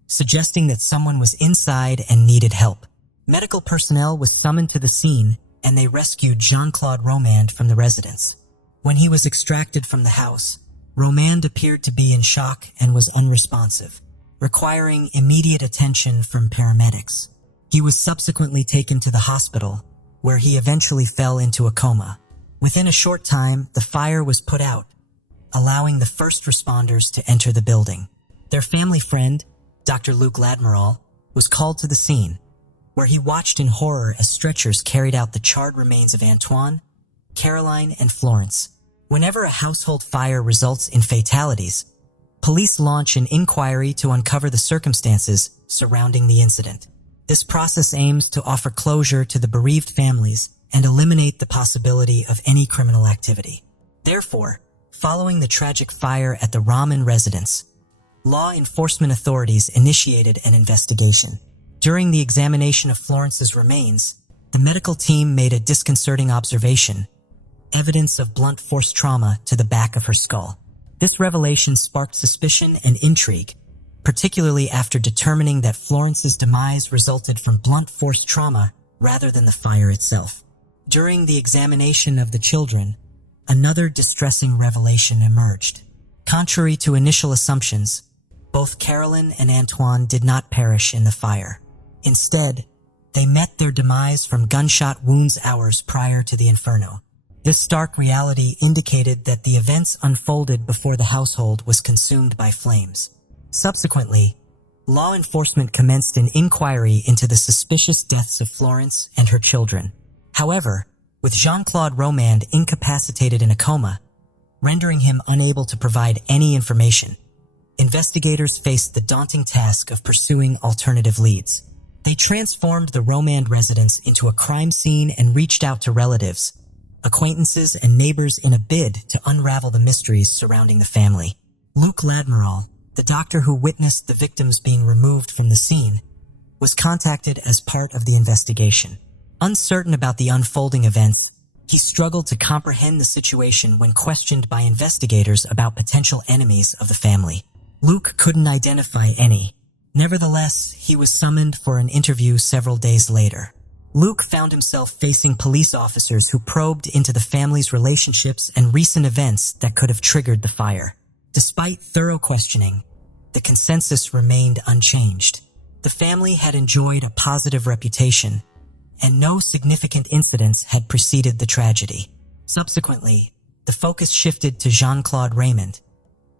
suggesting that someone was inside and needed help. Medical personnel was summoned to the scene, and they rescued Jean-Claude Romand from the residence. When he was extracted from the house, Romand appeared to be in shock and was unresponsive, requiring immediate attention from paramedics. He was subsequently taken to the hospital, where he eventually fell into a coma. Within a short time, the fire was put out, allowing the first responders to enter the building. Their family friend, Dr. Luc Ladmiral, was called to the scene, where he watched in horror as stretchers carried out the charred remains of Antoine, Caroline, and Florence. Whenever a household fire results in fatalities, police launch an inquiry to uncover the circumstances surrounding the incident. This process aims to offer closure to the bereaved families and eliminate the possibility of any criminal activity. Therefore, following the tragic fire at the Rahman residence, law enforcement authorities initiated an investigation. During the examination of Florence's remains, the medical team made a disconcerting observation: evidence of blunt force trauma to the back of her skull. This revelation sparked suspicion and intrigue, particularly after determining that Florence's demise resulted from blunt force trauma rather than the fire itself. During the examination of the children, another distressing revelation emerged. Contrary to initial assumptions, both Caroline and Antoine did not perish in the fire. Instead, they met their demise from gunshot wounds hours prior to the inferno. This stark reality indicated that the events unfolded before the household was consumed by flames. Subsequently, law enforcement commenced an inquiry into the suspicious deaths of Florence and her children. However, with Jean-Claude Romand incapacitated in a coma, rendering him unable to provide any information, investigators faced the daunting task of pursuing alternative leads. They transformed the Romand residence into a crime scene and reached out to relatives, acquaintances, and neighbors in a bid to unravel the mysteries surrounding the family. Luc Ladmiral, the doctor who witnessed the victims being removed from the scene, was contacted as part of the investigation. Uncertain about the unfolding events, he struggled to comprehend the situation when questioned by investigators about potential enemies of the family. Luc couldn't identify any. Nevertheless, he was summoned for an interview several days later. Luc found himself facing police officers who probed into the family's relationships and recent events that could have triggered the fire. Despite thorough questioning, the consensus remained unchanged. The family had enjoyed a positive reputation, and no significant incidents had preceded the tragedy. Subsequently, the focus shifted to Jean-Claude Raymond,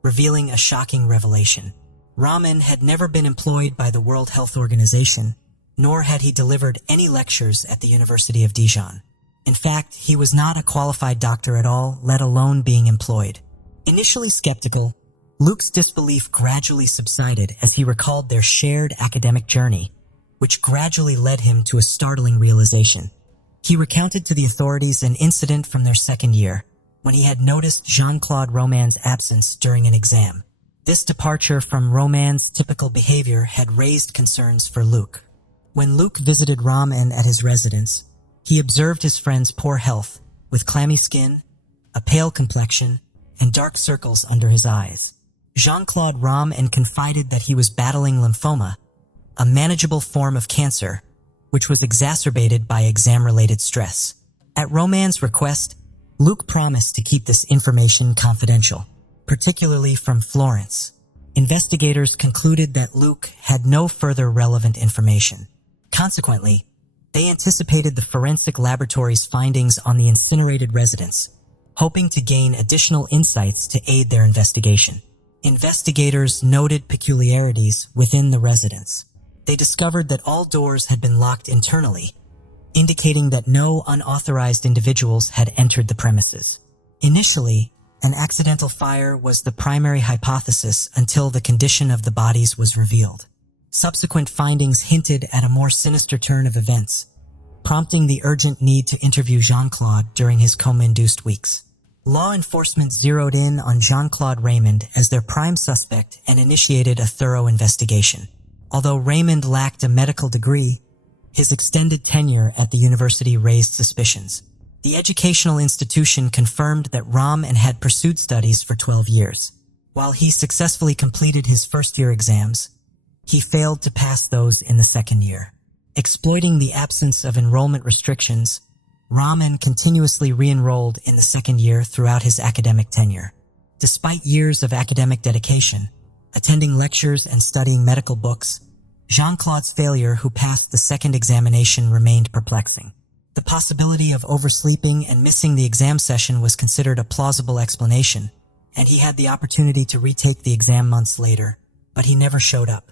revealing a shocking revelation. Rahman had never been employed by the World Health Organization, nor had he delivered any lectures at the University of Dijon. In fact, he was not a qualified doctor at all, let alone being employed. Initially skeptical, Luc's disbelief gradually subsided as he recalled their shared academic journey, which gradually led him to a startling realization. He recounted to the authorities an incident from their second year, when he had noticed Jean-Claude Romand's absence during an exam. This departure from Romand's typical behavior had raised concerns for Luc. When Luc visited Rahman at his residence, he observed his friend's poor health, with clammy skin, a pale complexion, and dark circles under his eyes. Jean-Claude Rahman confided that he was battling lymphoma, a manageable form of cancer, which was exacerbated by exam-related stress. At Romand's request, Luc promised to keep this information confidential, particularly from Florence. Investigators concluded that Luc had no further relevant information. Consequently, they anticipated the forensic laboratory's findings on the incinerated residence, hoping to gain additional insights to aid their investigation. Investigators noted peculiarities within the residence. They discovered that all doors had been locked internally, indicating that no unauthorized individuals had entered the premises. Initially, an accidental fire was the primary hypothesis until the condition of the bodies was revealed. Subsequent findings hinted at a more sinister turn of events, prompting the urgent need to interview Jean-Claude during his coma-induced weeks. Law enforcement zeroed in on Jean-Claude Raymond as their prime suspect and initiated a thorough investigation. Although Raymond lacked a medical degree, his extended tenure at the university raised suspicions. The educational institution confirmed that Rahman had pursued studies for 12 years. While he successfully completed his first-year exams, he failed to pass those in the second year. Exploiting the absence of enrollment restrictions, Rahman continuously re-enrolled in the second year throughout his academic tenure. Despite years of academic dedication, attending lectures and studying medical books, Jean-Claude's failure, who passed the second examination, remained perplexing. The possibility of oversleeping and missing the exam session was considered a plausible explanation, and he had the opportunity to retake the exam months later, but he never showed up.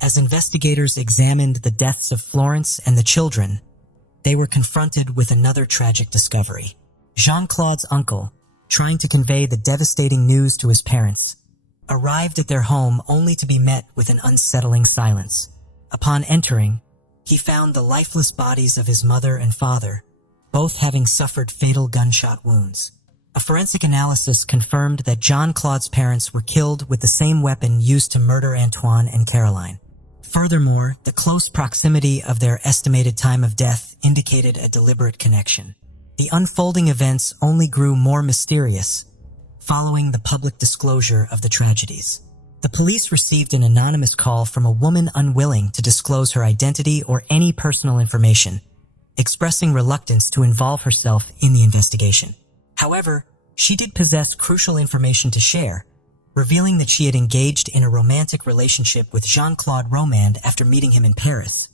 As investigators examined the deaths of Florence and the children, they were confronted with another tragic discovery. Jean-Claude's uncle, trying to convey the devastating news to his parents, arrived at their home only to be met with an unsettling silence. Upon entering, he found the lifeless bodies of his mother and father, both having suffered fatal gunshot wounds. A forensic analysis confirmed that Jean-Claude's parents were killed with the same weapon used to murder Antoine and Caroline. Furthermore, the close proximity of their estimated time of death indicated a deliberate connection. The unfolding events only grew more mysterious following the public disclosure of the tragedies. The police received an anonymous call from a woman unwilling to disclose her identity or any personal information, expressing reluctance to involve herself in the investigation. However, she did possess crucial information to share, revealing that she had engaged in a romantic relationship with Jean-Claude Romand after meeting him in Paris,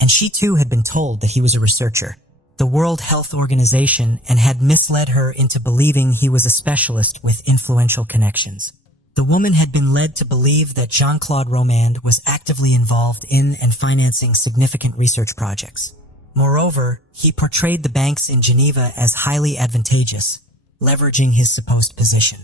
and she too had been told that he was a researcher, the World Health Organization, and had misled her into believing he was a specialist with influential connections. The woman had been led to believe that Jean-Claude Romand was actively involved in and financing significant research projects. Moreover, he portrayed the banks in Geneva as highly advantageous, leveraging his supposed position.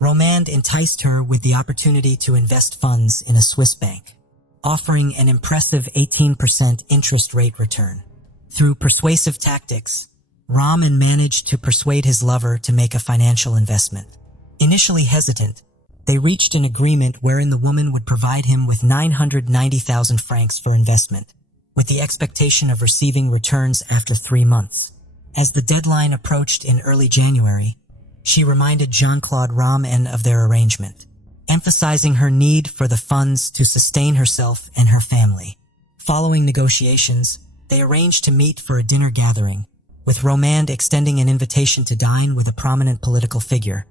Romand enticed her with the opportunity to invest funds in a Swiss bank, offering an impressive 18% interest rate return. Through persuasive tactics, Roman managed to persuade his lover to make a financial investment. Initially hesitant, they reached an agreement wherein the woman would provide him with 990,000 francs for investment, with the expectation of receiving returns after 3 months. As the deadline approached in early January, she reminded Jean-Claude Romand of their arrangement, emphasizing her need for the funds to sustain herself and her family. Following negotiations, they arranged to meet for a dinner gathering, with Romand extending an invitation to dine with a prominent political figure,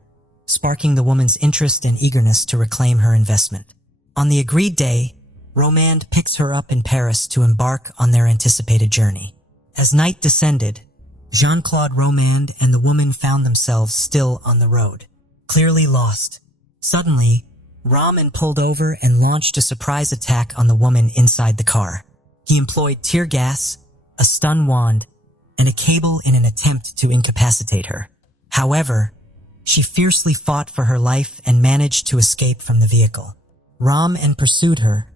sparking the woman's interest and eagerness to reclaim her investment. On the agreed day, Romand picks her up in Paris to embark on their anticipated journey. As night descended, Jean-Claude Romand and the woman found themselves still on the road, clearly lost. Suddenly, Romand pulled over and launched a surprise attack on the woman inside the car. He employed tear gas, a stun wand, and a cable in an attempt to incapacitate her. However, she fiercely fought for her life and managed to escape from the vehicle. Romand pursued her,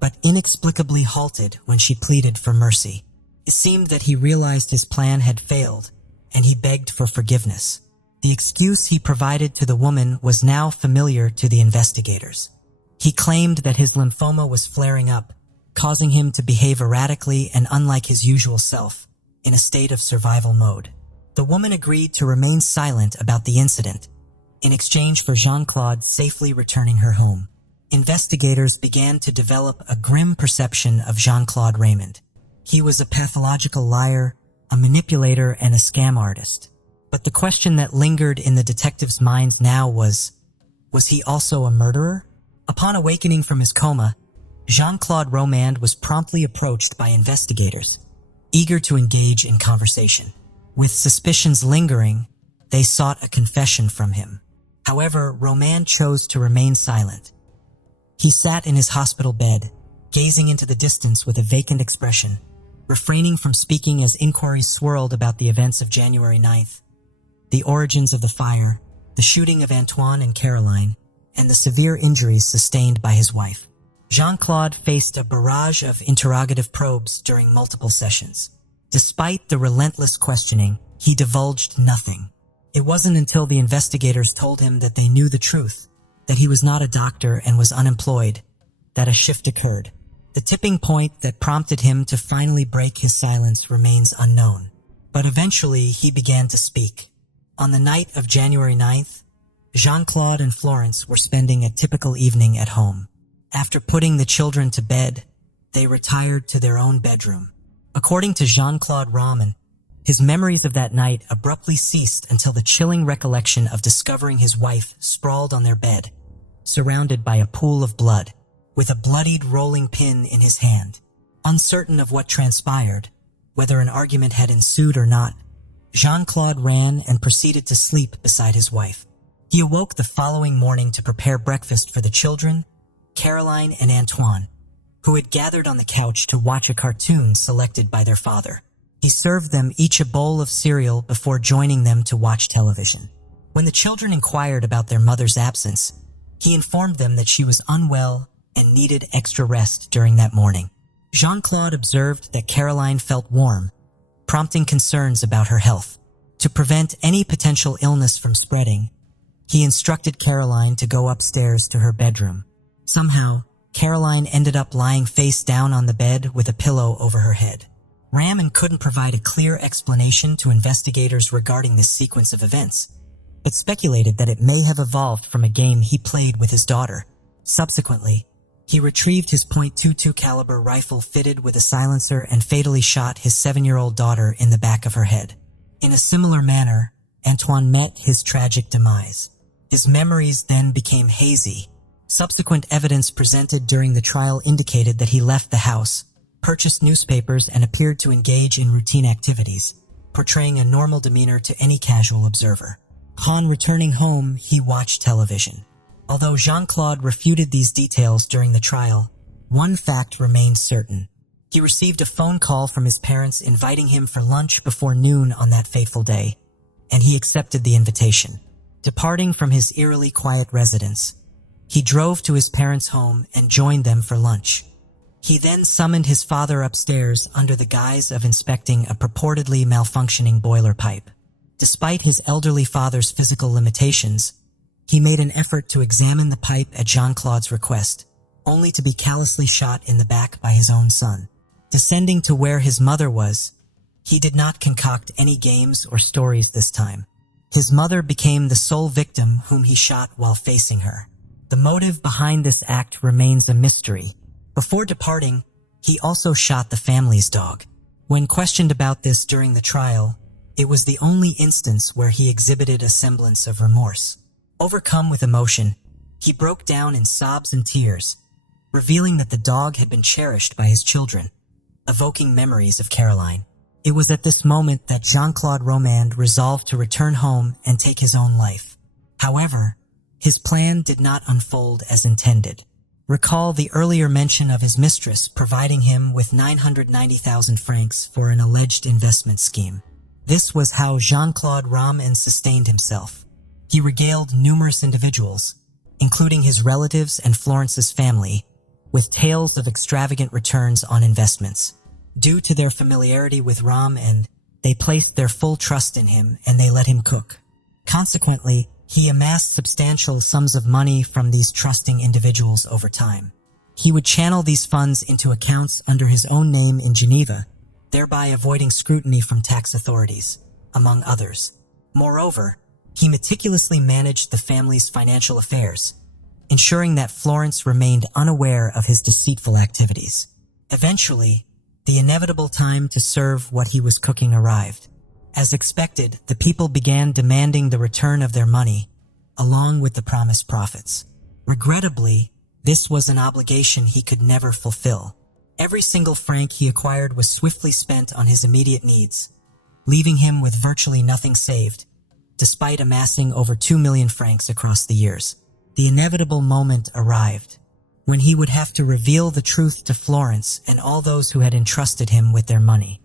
but inexplicably halted when she pleaded for mercy. It seemed that he realized his plan had failed, and he begged for forgiveness. The excuse he provided to the woman was now familiar to the investigators. He claimed that his lymphoma was flaring up, causing him to behave erratically and unlike his usual self, in a state of survival mode. The woman agreed to remain silent about the incident, in exchange for Jean-Claude safely returning her home. Investigators began to develop a grim perception of Jean-Claude Romand. He was a pathological liar, a manipulator, and a scam artist. But the question that lingered in the detectives' minds now was he also a murderer? Upon awakening from his coma, Jean-Claude Romand was promptly approached by investigators, eager to engage in conversation. With suspicions lingering, they sought a confession from him. However, Romand chose to remain silent. He sat in his hospital bed, gazing into the distance with a vacant expression, refraining from speaking as inquiries swirled about the events of January 9th, the origins of the fire, the shooting of Antoine and Caroline, and the severe injuries sustained by his wife. Jean-Claude faced a barrage of interrogative probes during multiple sessions. Despite the relentless questioning, he divulged nothing. It wasn't until the investigators told him that they knew the truth, that he was not a doctor and was unemployed, that a shift occurred. The tipping point that prompted him to finally break his silence remains unknown. But eventually he began to speak. On the night of January 9th, Jean-Claude and Florence were spending a typical evening at home. After putting the children to bed, they retired to their own bedroom. According to Jean-Claude Romand, his memories of that night abruptly ceased until the chilling recollection of discovering his wife sprawled on their bed, surrounded by a pool of blood, with a bloodied rolling pin in his hand. Uncertain of what transpired, whether an argument had ensued or not, Jean-Claude ran and proceeded to sleep beside his wife. He awoke the following morning to prepare breakfast for the children, Caroline and Antoine, who had gathered on the couch to watch a cartoon selected by their father. He served them each a bowl of cereal before joining them to watch television. When the children inquired about their mother's absence, he informed them that she was unwell and needed extra rest during that morning. Jean-Claude observed that Caroline felt warm, prompting concerns about her health. To prevent any potential illness from spreading, he instructed Caroline to go upstairs to her bedroom. Somehow, Caroline ended up lying face down on the bed with a pillow over her head. Raman couldn't provide a clear explanation to investigators regarding this sequence of events. It speculated that it may have evolved from a game he played with his daughter. Subsequently, he retrieved his .22 caliber rifle fitted with a silencer and fatally shot his 7-year-old daughter in the back of her head. In a similar manner, Antoine met his tragic demise. His memories then became hazy. Subsequent evidence presented during the trial indicated that he left the house, purchased newspapers, and appeared to engage in routine activities, portraying a normal demeanor to any casual observer. Upon returning home, he watched television. Although Jean-Claude refuted these details during the trial, one fact remained certain. He received a phone call from his parents inviting him for lunch before noon on that fateful day, and he accepted the invitation. Departing from his eerily quiet residence, he drove to his parents' home and joined them for lunch. He then summoned his father upstairs under the guise of inspecting a purportedly malfunctioning boiler pipe. Despite his elderly father's physical limitations, he made an effort to examine the pipe at Jean-Claude's request, only to be callously shot in the back by his own son. Descending to where his mother was, he did not concoct any games or stories this time. His mother became the sole victim whom he shot while facing her. The motive behind this act remains a mystery. Before departing, he also shot the family's dog. When questioned about this during the trial, it was the only instance where he exhibited a semblance of remorse. Overcome with emotion, he broke down in sobs and tears, revealing that the dog had been cherished by his children, evoking memories of Caroline. It was at this moment that Jean-Claude Romand resolved to return home and take his own life. However, his plan did not unfold as intended. Recall the earlier mention of his mistress providing him with 990,000 francs for an alleged investment scheme. This was how Jean-Claude Romand sustained himself. He regaled numerous individuals, including his relatives and Florence's family, with tales of extravagant returns on investments. Due to their familiarity with Romand, they placed their full trust in him and they let him cook. Consequently, he amassed substantial sums of money from these trusting individuals over time. He would channel these funds into accounts under his own name in Geneva, thereby avoiding scrutiny from tax authorities, among others. Moreover, he meticulously managed the family's financial affairs, ensuring that Florence remained unaware of his deceitful activities. Eventually, the inevitable time to serve what he was cooking arrived. As expected, the people began demanding the return of their money, along with the promised profits. Regrettably, this was an obligation he could never fulfill. Every single franc he acquired was swiftly spent on his immediate needs, leaving him with virtually nothing saved, despite amassing over 2 million francs across the years. The inevitable moment arrived, when he would have to reveal the truth to Florence and all those who had entrusted him with their money.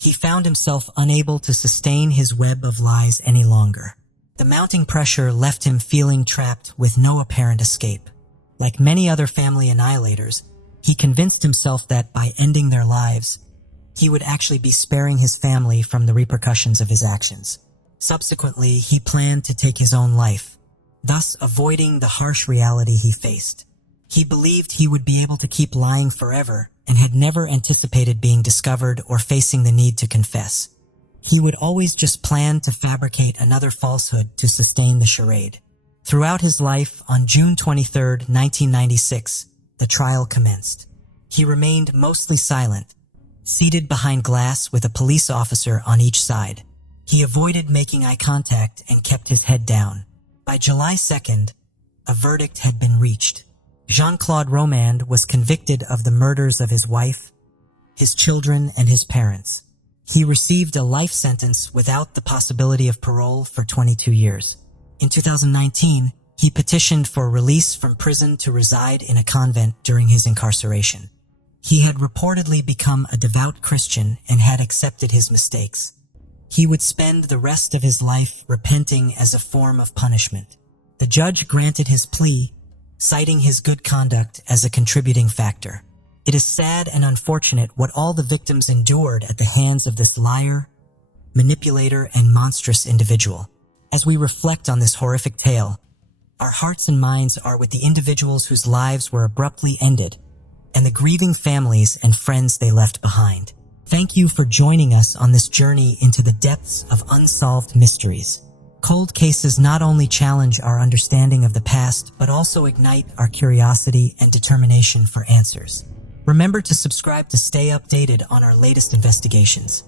He found himself unable to sustain his web of lies any longer. The mounting pressure left him feeling trapped with no apparent escape. Like many other family annihilators, he convinced himself that by ending their lives, he would actually be sparing his family from the repercussions of his actions. Subsequently, he planned to take his own life, thus avoiding the harsh reality he faced. He believed he would be able to keep lying forever and had never anticipated being discovered or facing the need to confess. He would always just plan to fabricate another falsehood to sustain the charade. Throughout his life, on June 23, 1996, the trial commenced. He remained mostly silent, seated behind glass with a police officer on each side. He avoided making eye contact and kept his head down. By July 2nd, a verdict had been reached. Jean-Claude Romand was convicted of the murders of his wife, his children, and his parents. He received a life sentence without the possibility of parole for 22 years. In 2019, he petitioned for release from prison to reside in a convent during his incarceration. He had reportedly become a devout Christian and had accepted his mistakes. He would spend the rest of his life repenting as a form of punishment. The judge granted his plea, citing his good conduct as a contributing factor. It is sad and unfortunate what all the victims endured at the hands of this liar, manipulator, and monstrous individual. As we reflect on this horrific tale, our hearts and minds are with the individuals whose lives were abruptly ended, and the grieving families and friends they left behind. Thank you for joining us on this journey into the depths of unsolved mysteries. Cold cases not only challenge our understanding of the past, but also ignite our curiosity and determination for answers. Remember to subscribe to stay updated on our latest investigations.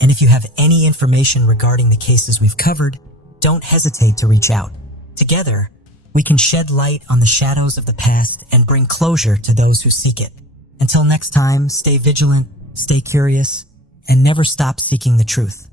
And if you have any information regarding the cases we've covered, don't hesitate to reach out. Together, we can shed light on the shadows of the past and bring closure to those who seek it. Until next time, stay vigilant, stay curious, and never stop seeking the truth.